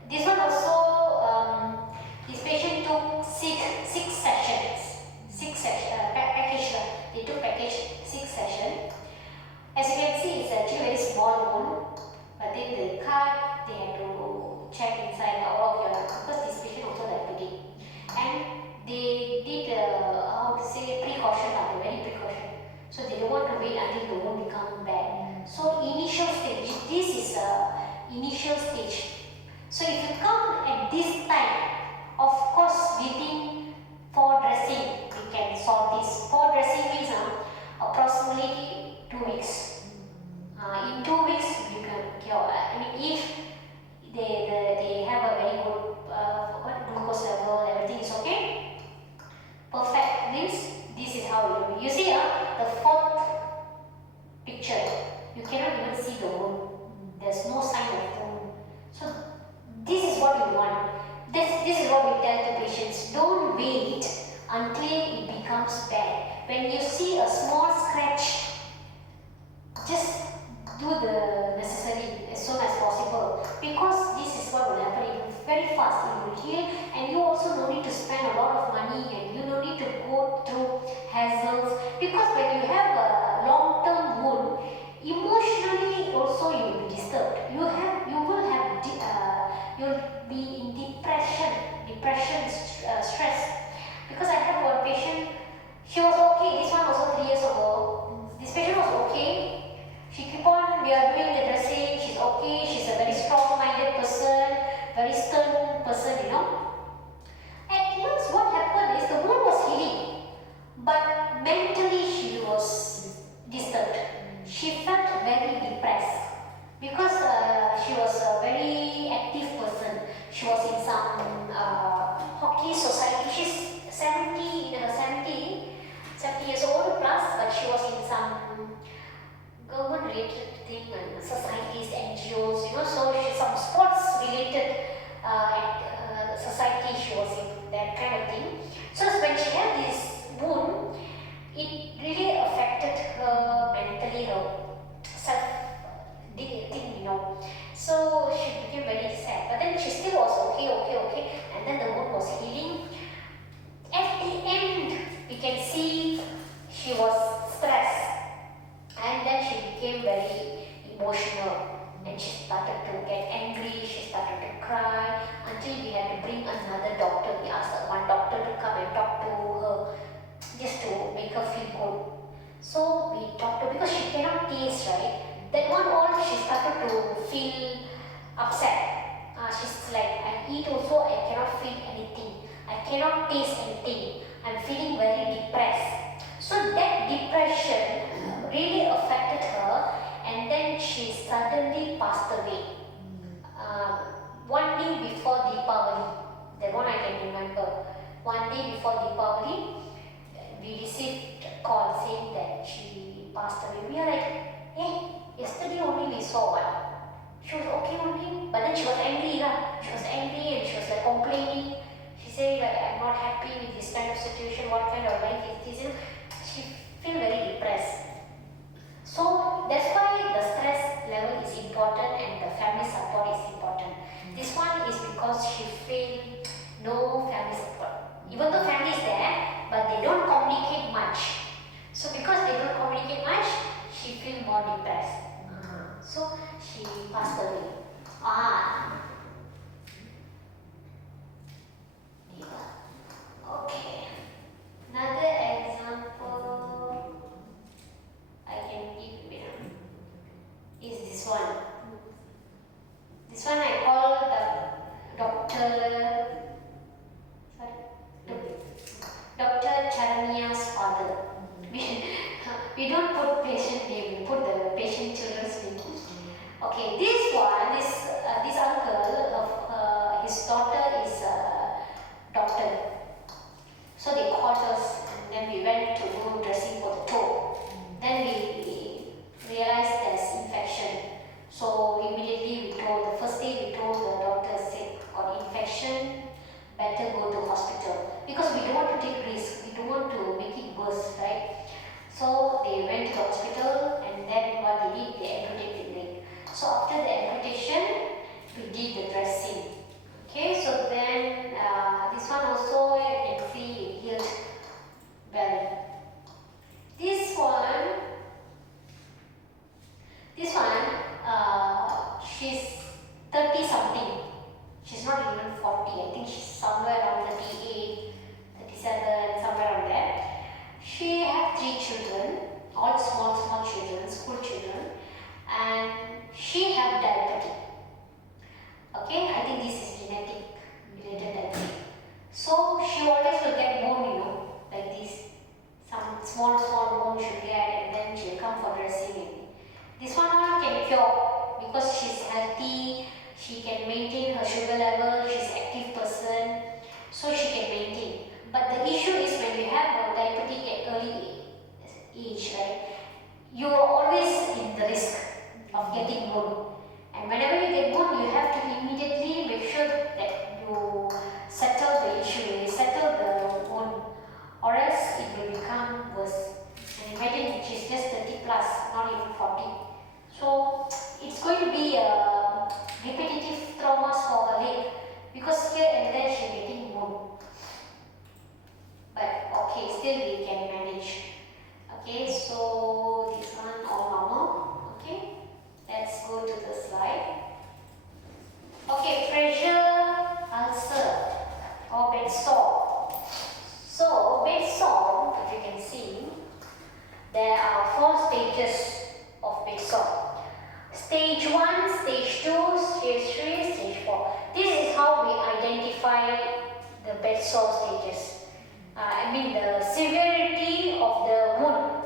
this one also, this patient took six sessions, package. They took package 6 sessions. As you can see, it's actually very small wound, but then they cut, they had to check inside all of your, because this patient also diabetic. And they did, precaution, very precaution. So they don't want to wait until the wound become bad. So initial stage, this is initial stage. So if you come at this time, of course within 4 dressing, we can solve this. 4 dressing means approximately 2 weeks. In 2 weeks, you can cure. If they have a very good glucose level, everything is okay. Perfect means this is how you do. You see the 4th picture, you cannot even see the wound. There's no sign of wound. So this is what you want. This is what we tell the patients. Don't wait until it becomes bad. When you see a small scratch, just do the necessary as soon as possible, because this is what will happen. It will very fast, it will heal, and you also don't need to spend a lot of money, and you don't need to go through hassles, because when you have a long-term wound, emotionally also you will be disturbed. You'll be in depression, stress. Because I have one patient, she was okay. This one also 3 years ago. This patient was okay. She keep on. We are doing the dressing. She's okay. She's a very strong-minded person, very stern person, And what happened is the wound was healing, but mentally she was disturbed. She felt very depressed because she was a very active person. She was in some hockey society. She's 70 years old plus, but she was in some government-related thing and societies, NGOs, so she's some sports-related society. She was in that kind of thing. So when she had this wound, it really affected her mentally, her self-thing, So she became very sad. But then she still was okay. And then the wound was healing. At the end, we can see she was stressed. And then she became very emotional. And she started to get angry, she started to cry, until we had to bring another doctor. We asked one doctor to come and talk to her, just to make her feel good. So we talked to her, because she cannot taste, right? That one all, she started to feel upset. She's like, I eat also, I cannot feel anything. I cannot taste anything. I'm feeling very depressed. So that depression really affected her, and then she suddenly passed away. One day before Deepavali, that one I can remember. One day before Deepavali, we received a call saying that she passed away. We are like, hey, yesterday only we saw what? She was okay only, but then she was angry. She was angry and she was like complaining. She say like, I'm not happy with this kind of situation, what kind of life is this? She feel very depressed. So that's why the stress level is important and the family support is important. This one is because she feel no family support. Even though family is there, but they don't communicate much. So because they don't communicate much, she feel more depressed. So she passed away. Okay. Another example I can give you is this one. This one I call the Dr. Charania's father. We don't put patient name, we put the patient children's name. Okay, this one, this uncle of his daughter is a doctor. So they called us and then we went to do dressing for the toe. Then we realized there's infection. So immediately the first day we told the doctor, said, got infection, better go to hospital. Because we don't want to take risk, we don't want to make it worse, right? So they went to the hospital and then what they did, they amputated the leg. So after the amputation, we did the dressing. Okay, so then this one also you can see it healed well. This one, she's 30 something. She's not even 40. I think she's somewhere around 38, 37, somewhere around there. She had 3 children, all small children, school children, and she had diabetes. Okay, I think this is genetic related diabetes. So she always will get bone, like this. Some small bone she'll get and then she'll come for dressing. This one can cure because she's healthy, she can maintain her sugar level, she's an active person, so she can maintain. But the issue is when you have a diabetic at early age, right, you are always in the risk of getting bone. And whenever you get bone, you have to immediately make sure that you settle the issue, you settle the bone, or else it will become worse. And imagine she's just 30 plus, not even 40. So it's going to be a repetitive traumas for her leg because here and there she's getting bone. But okay, still we can manage. Okay, so this one all normal. Okay, let's go to the slide. Okay, pressure ulcer or bed sore. So bed sore, if you can see, there are 4 stages of bed sore. Stage 1, stage 2, stage 3, stage 4. This is how we identify the bed sore stages. The severity of the wound.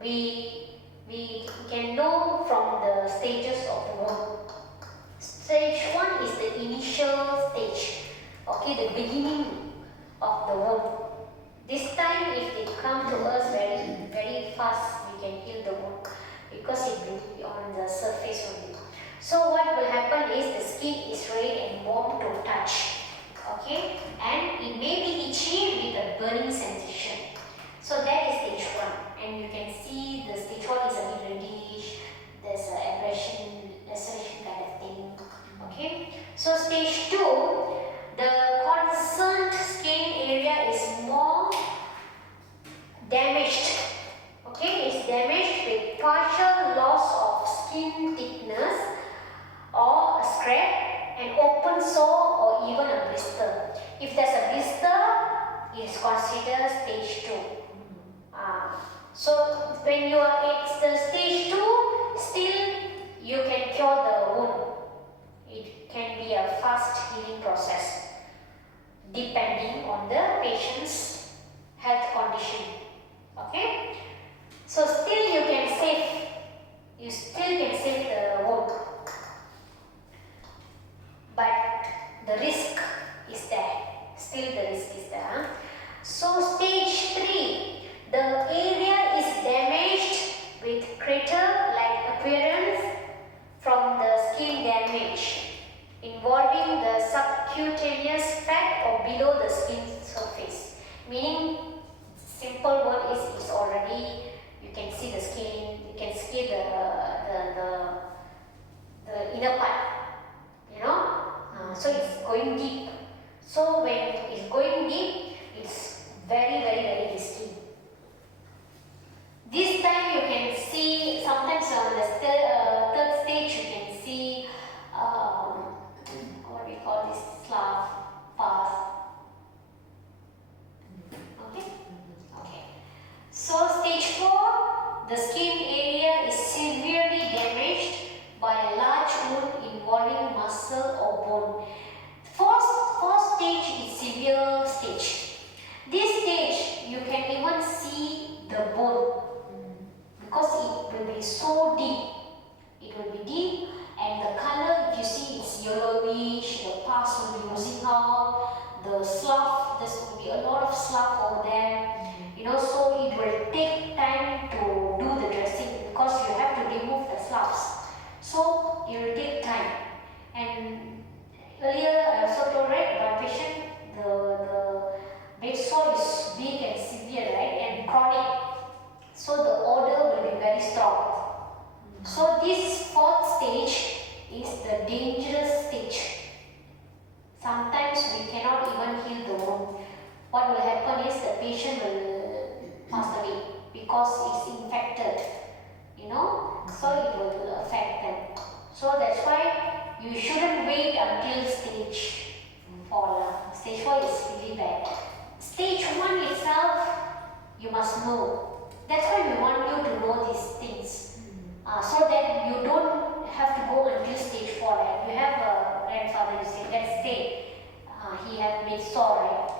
We can know from the stages of the wound. Stage 1 is the initial stage. Okay, the beginning of the wound. This time, if they come to us very, very fast, we can heal the wound because it will be on the surface only. So what will happen is the skin is red and warm to touch. Okay, and it may be itchy with a burning sensation. So that is stage 1, and you can see the stage 1 is a bit reddish. There's an abrasion, laceration kind of thing. Okay, so stage 2, the concerned skin area is more damaged. Okay, it's damaged with partial loss of skin thickness or a scrap, an open sore or even a blister. If there's a blister, it is considered stage 2. So when you are at the stage 2, still you can cure the wound. It can be a fast healing process depending on the patient's health condition. Okay? So still you still can save the wound. But the risk is there. Still the risk is there. So stage 3, the area is damaged with crater-like appearance from the skin damage involving the subcutaneous fat or below the skin inner part, so it's going deep. So when it's going deep, it's very, very, very risky. This time you can see, sometimes on the third stage you can see, what we call this, slough, pus. Okay. So stage 4, the skin area is severely damaged by a large wound involving muscle or bone. Fourth stage is severe stage. This stage you can even see the bone because it will be so deep. It will be deep, and the color, if you see, it's yellowish, the pus will be losing out, the slough, there's will be a lot of slough over there. So it will take time to do the dressing because you have to remove the sloughs. So it will take time. And earlier I also told, right, one patient, the bed sore is big and severe, right, and chronic. So the odor will be very strong. So this fourth stage is the dangerous stage. Sometimes we cannot even heal the wound. What will happen is the patient will pass away because it's infected, so it will affect them. So that's why you shouldn't wait until stage 4. Stage 4 is really bad. Stage 1 itself, you must know. That's why we want you to know these things, so that you don't have to go until stage 4. Like you have a grandfather, you say, let's say he have made sore, right?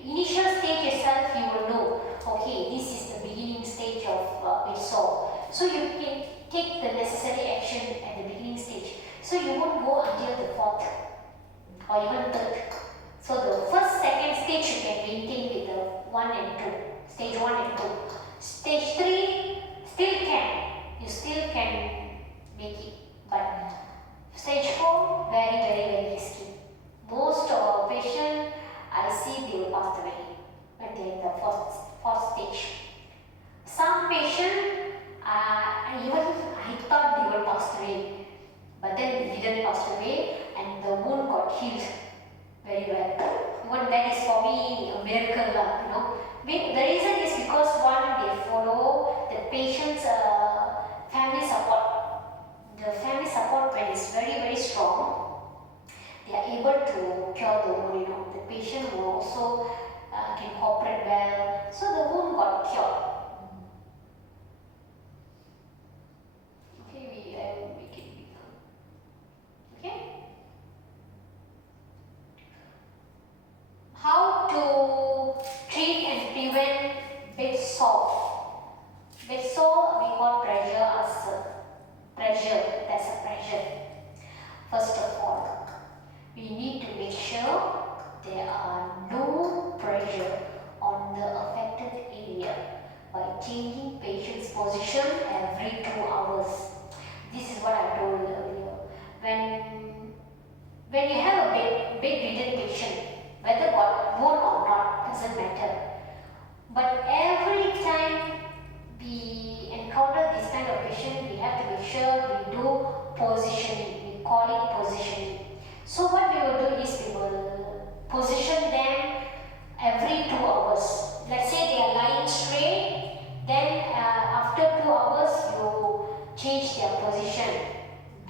Initial stage itself, you will know, okay, this is the beginning stage of made sore. So you can take the necessary action at the beginning stage. So you won't go until the 4th or even 3rd. So the first, second stage you can maintain with the 1 and 2. Stage 1 and 2. Stage 3 still can. You still can make it. But stage 4, very, very, very risky. Most of our patients, I see they will pass away when they are in the fourth stage. Some patients, even I thought they will pass away, but then they didn't pass away and the wound got healed very well. Even that is for me a miracle, The reason is because one, they follow the patient's family support. The family support, when it's very, very strong, they are able to cure the wound. The patient will also can cooperate well, so the wound got cured. Okay, I will make it bigger. Okay. How to treat and prevent bed sore? Bed sore, we call pressure ulcer. Pressure, that's a pressure. First of all, we need to make sure there are no pressure on the affected area by changing patient's position every 2 hours. This is what I told earlier. When you have a bedridden patient, whether got bone or not, doesn't matter. But every time we encounter this kind of patient, we have to make sure we do positioning. We call it positioning. So what we will do is we will position them every 2 hours. Let's say they are lying straight, then after 2 hours you change their position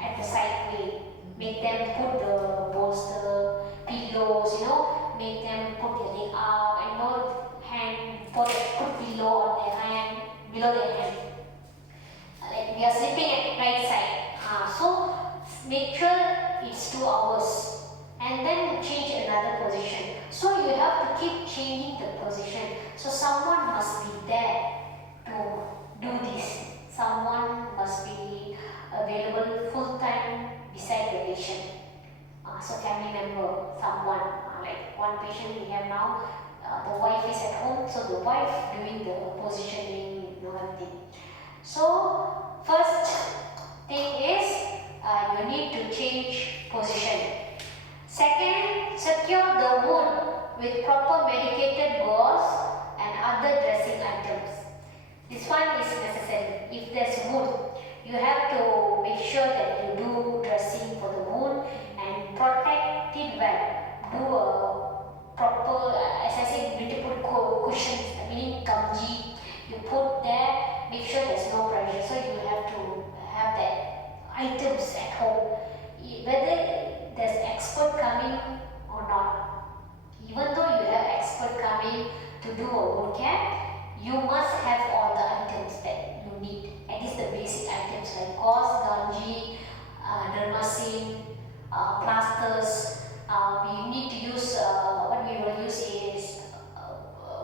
at the side way. Make them put the bolster, pillows, make them put their leg up and put pillow on their hand, below their hand. Like we are sleeping at right side. So make sure it's 2 hours and then change another position. So you have to keep changing the position. So someone must be there to do this. Someone must be available full time beside the patient. So family member, someone, like one patient we have now, the wife is at home, so the wife doing the positioning, everything. So first thing is you need to change position. Second, secure the wound with proper medicated gauze and other dressing items. This one is necessary. If there's wound, you have to make sure that you do dressing for you put there, make sure there's no pressure. So you have to have that items at home. Whether there's expert coming or not, even though you have expert coming to do a wound care, you must have all the items that you need. At least the basic items like gauze, ganji, dermasin, plasters. We need to use, what we will use is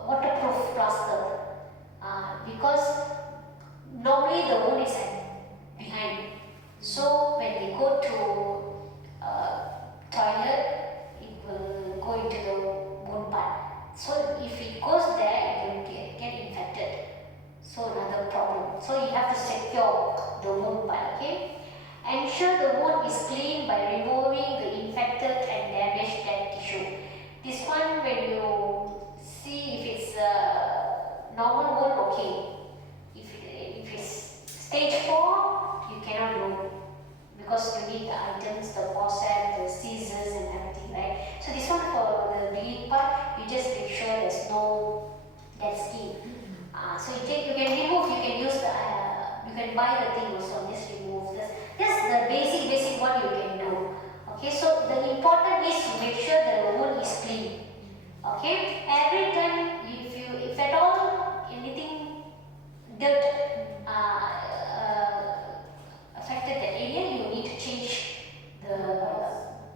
waterproof plaster, because normally the wound is behind. So when they go to toilet, it will go into the wound part. So if it goes there, it will get infected. So another problem. So you have to secure the wound part, okay? Ensure the wound is clean by removing the infected and damaged dead tissue. This one, when you see if it's a normal wound, okay. If it's stage 4, you cannot do, because you need the items, the forceps, the scissors and everything, right? So this one, for the bleed part, you just make sure there's no dead skin. So you can remove, you can use the, you can buy the thing also, just remove this. Just the basic one you can do. Okay, so the important is to make sure the wound is clean. Okay, every time if at all anything dirt affected the area, you need to change the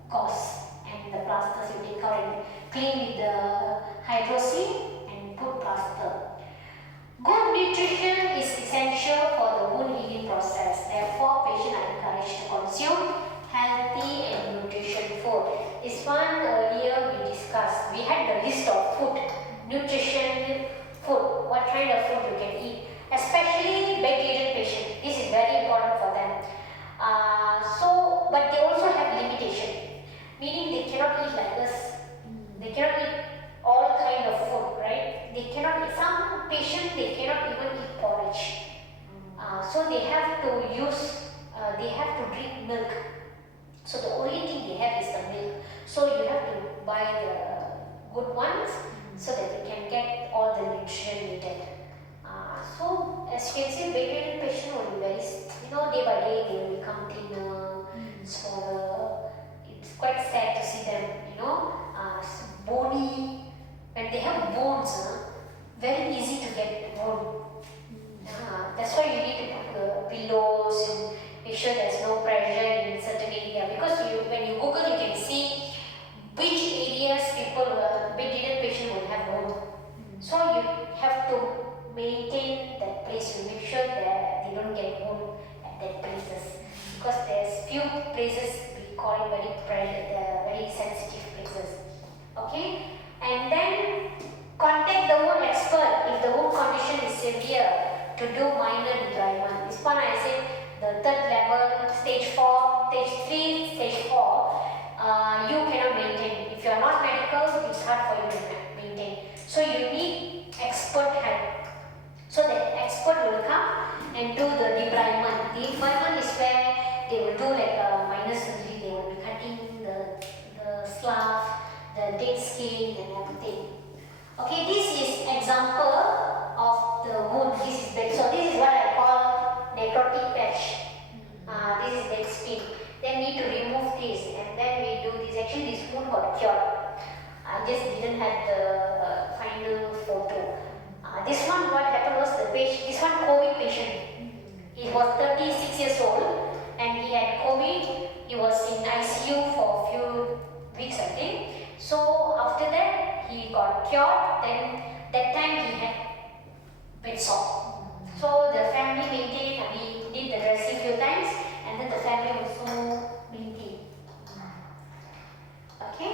gauze and the plasters. You take out and clean with the hydrosil and put plaster. Good nutrition is essential for the wound healing process. Therefore, patients are encouraged to consume healthy and nutritious food. This one earlier we discussed. We had the list of food, nutrition food, what kind of food you can eat, especially bedridden patients. This is very important for them. But they also have limitation, meaning they cannot eat like this. They cannot eat all kind of food, right? They cannot eat. Some patients, they cannot even eat porridge. So they have to use, they have to drink milk. So the only thing they have is the milk. So you have to buy the good ones so that they can get all the nutrition needed. So as you can see, bedridden patient will be very, day by day they will become thinner, smaller. It's quite sad to see them, bony. When they have bones, very easy to get bone. That's why you need to put the pillows and make sure there's no pressure in certain area. Because when you Google, you can see which areas bedridden patient will have bone. So you have to maintain that place. You make sure that they don't get bone at that places. Because there's few places we call it very sensitive places. Okay, and then contact the wound expert if the wound condition is severe to do minor debridement. This one I said the third level, stage 4, stage 3, stage 4, you cannot maintain. If you are not medical, it's hard for you to maintain. So you need expert help. So the expert will come and do the debridement. Debridement is where they will do like a minor surgery. They will be cutting the slough, the dead skin and everything. Okay, this is example of the wound. This is dead. So this is what I call necrotic patch. This is dead skin. Then we need to remove this, and then we do this. Actually, this wound got cured. I just didn't have the final photo. This one, what happened was this one COVID patient. He was 36 years old and he had COVID. He was in ICU for a few weeks, I think. So after that, he got cured. Then that time he had bed sore. So the family maintained. We did the dressing few times, and then the family also maintained. Okay.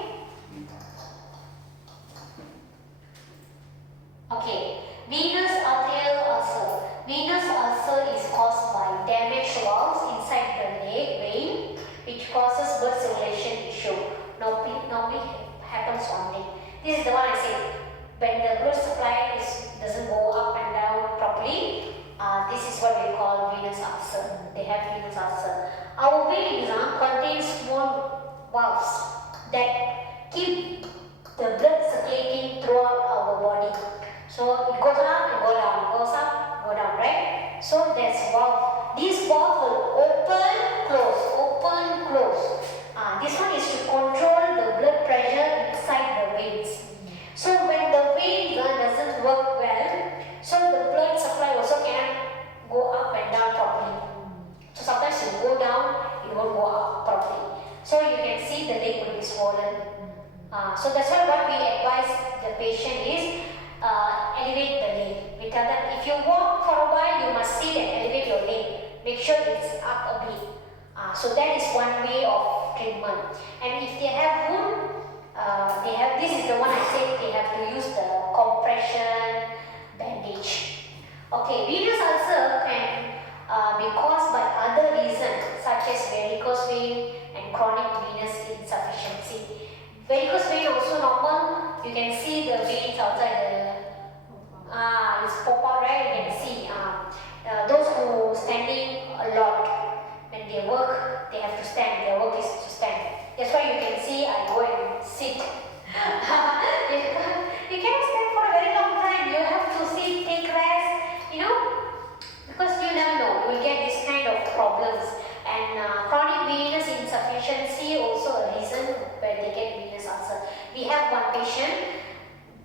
Okay. Venous arterial ulcer. Venous ulcer is caused by damaged valves inside the leg vein, which causes blood circulation issue. Normally happens one day. This is the one I said. When the blood supply doesn't go up and down properly, this is what we call venous ulcer. They have venous ulcer. Our veins contains small valves that keep the blood circulating throughout our body. So it goes up and go down, goes up, go down, right? So there's valve. This valve will open, close. This one is to control the blood pressure inside the veins. So when the vein doesn't work well, so the blood supply also cannot go up and down properly. So sometimes it will go down, it won't go up properly. So you can see the leg will be swollen. So that's why what we advise the patient is elevate the leg. We tell them if you walk for a while, you must sit and elevate your leg. Make sure it's up a bit. So that is one way of treatment. And if they have wound, this is the one I said they have to use the compression bandage. Okay, venous ulcer can be caused by other reasons such as varicose vein and chronic venous insufficiency. Varicose vein also normal. You can see the veins outside the it's pop out, right? You can see those who standing a lot when they work, they have to stand. Their work is to stand. That's why you can see I go and sit. You cannot stand for a very long time. You have to sit, take rest, because you never know. You will get this kind of problems. And chronic venous insufficiency also a reason where they get venous ulcer. We have one patient,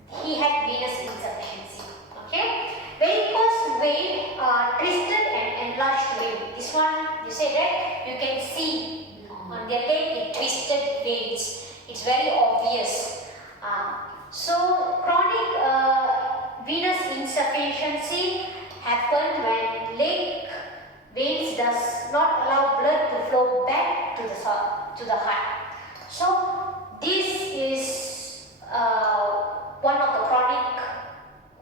he had venous insufficiency. Okay? Varicose vein, twisted and enlarged vein. This one, you say that, you can see on their leg the twisted veins. It's very obvious. So chronic venous insufficiency happens when leg veins does not allow blood to flow back to the heart. So this is one of the chronic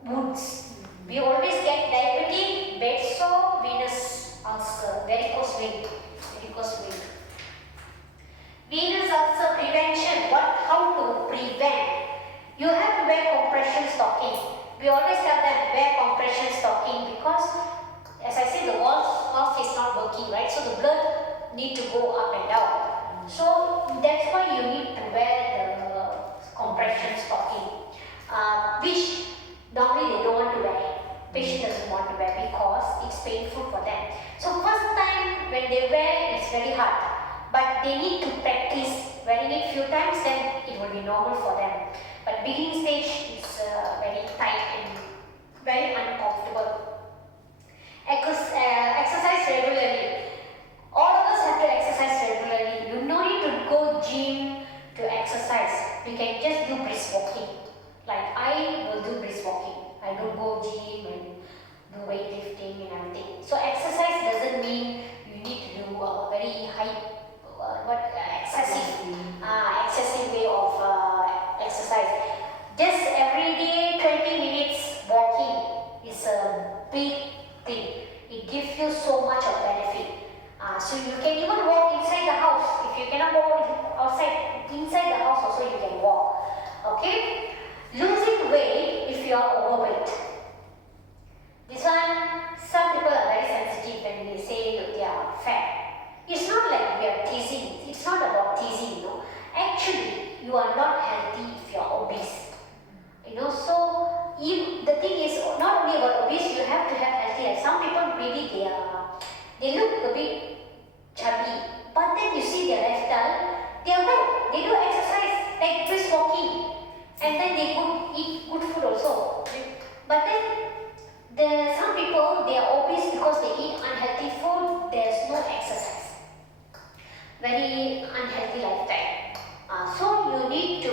wounds. We always get diabetic, bed sore, venous ulcer, varicose vein. Venous ulcer prevention. How to prevent? You have to wear compression stocking. We always tell them wear compression stocking because, as I said, the valve is not working, right? So the blood need to go up and down. So that's why you need to wear the compression stocking, which normally they don't want to wear. Patient doesn't want to wear because it's painful for them. So first time when they wear, it's very hard. But they need to practice wearing it few times, then it will be normal for them. But beginning stage is very tight and very uncomfortable. Exercise regularly. All of us have to exercise regularly. You no need to go gym to exercise. You can just do brisk walking. Like I will do brisk walking. I don't go gym and do weightlifting and everything. So exercise doesn't mean you need to do very high excessive way of exercise. Just every day 20 minutes walking is a big thing. It gives you so much of benefit. So you can even walk inside the house. If you cannot walk outside, inside the house also you can walk. Okay? Losing weight if you are overweight. This one, some people are very sensitive when they say they are fat. It's not like we are teasing. It's not about teasing, Actually, you are not healthy if you are obese. So the thing is not only about obese, you have to have healthy life. Some people maybe they look a bit chubby, but then you see their lifestyle, they are good. They do exercise, like brisk walking, and then they eat good food also. But then some people, they are obese because they eat unhealthy food, there's no exercise. Very unhealthy lifestyle. So you need to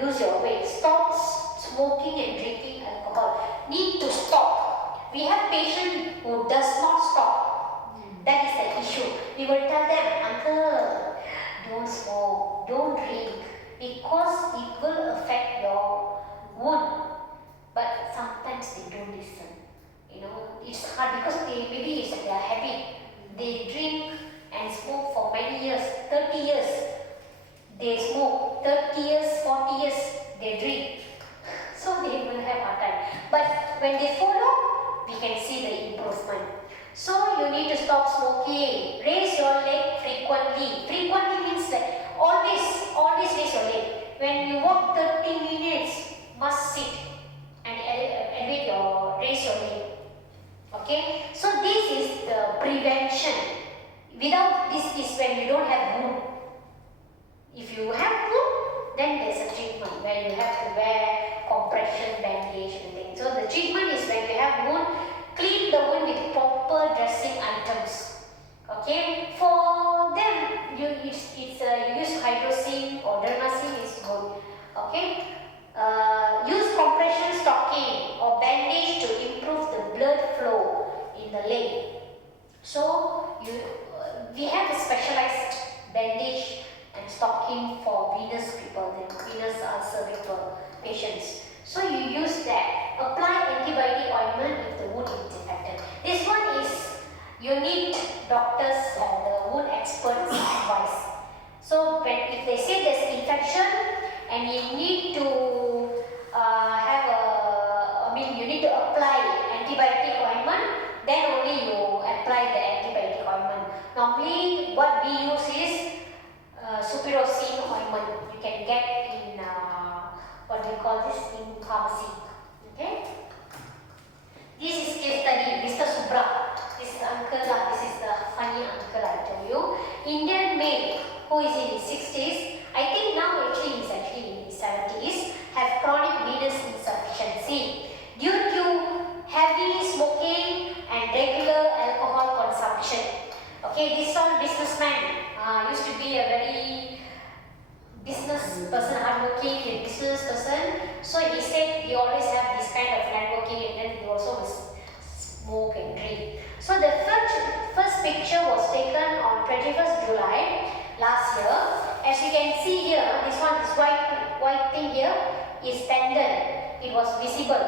lose your weight. Stop smoking and drinking alcohol. Need to stop. We have patients who does not stop. That is the issue. We will tell them, uncle, don't smoke, don't drink, because it will affect your wound. But sometimes they don't listen. It's hard because maybe it's their habit. They drink and smoke for many years, 30 years. They smoke 30 years, 40 years, they drink. So they will have hard time. But when they follow, we can see the improvement. So you need to stop smoking. Raise your leg frequently. Frequently means like always raise your leg. When you walk 30 minutes, must sit and elevate your, raise your leg. Okay, so this is the prevention. Without this is when you don't have wound. If you have wound, then there's a treatment where you have to wear compression bandage and things. So the treatment is when you have wound, clean the wound with proper dressing items. Okay, for them you use hydrocin or dermacin is good. Okay, use compression stocking or bandage to improve the blood flow in the leg. So we have a specialized bandage and stocking for venous people, the venous cervical patients. So you use that. Apply antibiotic ointment if the wound is infected. This one is you need doctors or the wound experts advice. So if they say there's infection and you need to you need to apply antibiotic ointment, then only you apply the antibiotic ointment. Normally what we use is superocin ointment. You can get in what do you call this, in pharmacy. Okay. This is case study, Mr. Subra. This is uncle lah. This is the funny uncle I told you. Indian male who is in his 60s. I think now he's actually in his 70s. Have chronic venous insufficiency due to heavy smoking and regular alcohol consumption. Okay, this one businessman used to be a very business person, hardworking and business person. So he said he always have this kind of networking and then he also was smoke and drink. So the first picture was taken on 21st July last year. As you can see here, this white thing here is tendon. It was visible.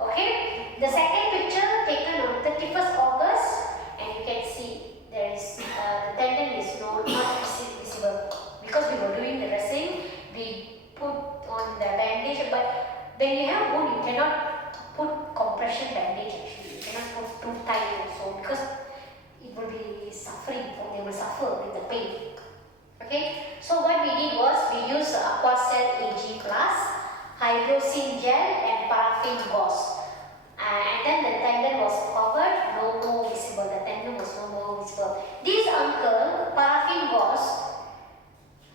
Okay. The second picture taken on 31st August, and you can see there is the tendon is not visible because we were doing the dressing. We put on the bandage, but when you have wound, you cannot put compression bandage. Actually, you cannot put too tight also because it will be suffering. They will suffer with the pain. Okay, so what we did was we used Aquacel AG Plus, hydrocin gel and paraffin gauze. And then the tendon was covered, no more visible. The tendon was no more visible. This uncle, paraffin gauze,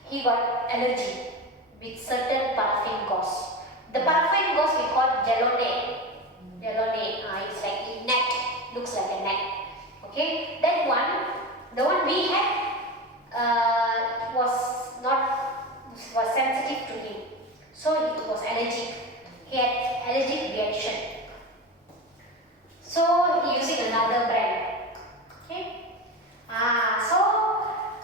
he got allergy with certain paraffin gauze. The paraffin gauze we call gelone. It's like a net, looks like a net. Okay, that one, the one we had, was sensitive to him, so it was allergic. He had allergic reaction. So he using another brand. Okay. So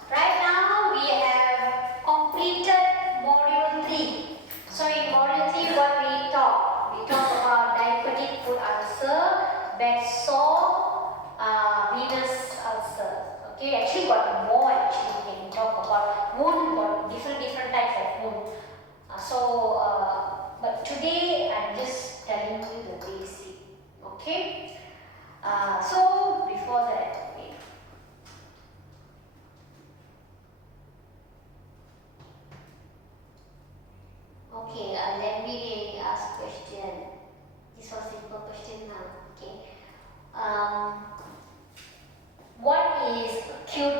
right now we have completed module 3. So in module 3, what we talk about diabetic foot ulcer, bed sore, venous ulcer. Okay, actually got more. Actually, we can talk about wound, got different types of wound. But today I'm just telling you the basic. Okay. So before that, wait. Okay, let me ask question. This was simple question now. Okay. What is acute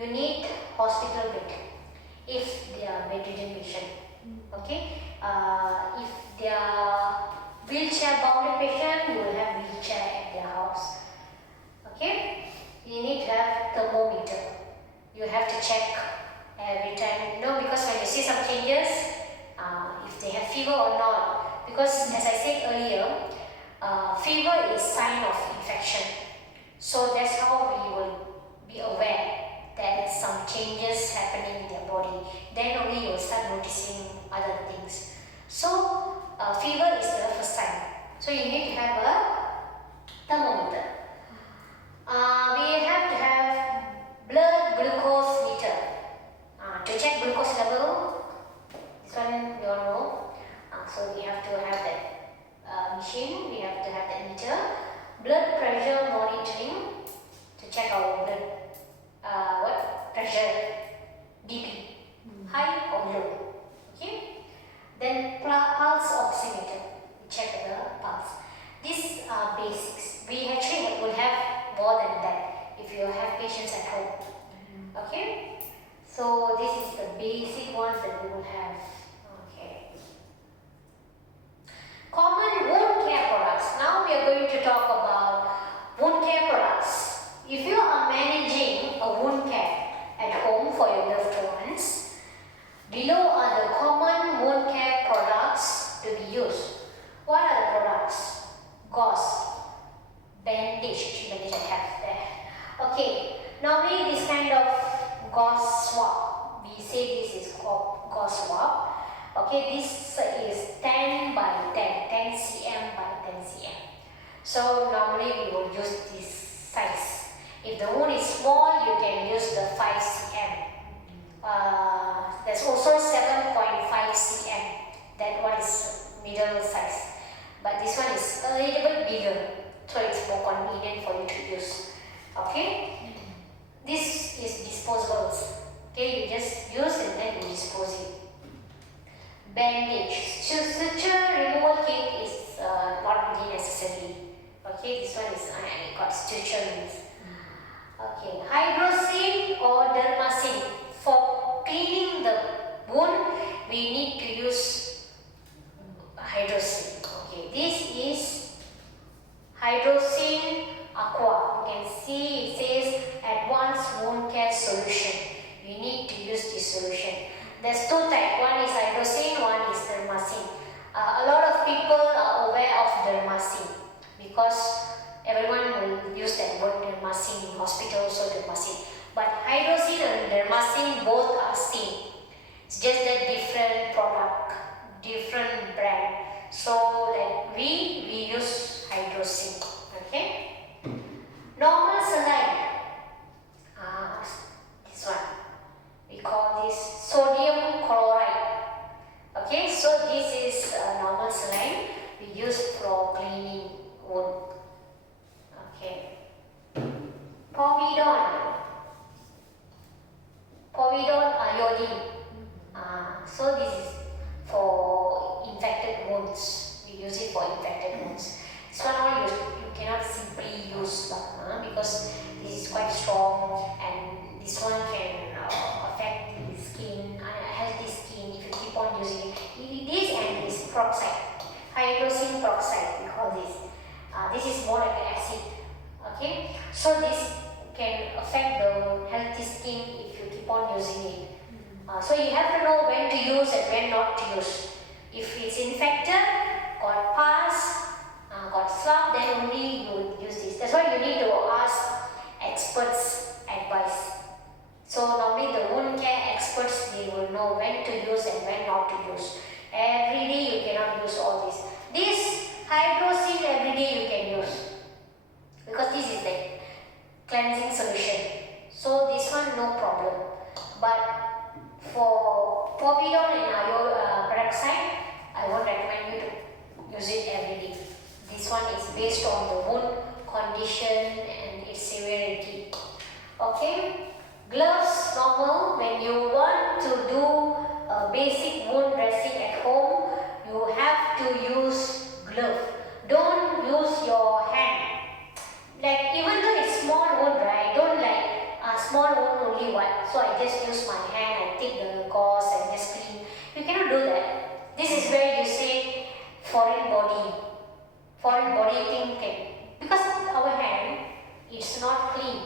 you need hospital bed if they are bedridden patient. Okay, if they are wheelchair bound patient, you will have wheelchair at their house. Okay, you need to have thermometer. You have to check every time, because when you see some changes, if they have fever or not. Because as I said earlier, fever is sign of infection. So that's how we will be aware that some changes happening in their body. Then only you will start noticing other things. So fever is the first sign. So you need to have a thermometer. We have to have blood glucose meter to check glucose level. This one we all know. So we have to have that machine. We have to have that meter. Blood pressure monitoring to check our blood pressure, BP, high or low. Okay. Then pulse oximeter. We check the pulse. These are basics. We actually will have more than that if you have patients at home. Okay. So this is the basic ones that we will have. Okay. Common wound care products. Now we are going to talk about wound care products. If you are managing a wound care at home for your loved ones, below are the common wound care products to be used. What are the products? Gauze, bandage I have there. Okay, normally this kind of gauze swab, we say this is gauze swab. Okay, this is 10 by 10 cm by 10 cm. So normally we will use this size. If the wound is small, you can use the 5 cm. There's also 7.5 cm. That one is middle size. But this one is a little bit bigger, so it's more convenient for you to use. Okay? This is disposables. Okay, you just use and then you dispose it. Bandage. Suture removal kit is not really necessary. Okay, this one is got suture means. Okay, hydrocin or dermacin. For cleaning the wound, we need to use hydrocin. Okay, this is hydrocin aqua. You can see it says advanced wound care solution. You need to use this solution. There's two types. One is hydrocin, one is dermacin. A lot of people are aware of dermacin because everyone will use that word dermacin in hospital, also dermacin. But hydrocin and dermacin both are same. It's just a different product, different brand. So like we use hydrocin. Okay. Normal saline. This one. We call this sodium chloride. Okay, so this is normal saline we use for cleaning wound. Okay. Povidone iodine. So this is for infected wounds. We use it for infected wounds. This one all you cannot simply use because this is quite strong and this one can affect the skin, healthy skin if you keep on using it. This and this peroxide, hydrogen peroxide we call this. This is more like an acid. Okay, so this can affect the healthy skin if you keep on using it. So you have to know when to use and when not to use. If it's infected, got pus, got slump, then only you will use this. That's why you need to ask experts advice. So normally the wound care experts, they will know when to use and when not to use. Every day you cannot use all this. This hydrocin every day you can use because this is the cleansing solution. So this one no problem. But for povidone and peroxide, I won't recommend you to use it every day. This one is based on the wound condition and its severity. Okay. Gloves normal. When you want to do a basic wound dressing at home, you have to use glove. Don't use your hand. Like even though it's small wound, right? Don't like a small wound only what? right? So I just use my hand, I take the gauze and just clean. You cannot do that. This is where you say foreign body thing can, because our hand is not clean.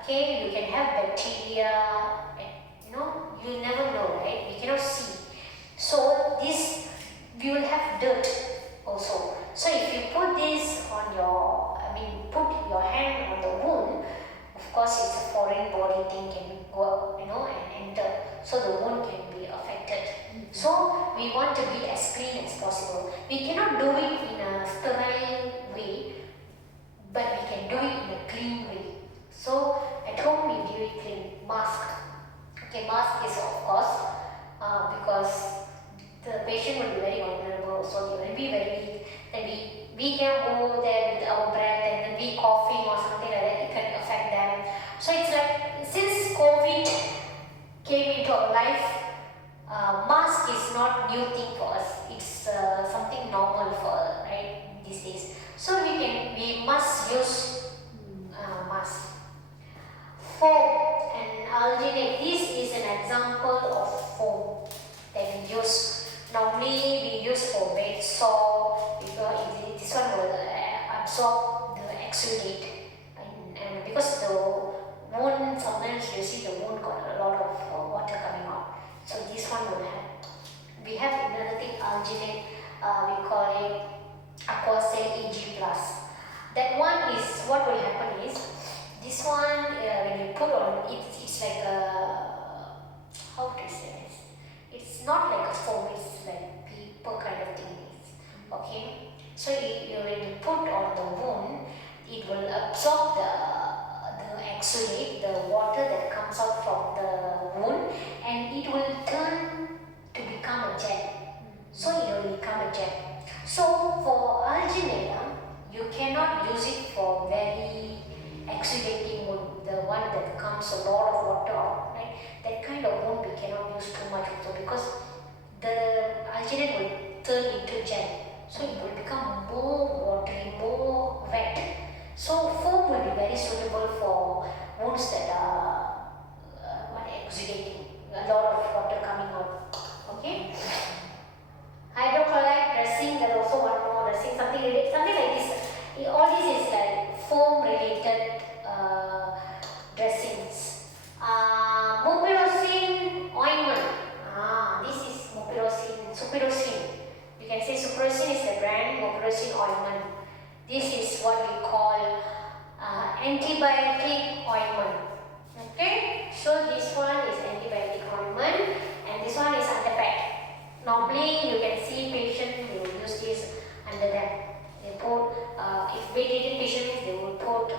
Okay, you can have bacteria, you never know, right? We cannot see. So this, we will have dirt also. So if you put this on put your hand on the wound, of course it's a foreign body thing can go, and enter. So the wound can be affected. So we want to be as clean as possible. We cannot do it in a sterile way, but we can do it in a clean way. So at home we do it clean. Mask. Okay, mask is of course because the patient will be very vulnerable, so they will be very weak. Then we can go there with our breath and then we coughing or something like that, it can affect them. So it's like, since COVID came into our life, mask is not new thing for us. It's something normal for right these days. So we must use mask. Foam and alginate. This is an example of foam that we use. Normally we use for wet sore because this one will absorb the exudate, and because the wound, sometimes you see the wound got a lot of water coming out. So this one will have. We have another thing, alginate. We call it Aquacel EG+. That one is, what will happen is, this one when you put on, it's like a, how to say this? It's not like a foam, it's like paper kind of thing. Okay, so when you put on the wound, it will absorb the exudate, the water that comes out from the wound, and it will turn to become a gel. So it will become a gel. So for alginate, you cannot use it for very exudating wound, the one that comes a lot of water out, right? That kind of wound we cannot use too much also, because the alginate will turn into gel. So it will become more watery, more wet. So foam will be very suitable for wounds that are exudating, a lot of water coming out. Okay. Hydrochloride dressing, there's also one more dressing, something like this. All this is like foam related dressings. Mupirocin ointment. This is mupirocin, supirocin. You can say supirocin is the brand, mupirocin ointment. This is what we call antibiotic ointment. Okay, so this one is antibiotic ointment and this one is under pad. Normally you can see patients, they will use this under them. They put, if bedridden patients, they will put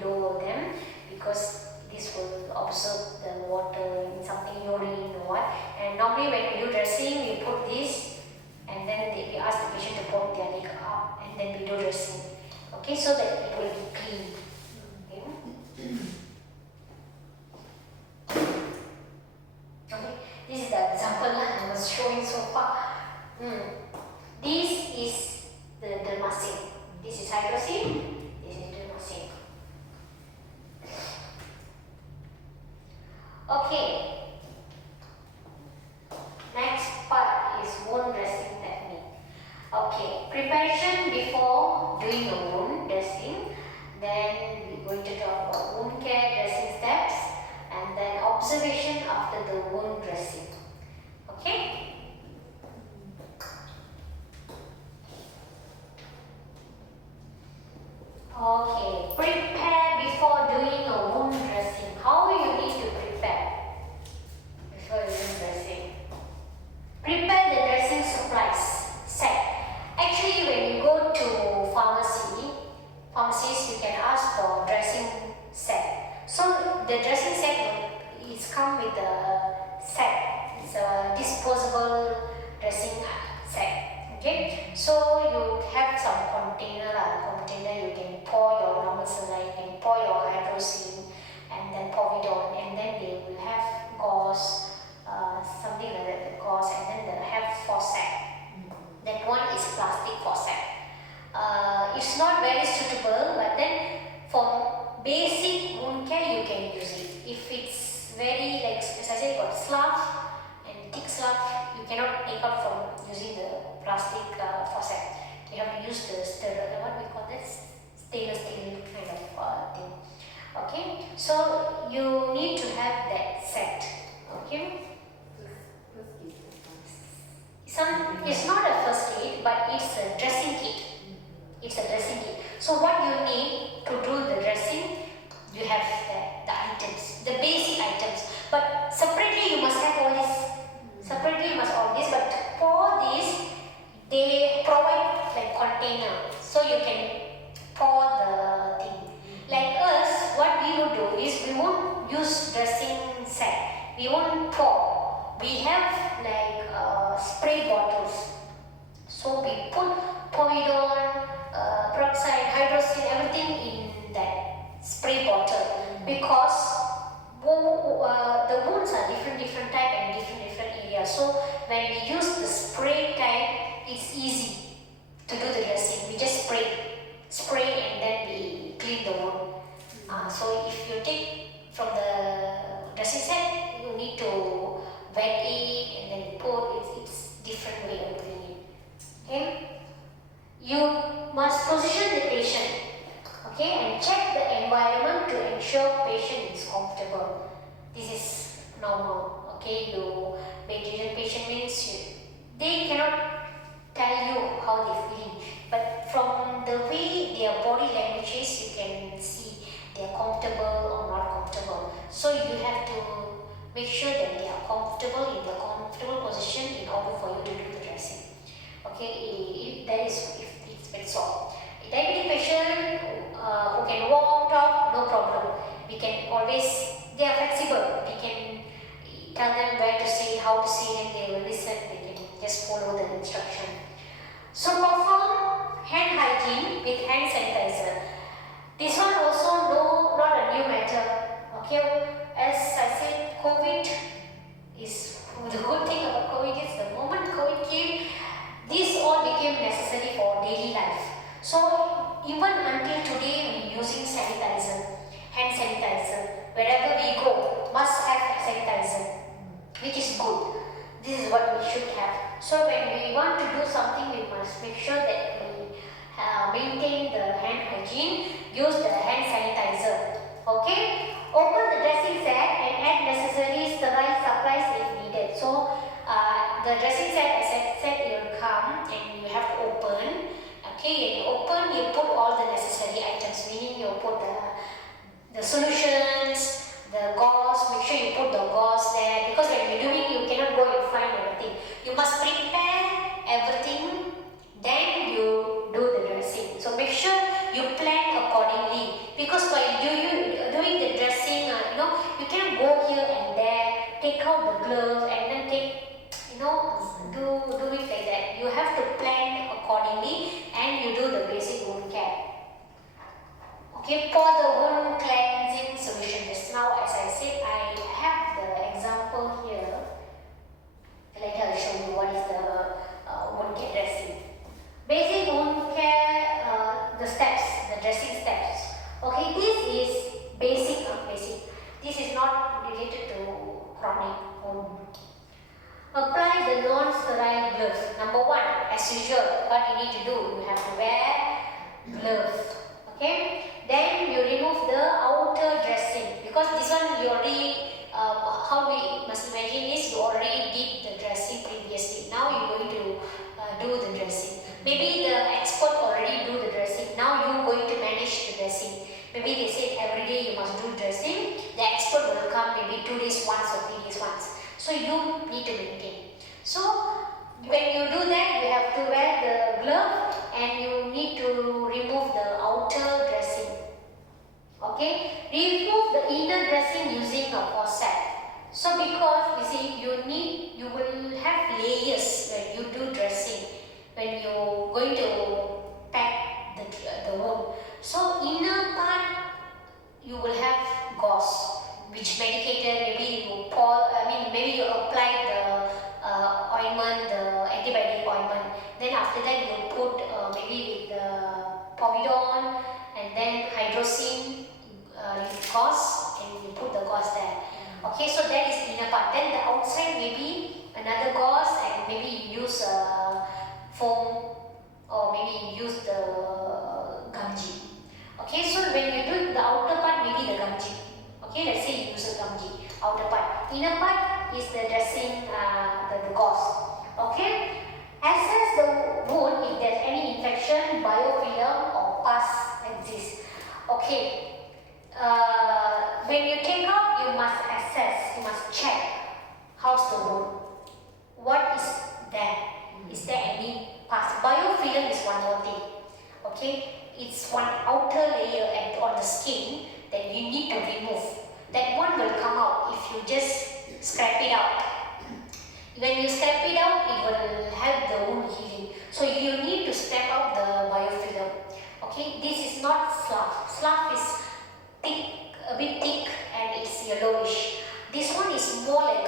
below them, because this will absorb the water in something, urine or what. And normally when we do dressing, we put this and then we ask the patient to put their leg up and then we do dressing. Okay, so that it will be clean. Okay, this is the example I was showing so far. This is the dermacin. This is hydrocin. This is dermacin. Okay. Next part is wound dressing technique. Okay, preparation before doing a wound dressing. Then we're going to talk about wound care dressing steps, and then observation after the wound dressing. Okay? Okay, prepare before doing a wound dressing. How you need to prepare before wound dressing? Prepare the dressing supplies set. Actually, when you go to pharmacies, you can ask for dressing set. So the dressing set is come with a set. It's a disposable dressing set. Okay, so you have some container. You can pour your normal saline, you can pour your hydrocin, and then pour it on, and then they will have gauze, something like that, the gauze, and then they have forceps. That one is plastic forceps. It's not very suitable, but then for basic wound care you can use it. If it's very like as I said got slough and thick slough, you cannot take out from using the plastic faucet. You have to use the what we call this stainless steel kind of thing. Okay, so you need to have that set. Okay. It's not a first aid, but it's a dressing kit. It's a dressing kit. So what you need to do the dressing, you have the items, the basic items. But separately you must have all this. Separately you must all this. But for this, they provide like container, so you can pour the thing. Like us, what we would do is we won't use dressing set. We won't pour. We have like spray bottles. So we put povidone, peroxide, hydrogen, everything in that spray bottle because the wounds are different type and different areas. So when we use the spray type, it's easy to do the dressing. We just spray and then we clean the wound. So if you take from the dressing set, you need to wet it and then you put. It's different way of doing it. Okay. You must position the patient, okay, and check the environment to ensure patient is comfortable. This is normal, okay. You meditation patient means they cannot tell you how they feel, but from the way their body language is, you can see they are comfortable or not comfortable. So you have to make sure that they are comfortable in the comfortable position in order for you to do the dressing. Okay, that is if it's all. A diabetic patient who can walk, talk, no problem. We can always, they are flexible. We can tell them where to sit, how to sit, and they will listen. They can just follow the instruction. So perform hand hygiene with hand sanitizer. This one also not a new matter. Okay, as I said, COVID is the good thing about COVID is the moment COVID came, this all became necessary for daily life. So even until today, we using sanitizer, hand sanitizer. Wherever we go, must have sanitizer, which is good. This is what we should have. So when we want to do something, we must make sure that we maintain the hand hygiene, use the hand sanitizer. Okay? Open the dressing set and add necessary sterile supplies if needed. So the dressing set, as I said, it will come and you have to open. Okay, when you open, you put all the necessary items, meaning you put the solutions, the gauze, make sure you put the gauze there, because when you're doing, you cannot go and find everything. You must prepare everything, then you do the dressing. So make sure you plan accordingly, because while doing the dressing, you cannot go here and there, take out the glove and then do it like that. You have to plan accordingly and you do the basic wound care. Okay, pour the wound cleansing solution. Just now, as I said, I have the example here. Later I'll show you what is the wound care dressing. Basic wound care, the steps, the dressing steps. Okay, this is basic. This is not related to chronic wound. Apply the non-sterile gloves. Number one, as usual, what you need to do, you have to wear gloves. Okay. Then you remove the outer dressing, because this one you already, how we must imagine is you already did the dressing previously. Now you're going to do the dressing. Maybe the expert already do the dressing. Now you're going to manage the dressing. Maybe they said every day you must do dressing. The expert will come maybe 2 days once or 3 days once. So you need to maintain. So when you do that, you have to wear the glove and you need to remove the outer dressing. Okay, remove the inner dressing using a faucet. So because you will have layers when you do dressing, when you're going to pack the wound. So inner part you will have gauze, which medicated, maybe you maybe you apply the ointment, the antibiotic ointment. Then after that you put maybe with the povidone and then hydroxine Okay, let's say you use a gumji, outer part. Inner part is the dressing, the gauze. Okay, assess the wound if there's any infection, biofilm or pus exists. Okay, when you take out, you must assess, you must check how's the wound. What is there? Is there any pus? Biofilm is one more thing. Okay, it's one outer layer on the skin that you need to remove. That one will come out if you just scrape it out. When you scrape it out, it will help the wound healing. So you need to scrape out the biofilm. Okay, this is not slough. Slough is thick, a bit thick, and it's yellowish. This one is more like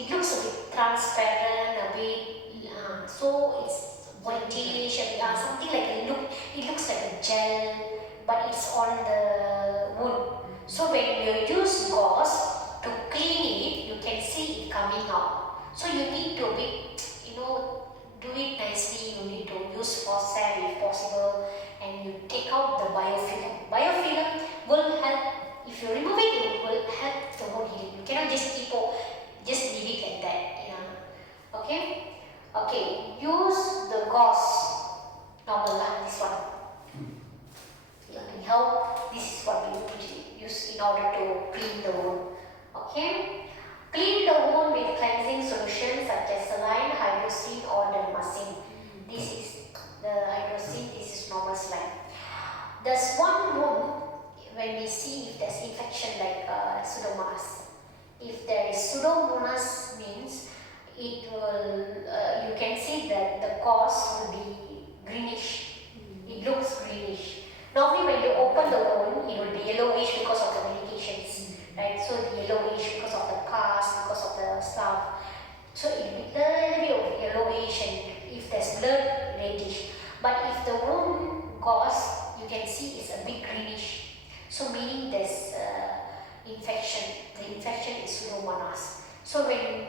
it looks a bit transparent, a bit so it's whitish, something like it looks like a gel, but it's on the wound. So when you use gauze to clean it, you can see it coming out. So you need to do it nicely. You need to use forceps if possible, and you take out the biofilm. Biofilm will help. If you remove it, it will help the wound healing. You cannot just leave it like that. Yeah. Okay. Use the gauze. Normal lah, this one. How this is what we usually use in order to clean the wound. Okay. Clean the wound with cleansing solutions such as saline, hydroxine or dermacin. This is the hydroxine, this is normal saline. There's one wound when we see if there's infection like pseudomonas. If there is pseudomonas means it will, you can see that the cause will be greenish. It looks greenish. Normally when you open the wound, it will be yellowish because of the medications. Right, so the yellowish because of the cast, because of the stuff. So it will be a little bit of yellowish, and if there's blood, reddish. But if the wound gauze, you can see it's a bit greenish. So meaning there's infection. The infection is pseudomonas. So when you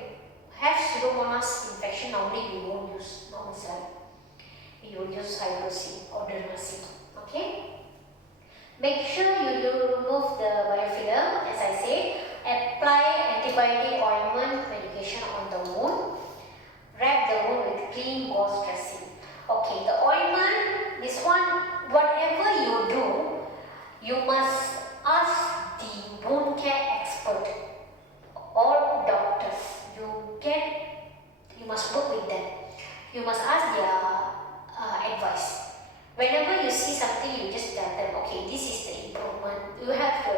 have pseudomonas infection, normally you won't use normal saline. You will use hydroxine or dermacin. Okay. Make sure you remove the biofilm, as I said. Apply antibiotic ointment medication on the wound. Wrap the wound with clean gauze dressing. Okay, the ointment, this one, whatever you do, you must ask the wound care expert or doctors. You must work with them. You must ask their advice. Whenever you see something, you just tell them, okay, this is the improvement. You have to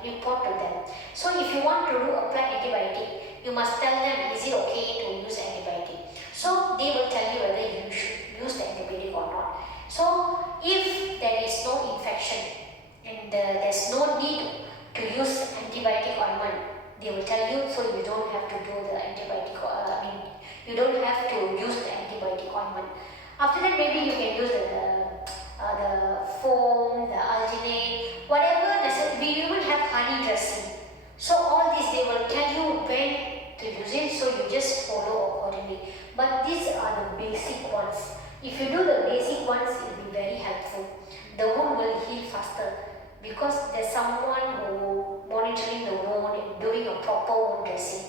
report to them. So if you want to apply antibiotic, you must tell them, is it okay to use antibiotic? So they will tell you whether you should use the antibiotic or not. So if there is no infection and there's no need to use antibiotic ointment, they will tell you, so you don't have to do the antibiotic, you don't have to use the antibiotic ointment. After that, maybe you can use the foam, the alginate, whatever necessary. We even have honey dressing. So all this they will tell you when to use it, so you just follow accordingly. But these are the basic ones. If you do the basic ones, it will be very helpful. The wound will heal faster because there's someone who monitoring the wound and doing a proper wound dressing.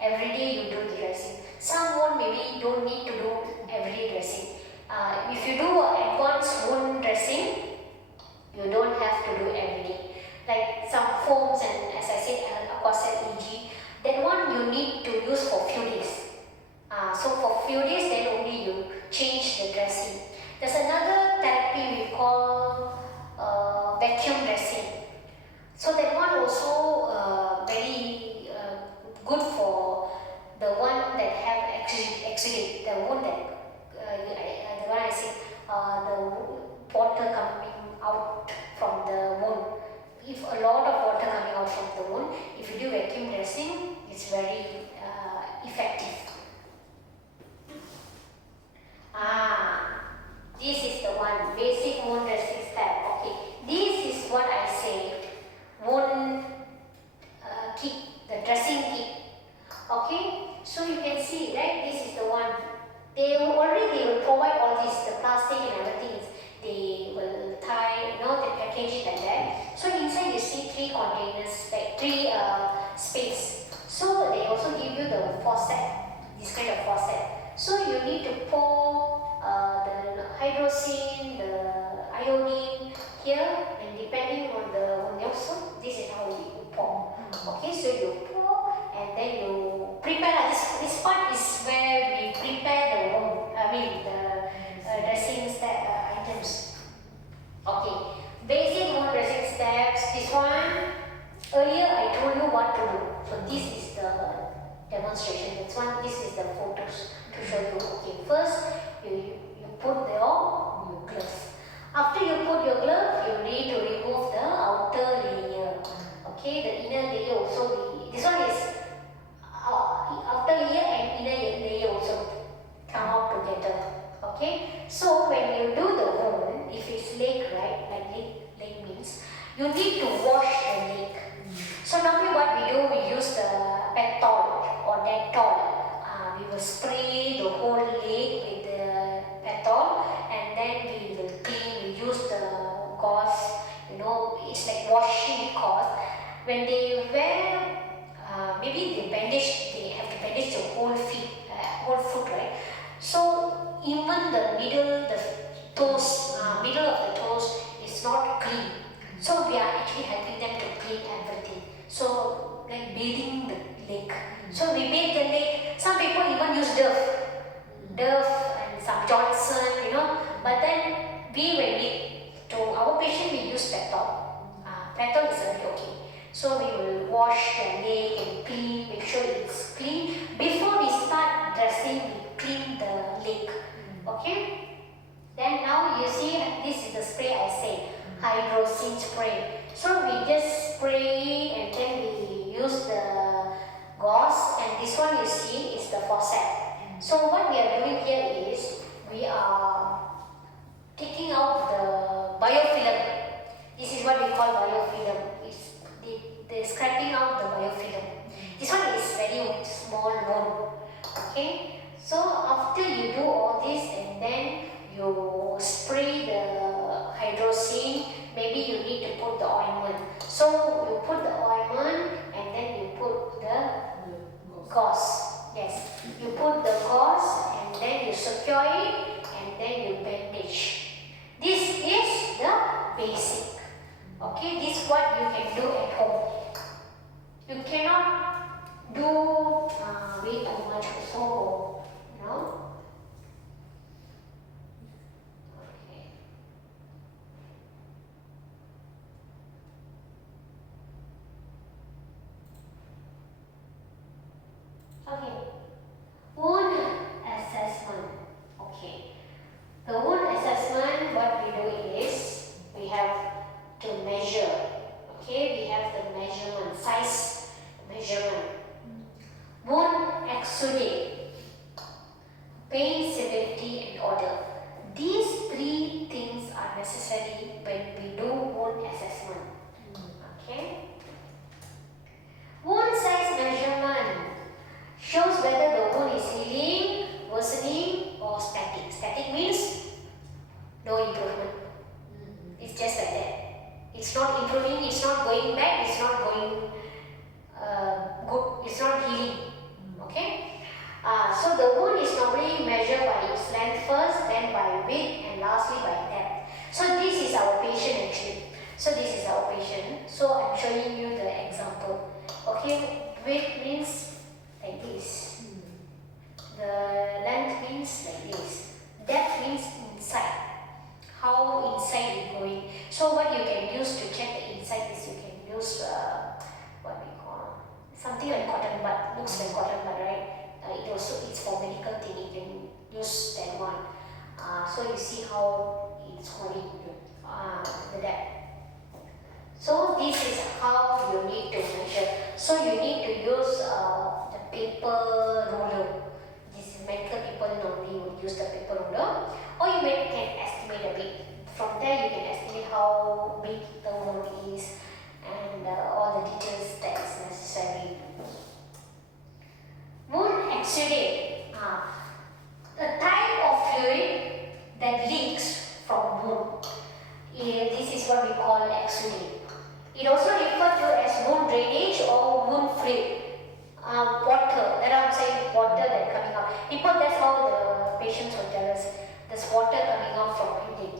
Every day you do the dressing. Some wound maybe you don't need to do everyday dressing. If you do advanced wound dressing, you don't have to do every day. Like some foams and, as I said, Aquacel EG, that one you need to use for few days. So for few days, then only you change the dressing. There's another therapy we call vacuum dressing. So that one also very good for the one that have exudate, the one that the one I said, the water coming out from the wound. If a lot of water coming out from the wound, if you do vacuum dressing, it's very effective. This is the one, basic wound dressing step. Okay, this is what I say, wound kit, the dressing kit. Okay, so you can see, right, this is the one. They will provide all this, the plastic and everything. They will tie, the package like that. So inside you see 3 containers. faucet. So you need to pour the hydrogen, the iodine here, and depending on the so this is how you pour. Okay, so you pour and then you prepare. This part is where we prepare the wound. The dressing items. Okay, basic wound dressing steps. This one earlier I told you what to do. So this is the demonstration. This is the photos to show you. Okay, first you put your glove. After you put your glove, you need to remove the outer layer. Okay, the inner layer also. This one is outer layer and inner layer also come out together. Okay, so when you do the wound, if it's leg, right, like leg means you need to wash the leg. So normally what we do, we use the Dettol or Dettol. We will spray the whole leg with the Dettol and then we will clean. We use the gauze, it's like washing gauze. When they wear, maybe they have to bandage the whole foot, right? So even the middle of the toes is not clean. So we are actually helping them to clean everything. So like bathing the leg. So we bathe the leg. Some people even use Dove and some Johnson, But then to our patient we use Dettol. Dettol is already okay. So we will wash the leg and clean, make sure it's clean. Before we start dressing, we clean the leg. Okay? Then now you see this is the spray I say, hydrogen spray. So we just spray and then we use the gauze, and this one you see is the faucet. So what we are doing here is we are taking out the biofilm. This is what we call biofilm. They're scraping out the biofilm. This one is very small wound. Okay. So after you do all this and then you spray the hydrogen, maybe you need to put the ointment. So you put the ointment and then you put the gauze. Yes, you put the gauze and then you secure it and then you bandage. This is the basic. Okay, this is what you can do at home. You cannot do way too much also, Okay, wound assessment. Okay, the wound assessment, what we do is we have to measure. Okay, we have the measurement, size measurement. Wound exudate, pain, severity, and order. These three things are necessary when we do wound assessment. Okay. Wound size measurement shows whether the wound is healing, worsening, or static. Static means no improvement. It's just like that. It's not improving, it's not going back, it's not going good, it's not healing. Okay? So the wound is normally measured by its length first, then by width, and lastly by depth. So this is our patient actually. So this is our patient. So I'm showing you the example. Okay, width means like this. The length means like this. Depth means inside. How inside is going. So what you can use to check the inside is you can use what we call something like cotton bud. Looks like cotton bud, right? It's for medical thing. You can use that one. So you see how it's going. The depth. So this is how you need to measure. So you need to use the paper ruler. This is medical people normally would use the paper ruler, or you can estimate a bit. From there you can estimate how big the wound is and all the details that is necessary. Wound exudate. The type of fluid that leaks from wound. This is what we call exudate. It also referred to as wound drainage or wound fluid. Water, that I'm saying water that coming out. People, that's how the patients will tell us. There's water coming out from breathing.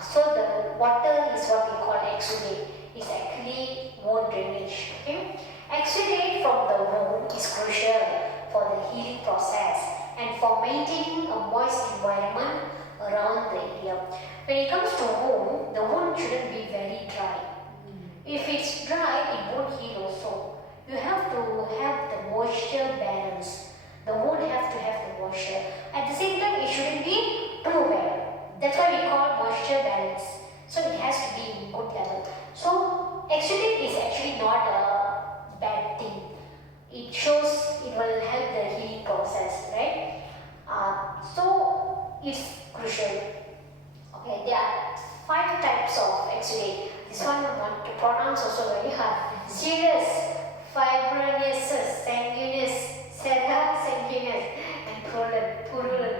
So the water is what we call exudate. It's actually wound drainage. Okay? Exudate from the wound is crucial for the healing process and for maintaining a moist environment around the area. When it comes to wound, the wound shouldn't be very dry. If it's dry, it won't heal also. You have to have the moisture balance. The wound have to have the moisture. At the same time, it shouldn't be too wet. That's why we call moisture balance. So it has to be in good level. So exudate is actually not a bad thing. It shows it will help the healing process, right? So it's crucial. Okay, there are 5 types of exudate. This one I want to pronounce also very hard. Serous, fibroneous, sanguineous, sanguineous, and purulent.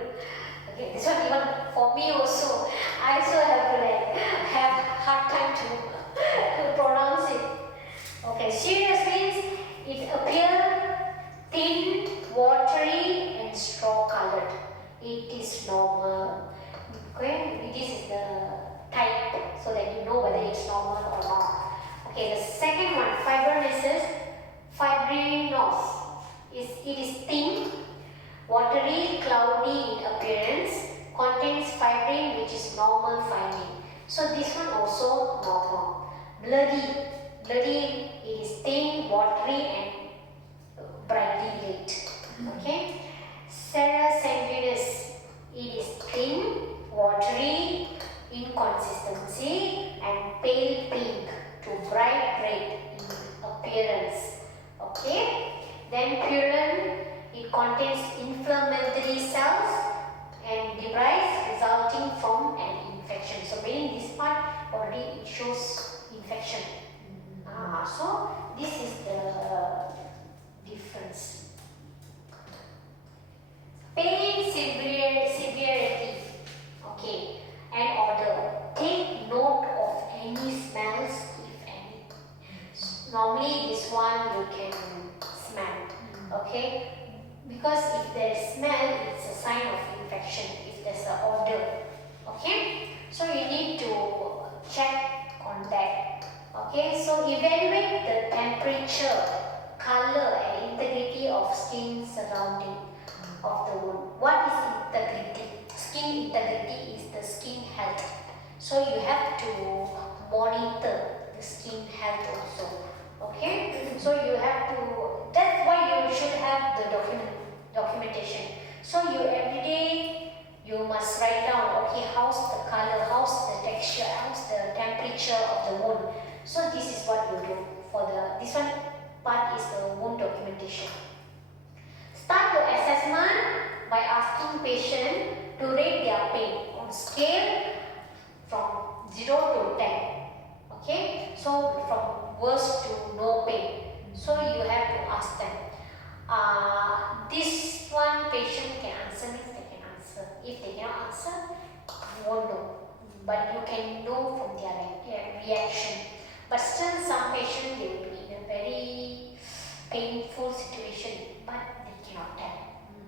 Okay, this one even for me also, I also have to have hard time to pronounce it. Okay, serous means it appears thin, watery, and straw colored. It is normal. Okay, this is the type so that you know whether it's normal or not. Okay, the second one, fibrinous. It is thin, watery, cloudy in appearance, contains fibrin which is normal finding. So this one also normal. Bloody, it is thin, watery and brightly red. Okay. Sanguineous, it is thin, watery, inconsistency and pale pink to bright red in appearance. Okay. Then purulent, it contains inflammatory cells and debris resulting from an infection. So meaning this part already it shows infection. So this is the difference. Pain severity, okay, and order. Take note of any smells, if any. Normally this one you can smell, okay? Because if there is smell, it's a sign of infection. If there's an odor, okay? So you need to check on that, okay? So evaluate the temperature, color, and integrity of skin surrounding of the wound. What is integrity? Skin integrity is the skin health. So you have to monitor the skin health also. Okay? So you have to, that's why you should have the documentation. So you every day you must write down, okay, how's the color, how's the texture, how's the temperature of the wound. So this is what you do for this one part is the wound documentation. Start your assessment by asking patient to rate their pain on scale from 0 to 10. Okay, so from worst to no pain. So you have to ask them. This one patient can answer means they can answer. If they cannot answer, you won't know. But you can know from their reaction. But still some patient they will be in a very painful situation, but they cannot tell.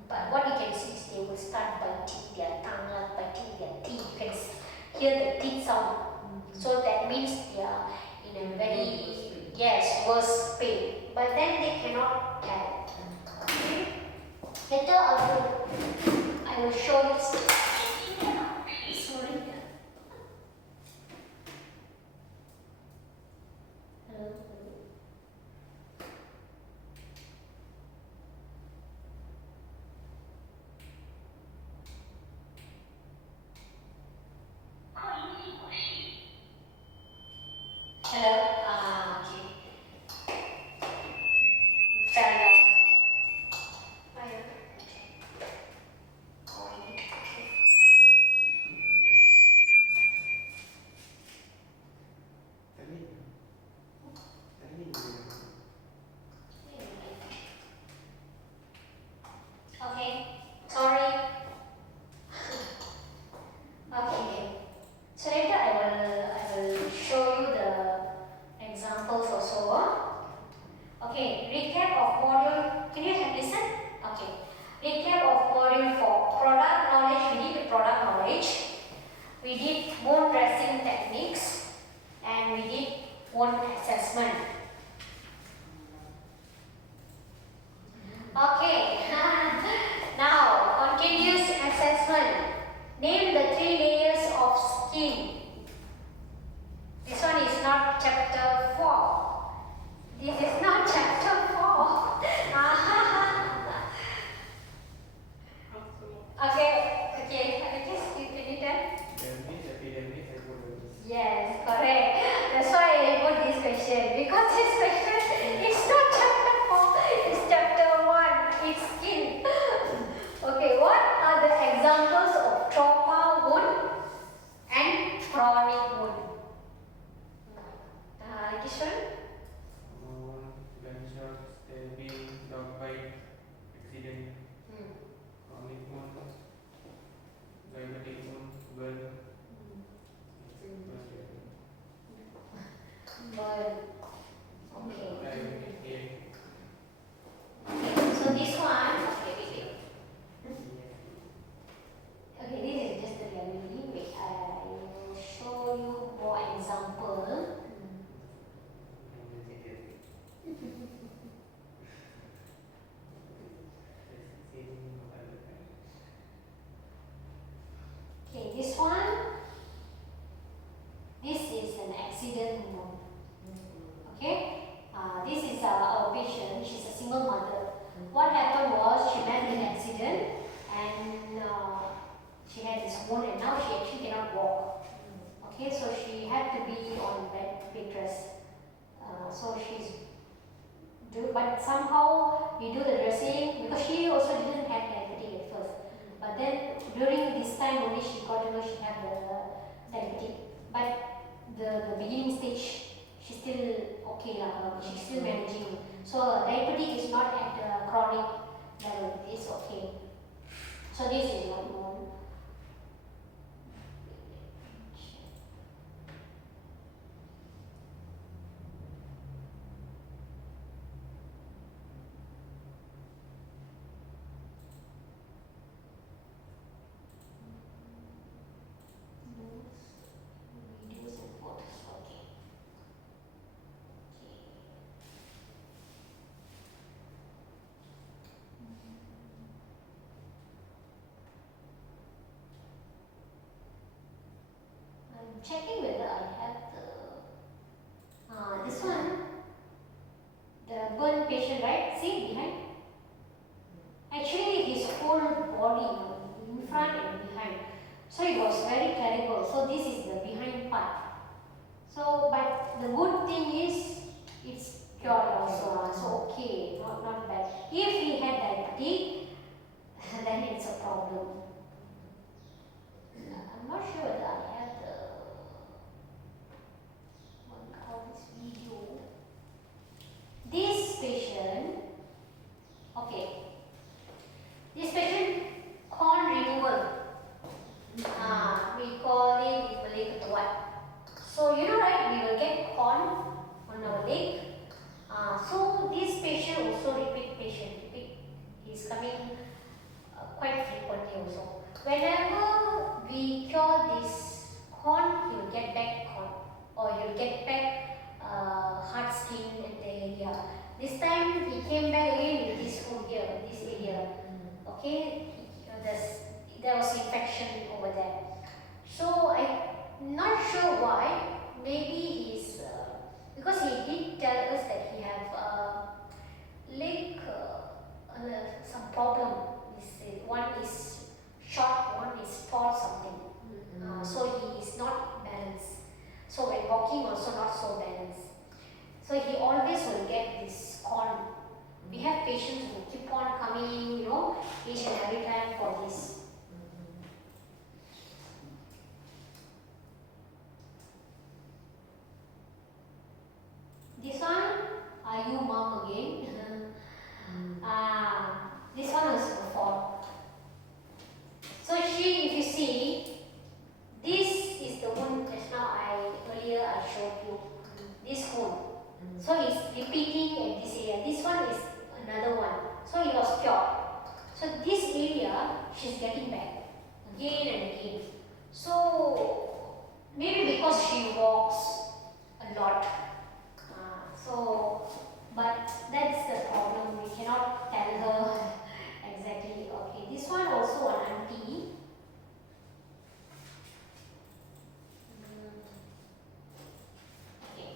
But what you can see is they will start biting their tongue, biting their teeth. You can hear the teeth sound. So that means they are in a very, worse pain. But then they cannot tell. Okay? Later I will show you. Sorry. Hello. Okay. Fell down. Okay. Sorry. Okay. So later I will show you the examples also. Okay. Recap of module. Can you have listen? Okay. Recap of module 4. Product knowledge. We did product knowledge. We did wound dressing techniques. And we did wound assessment. Okay. Now, continuous assessment. Name the 3 layers of skin. This one is not chapter 4. This is not chapter 4. Okay, I guess you can do that. Dermis, epidermis, hypodermis. Yes, correct. That's why I put this question. Because this question is not chapter 4, it's chapter 1, it's skin. Okay, what are the examples of trauma wound and chronic wound? This one? Gunshot, stabbing, dog bite, accident, chronic wound, diabetic wound, burn. Burn. Okay. Diabetic, So this one, okay, this is just the remedy. Wait, I will show you more example. Okay, this one, this is an accident wound. Okay, this is our patient. She's a single mother. What happened was she met with an accident and she had this wound and now she actually cannot walk. Okay, so she had to be on bed rest. So she's but somehow we do the dressing because she also didn't have diabetic at first. But then during this time only she got to know she had the diabetic. But the beginning stage she's still okay lah. She's still managing. So diabetic is not at the chronic level. It's okay. So this is one more. Videos and photos. Okay. I'm checking whether I have the this one, the burn patient, right? See behind. Actually, his whole body, in front and behind. So it was very terrible. So this is the behind part. So, but the good thing is it's cured also. So okay, not bad. If he had diabetes, then it's a problem. I'm not sure whether I have the one called this video. This patient, okay. This patient corn removal. We call it in Malay ketuat. So you know right, we will get corn on our leg. So this patient also repeat patient. He's coming quite frequently also. Whenever we cure this corn, he will get back corn or he will get back hard skin at the area. This time he came back again with this wound here, this area. Okay, there was infection over there. So I'm not sure why. Maybe he's because he did tell us that he have leg some problem. One is short, one is tall something. So he is not balanced. So when walking also not so balanced. So he always will get this corn. We have patients who keep on coming, each and every time for this. This one, are you mom again? This one is before. So if you see, this is the wound just now earlier I showed you. This wound. So it's repeating at this area. This one is another one. So it was cured. So So this area she's getting back again and again. So maybe because she walks a lot. But that's the problem. We cannot tell her exactly. Okay, this one also an auntie. Okay,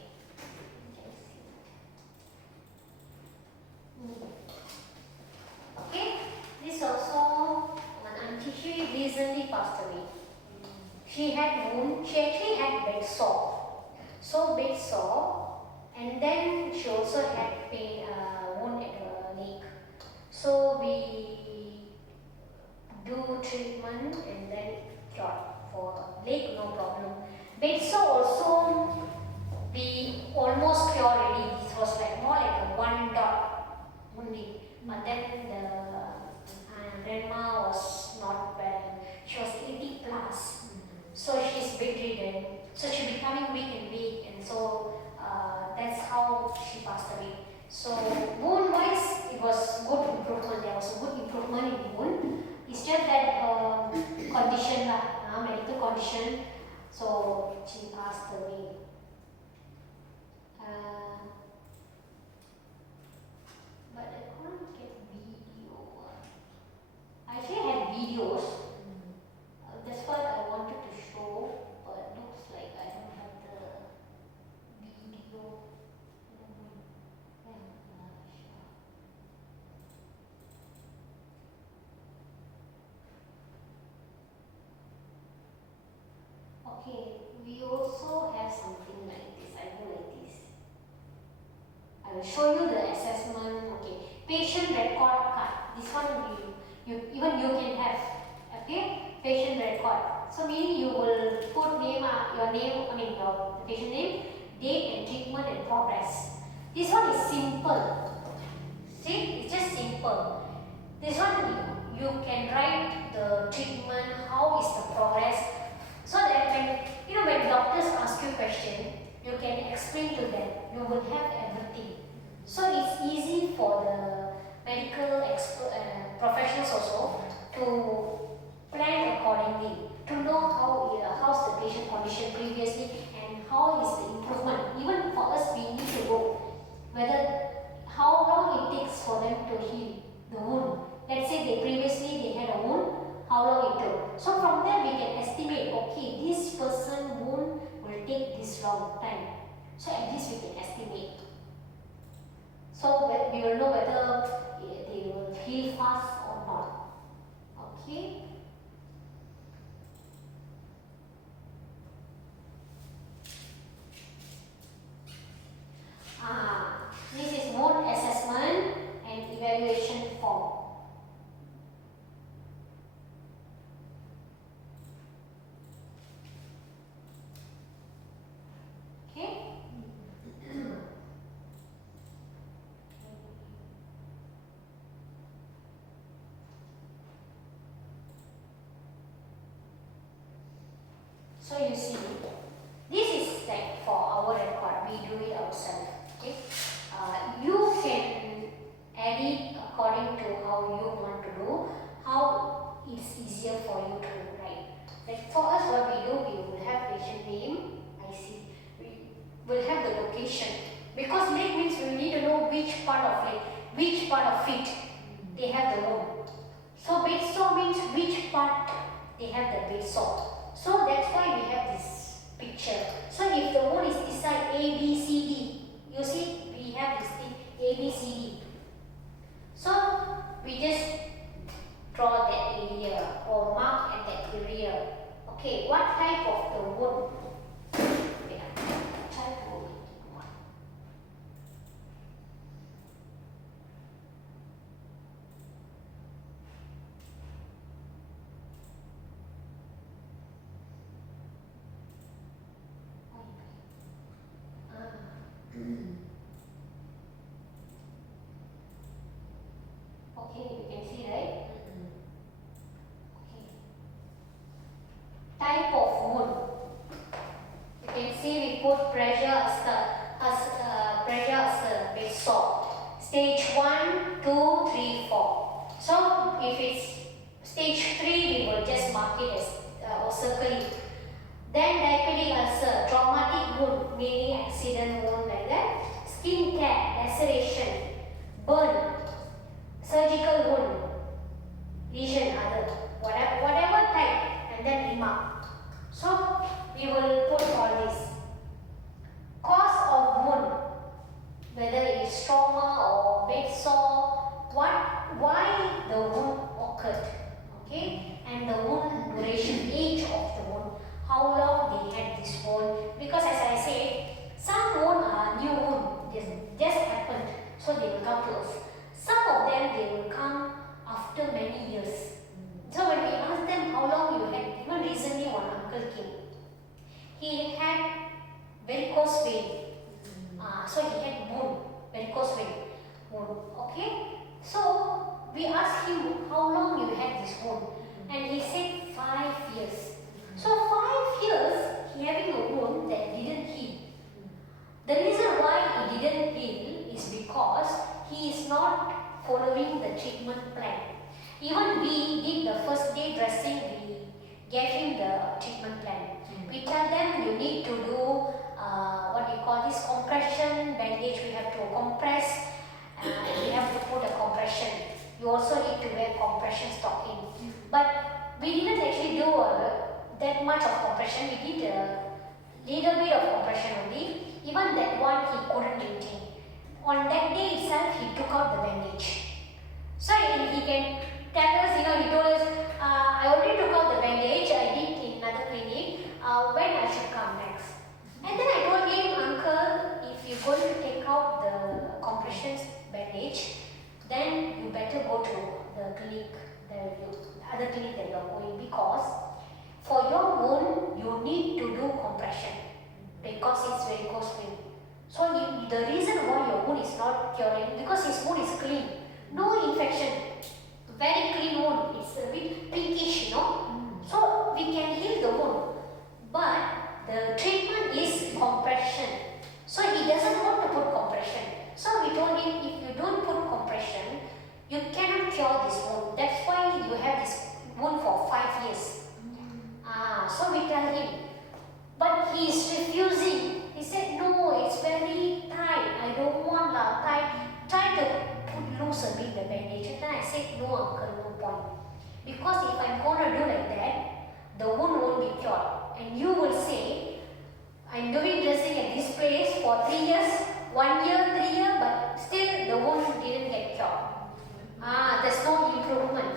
okay, this also an auntie. She recently passed away. She had wound. She actually had bed sore. So bed sore, and then she also had pain, wound at her leg. So we do treatment and then cure for leg, no problem. Bed sore also we almost cure already. This was like more like a one dot only. But then the grandma was not well. She was 80 plus. So she's bedridden. So she's becoming weak and weak, and so that's how she passed away. So wound wise, it was good improvement. There was a good improvement in the wound. It's just that condition, medical condition. So she passed away. But I can't get video. I actually had videos. That's what I wanted to show, but looks like I don't have the video. Okay, we also have something like this. I go like this. I will show you the assessment. Okay, patient record card. This one you even you can have. Okay, patient record. So meaning you will put name, your name. I mean your patient name, date, and treatment and progress. This one is simple. See, it's just simple. This one you can write the treatment. How is the progress? So that when doctors ask you question, you can explain to them. You will have everything. So it's easy for the medical professionals also to plan accordingly, to know how's the patient condition previously and how is the improvement. Even for us, we need to know whether how long it takes for them to heal the wound. Let's say they had a wound, how long it took. So from there we can estimate, okay, this person wound will take this long time. So at least we can estimate. So that we will know whether they will heal fast or not. Okay. This is wound assessment and evaluation form. Okay. So you see, this is like for our record, we do it ourselves. Okay, you can add it according to how you want to do, how it's easier for you to write. Like for us, what we do, we will have patient name, IC, we will have the location. Because leg means we need to know which part of leg, which part of feet they have the wound. So bed sore means which part they have the bed sore. So that's why we have this picture. So if the wound is this side A, B, C, D, you see we have this thing A, B, C, D. So we just draw that area or mark at that area. Okay, what type of the wound? Yeah, type of wound. Okay, you can see, right? Okay. Type of wound. You can see we put pressure ulcer, bed sore. Stage 1, 2, 3, 4. So if it's stage 3, we will just mark it as or circle it. Then diabetic ulcer, traumatic wound, meaning accident wound like that, skin tear, laceration, burn, surgical wound, lesion, other, whatever type, and then remark. So we will put all this. Cause of wound, whether it's trauma or bed sore, why the wound occurred, okay, and the wound duration, age of the wound, how long they had this wound, because as I said, some wound are new wound, just happened, so they will come to us. Some of them, they will come after many years. So when we ask them how long you had, even recently one uncle came, he had varicose vein. So he had wound, varicose vein wound. Okay. So we asked him how long you had this wound, and he said 5 years. So 5 years he having a wound that didn't heal. The reason why it didn't heal is because he is not following the treatment plan. Even we did the first day dressing, we gave him the treatment plan. We tell them you need to do what we call this compression bandage. We have to compress, we have to put a compression. You also need to wear compression stocking. But we didn't actually do that much of compression. We did a little bit of compression only. Even that one he couldn't maintain. On that day itself, he took out the bandage. So he can tell us, he told us, I already took out the bandage, I did in another clinic, when I should come next. And then I told him, uncle, if you're going to take out the compression bandage, then you better go to the clinic, the other clinic that you're going, because for your wound, you need to do compression, because it's varicose vein. So the reason why your wound is not curing, because his wound is clean, no infection, very clean wound, it's a bit pinkish, So we can heal the wound, but the treatment is compression. So he doesn't want to put compression. So we told him, if you don't put compression, you cannot cure this wound. That's why you have this wound for 5 years. So we tell him, but he is refusing. He said, no, it's very tight. I don't want tight. Try to put loose a bit the bandage. And then I said, no uncle, no point. Because if I'm going to do like that, the wound won't be cured. And you will say, I'm doing dressing at this place for 3 years, 1 year, 3 years, but still the wound didn't get cured. There's no improvement.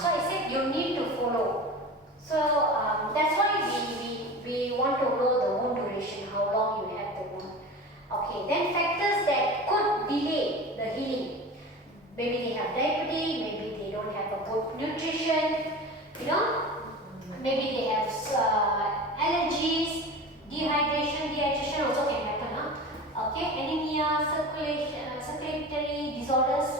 So I said, you need to follow. So that's why we want to know the wound duration, how long you have the wound. Okay, then factors that could delay the healing. Maybe they have diabetes, maybe they don't have a good nutrition, maybe they have allergies, dehydration also can happen. Okay, anemia, circulatory disorders.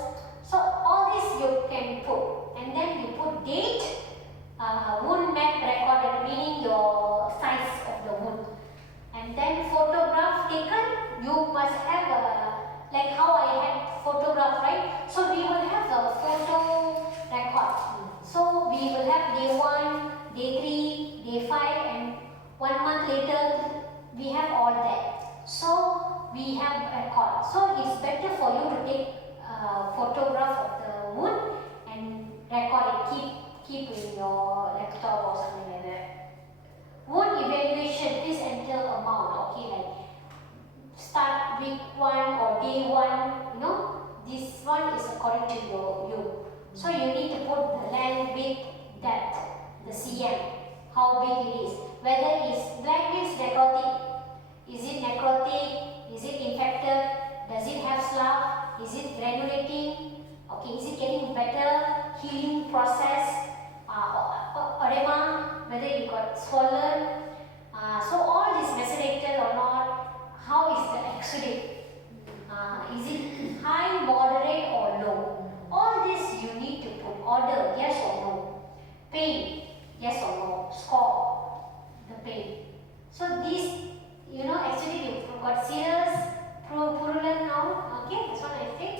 So all this you can put, and then you put date, wound map recorded, meaning your size of the wound, and then photograph taken. You must have like how I had photograph, right? So we will have a photo record. So we will have day 1, day 3, day 5, and 1 month later we have all that. So we have record. So it's better for you to take a photograph of the wound and record it. Keep in your laptop or something like that. Wound evaluation, please enter amount. Okay, like start week 1 or day 1. This one is according to you. So you need to put the length, width, depth, the cm, how big it is. Whether it's black means necrotic. Is it necrotic? Is it infected? Does it have slough? Is it granulating? Okay, is it getting better? Healing process? Edema, whether it got swollen. So all is macerated or not. How is the exudate? Is it high, moderate or low? All this you need to put order, yes or no. Pain, yes or no. Score, the pain. So this, actually you got serious, purulent now. Okay, that's what I think.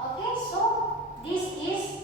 Okay, so this is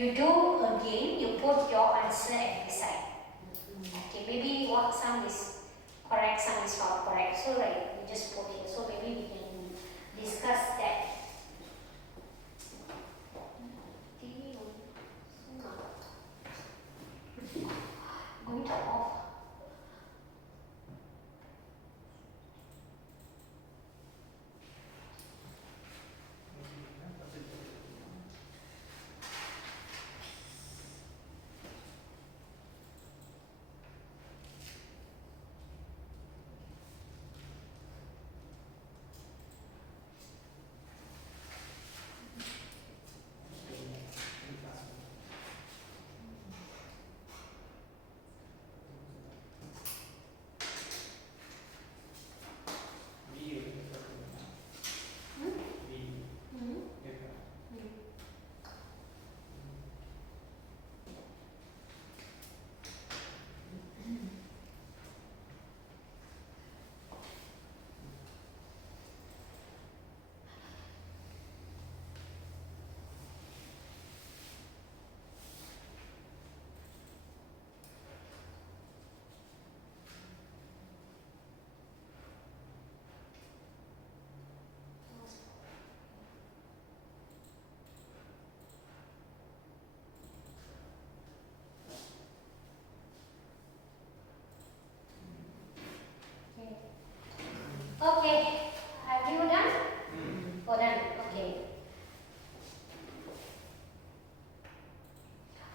you do again, you put your answer at the side. Okay, maybe what some is correct, some is not correct. So right, we just put here. So maybe we can discuss that. Going to off. Okay, have you done? Oh, done. Okay.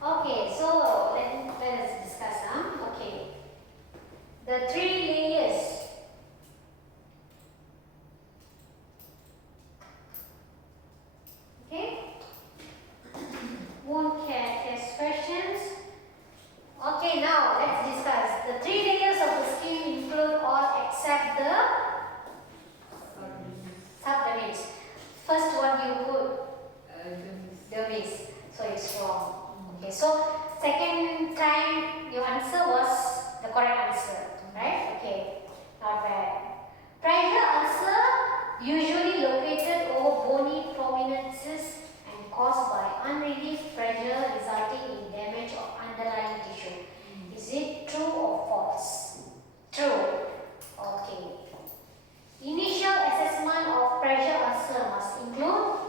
Okay, so let us discuss. Okay, the 3 layers. Okay. Won't test questions. Okay, now let's discuss. The 3 layers of the skin include all except the subdermis. First one you put dermis, so it's wrong. Okay, so second time your answer was the correct answer, right? Okay, not bad. Pressure ulcer usually located over bony prominences and caused by unrelieved pressure resulting in damage of underlying tissue. Is it true or false? True. Okay. Initial assessment of pressure ulcer must include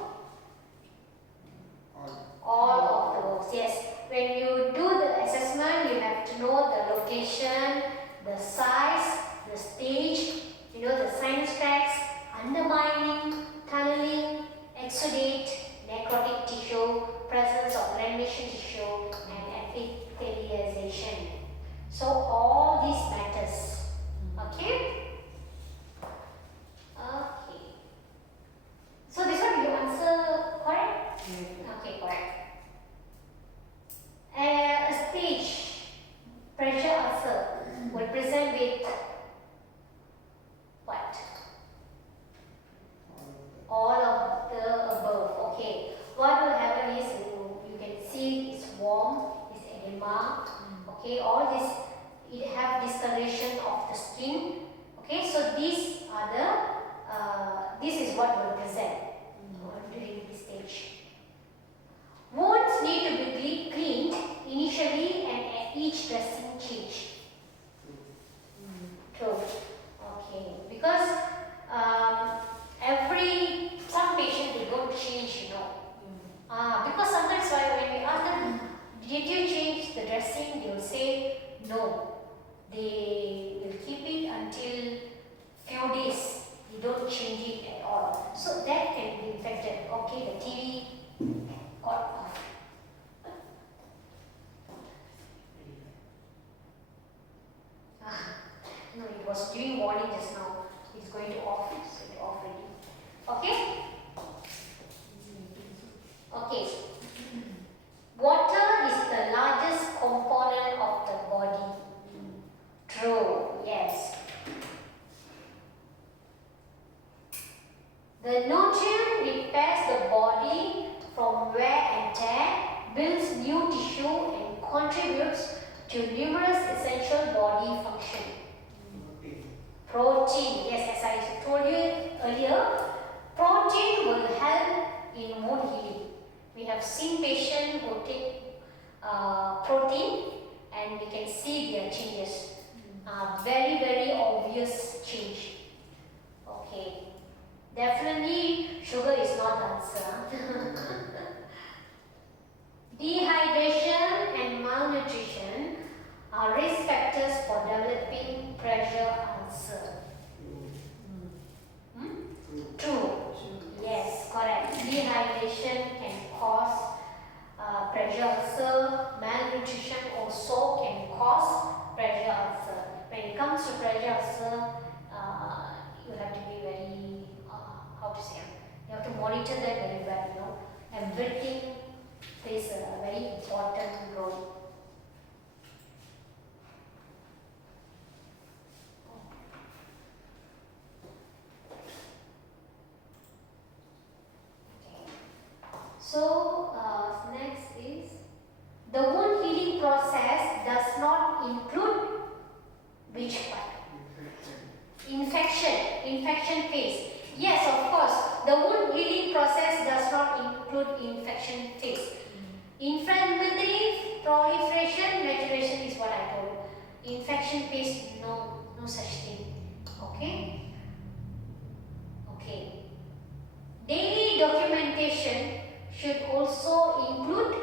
all of those. Yes. When you do the assessment, you have to know the location, the size, the stage, the sinus tracts, undermining, tunneling, exudate, necrotic tissue, presence of lamination tissue, and epithelialization. So all these matters. Okay? Okay. So this one you answer correct? Okay, correct. A stage pressure ulcer will present with what? All of the above. Okay. What will happen is you can see it's warm, it's edema. Okay, all this it have discoloration of the skin. Okay, so these are the this is what will present during this stage. Wounds need to be cleaned initially and at each dressing change. True. Okay, because some patients they don't change, because sometimes when we ask them, did you change the dressing? They will say no. They will keep it until few days. They don't change it at all. So that can be infected. Okay, the TV got off. No, it was doing warning just now. It's going to off. So it's off already. Okay? Okay. Water is the largest component of the body. True, yes. The nutrient repairs the body from wear and tear, builds new tissue, and contributes to numerous essential body functions. Protein, yes, as I told you earlier, protein will help in wound healing. We have seen patients who take protein and we can see their changes. Very, very obvious change. Okay. Definitely sugar is not the answer. Dehydration and malnutrition are risk factors for developing pressure ulcer. True. Yes, correct. Dehydration can cause pressure ulcer. Malnutrition also can cause pressure ulcer. When it comes to pressure ulcer, you have to be very, how to say, you have to monitor that very well, you know. Everything plays a very important role. So, next is, the wound healing process does not include which part? Infection phase. Yes, of course, the wound healing process does not include infection phase. Inflammatory proliferation, maturation is what I told. Infection phase, no such thing. Okay? Okay. Daily documentation should also include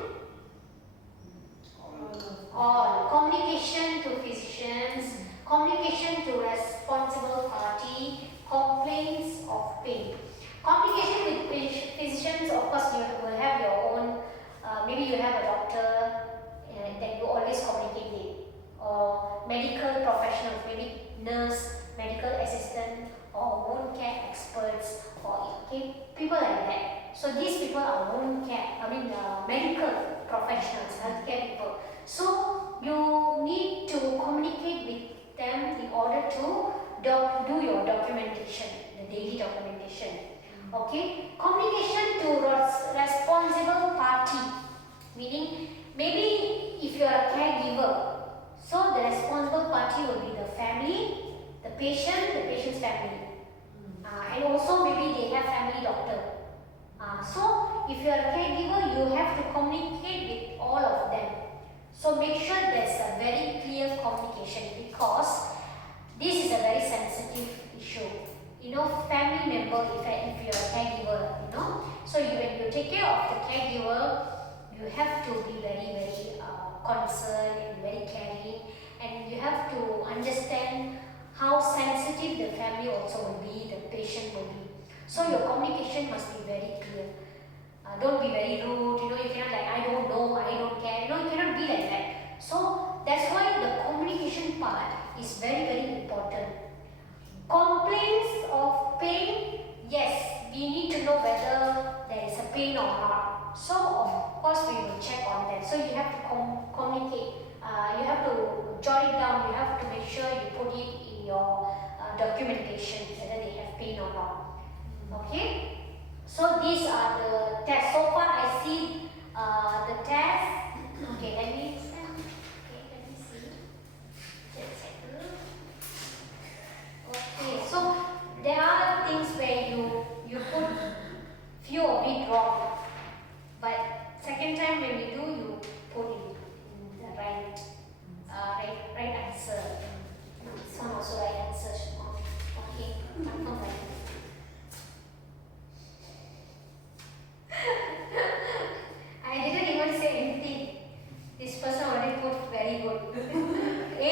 all communication to physicians, communication to responsible party, complaints of pain. Communication with physicians, of course, you will have your own, maybe you have a doctor that you always communicate with, or medical professionals, maybe nurse, medical assistant, or wound care experts, or people like that. So these people are wound care, medical professionals, healthcare people. So you need to communicate with them in order to do your documentation, the daily documentation. Okay, communication to responsible party, meaning maybe if you are a caregiver, so the responsible party will be the family, the patient's family, and also maybe they have family doctor. So if you are a caregiver, you have to communicate with all of them. So make sure there's a very clear communication, because this is a very sensitive issue. You know, family member, if you're a caregiver, you know, so when you take care of the caregiver, you have to be very, very concerned and very caring, and you have to understand how sensitive the family also will be, the patient will be. So your communication must be very clear. Don't be very rude, you know, you cannot like, I don't know, I don't care, you know, you cannot be like that. So that's why the communication part is very, very important. Complaints of pain, yes, we need to know whether there is a pain or not. So of course we will check on that. So you have to communicate, you have to jot it down, you have to make sure you put it in your documentation, whether they have pain or not. Okay? So these are the tests. So far I see the tests. Okay, let me see. Okay, so there are things where you put few of it wrong, but second time when you do, you put in the right answer. This one also right answer. Okay, confirm right. I didn't even say anything. This person already put very good. A++.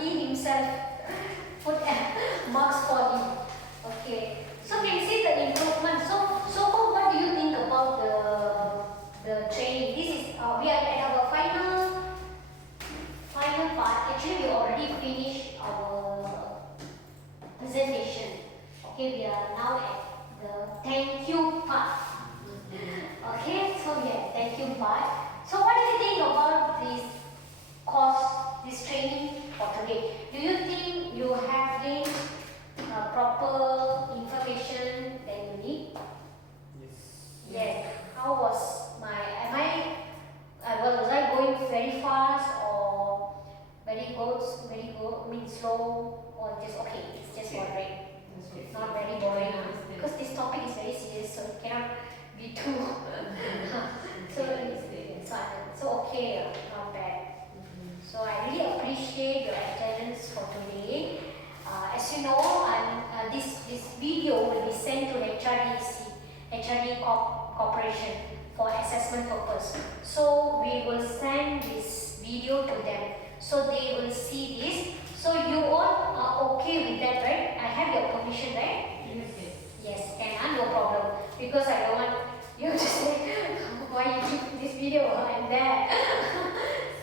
He himself put marks for him. Okay. So can see the improvement. So what do you think about the training? This is we are at our final part. Actually, we already finished our presentation. Okay, we are now at the thank you part. Okay, so yeah, thank you part. So what do you think about this course, this training for today? Do you think you have gained proper information that you need? Yes. Yes. How was was I going very fast or very slow, or just okay, it's just moderate. Not very boring, because this topic is very serious, so it cannot B2. So okay, not bad. So I really appreciate your attendance for today. As you know, this video will be sent to HRD Corporation for assessment purpose. So we will send this video to them, so they will see this. So you all are okay with that, right? I have your permission, right? Yes, can, no problem. Because I don't want you to say why you keep this video and that.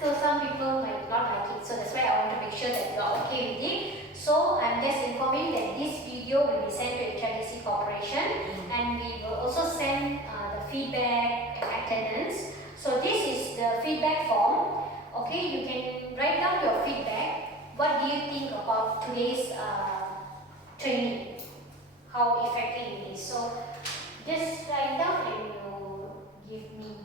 So some people might not like it. So that's why I want to make sure that you are okay with it. So I'm just informing that this video will be sent to HRDC Corporation, and we will also send the feedback and attendance. So this is the feedback form. Okay, you can write down your feedback. What do you think about today's training? How effective it is. So just write down and you give me.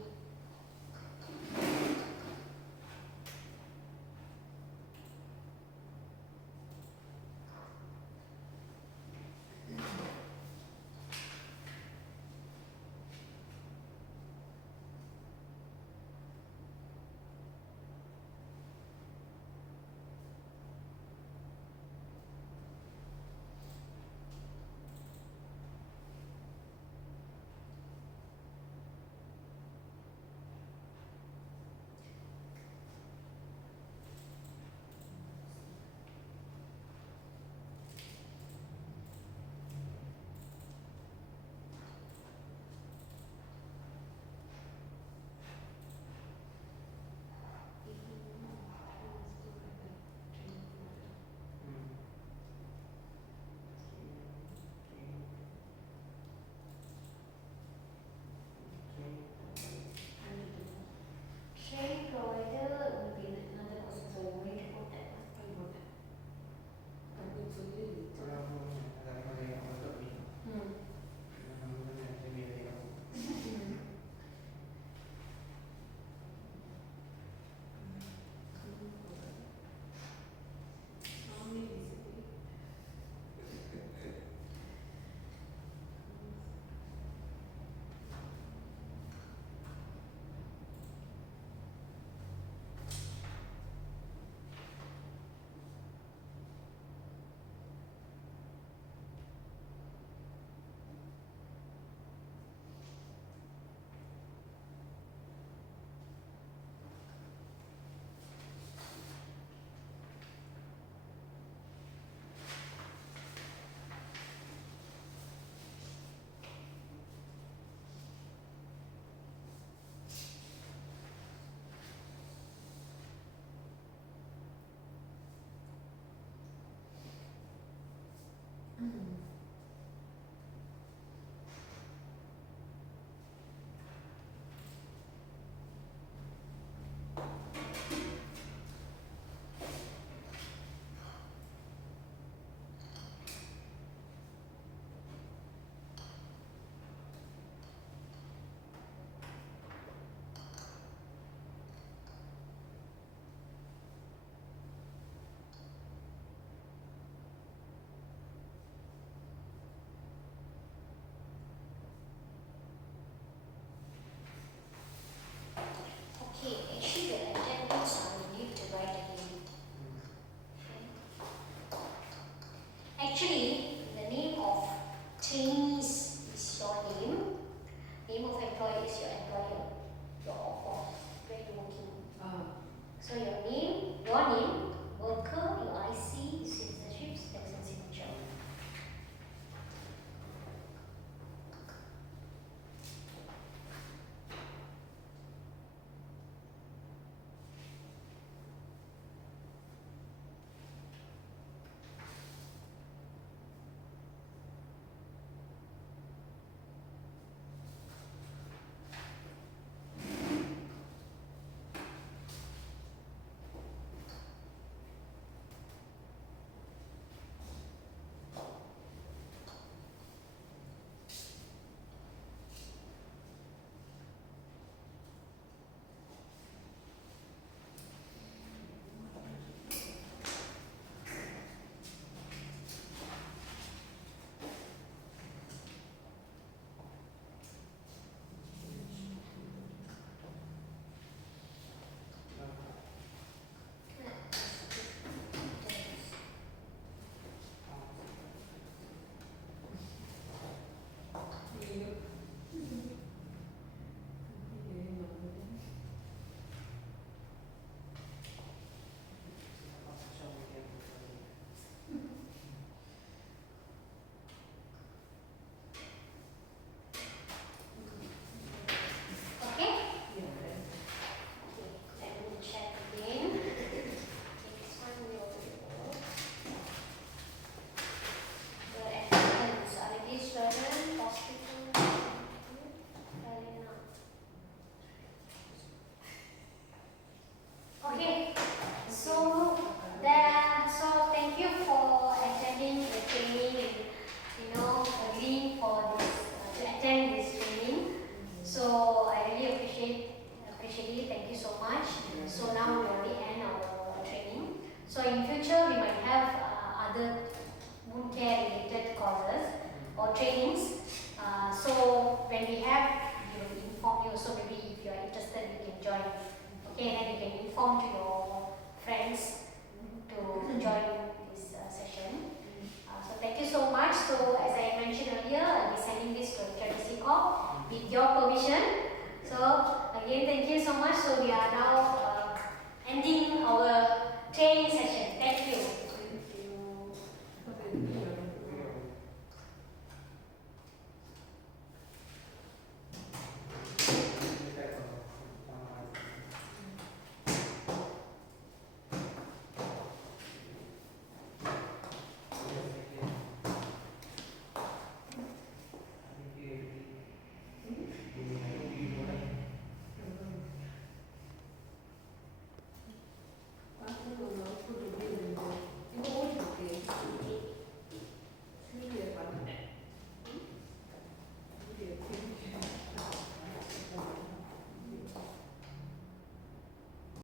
Training provider will be another person, so you need to put that one.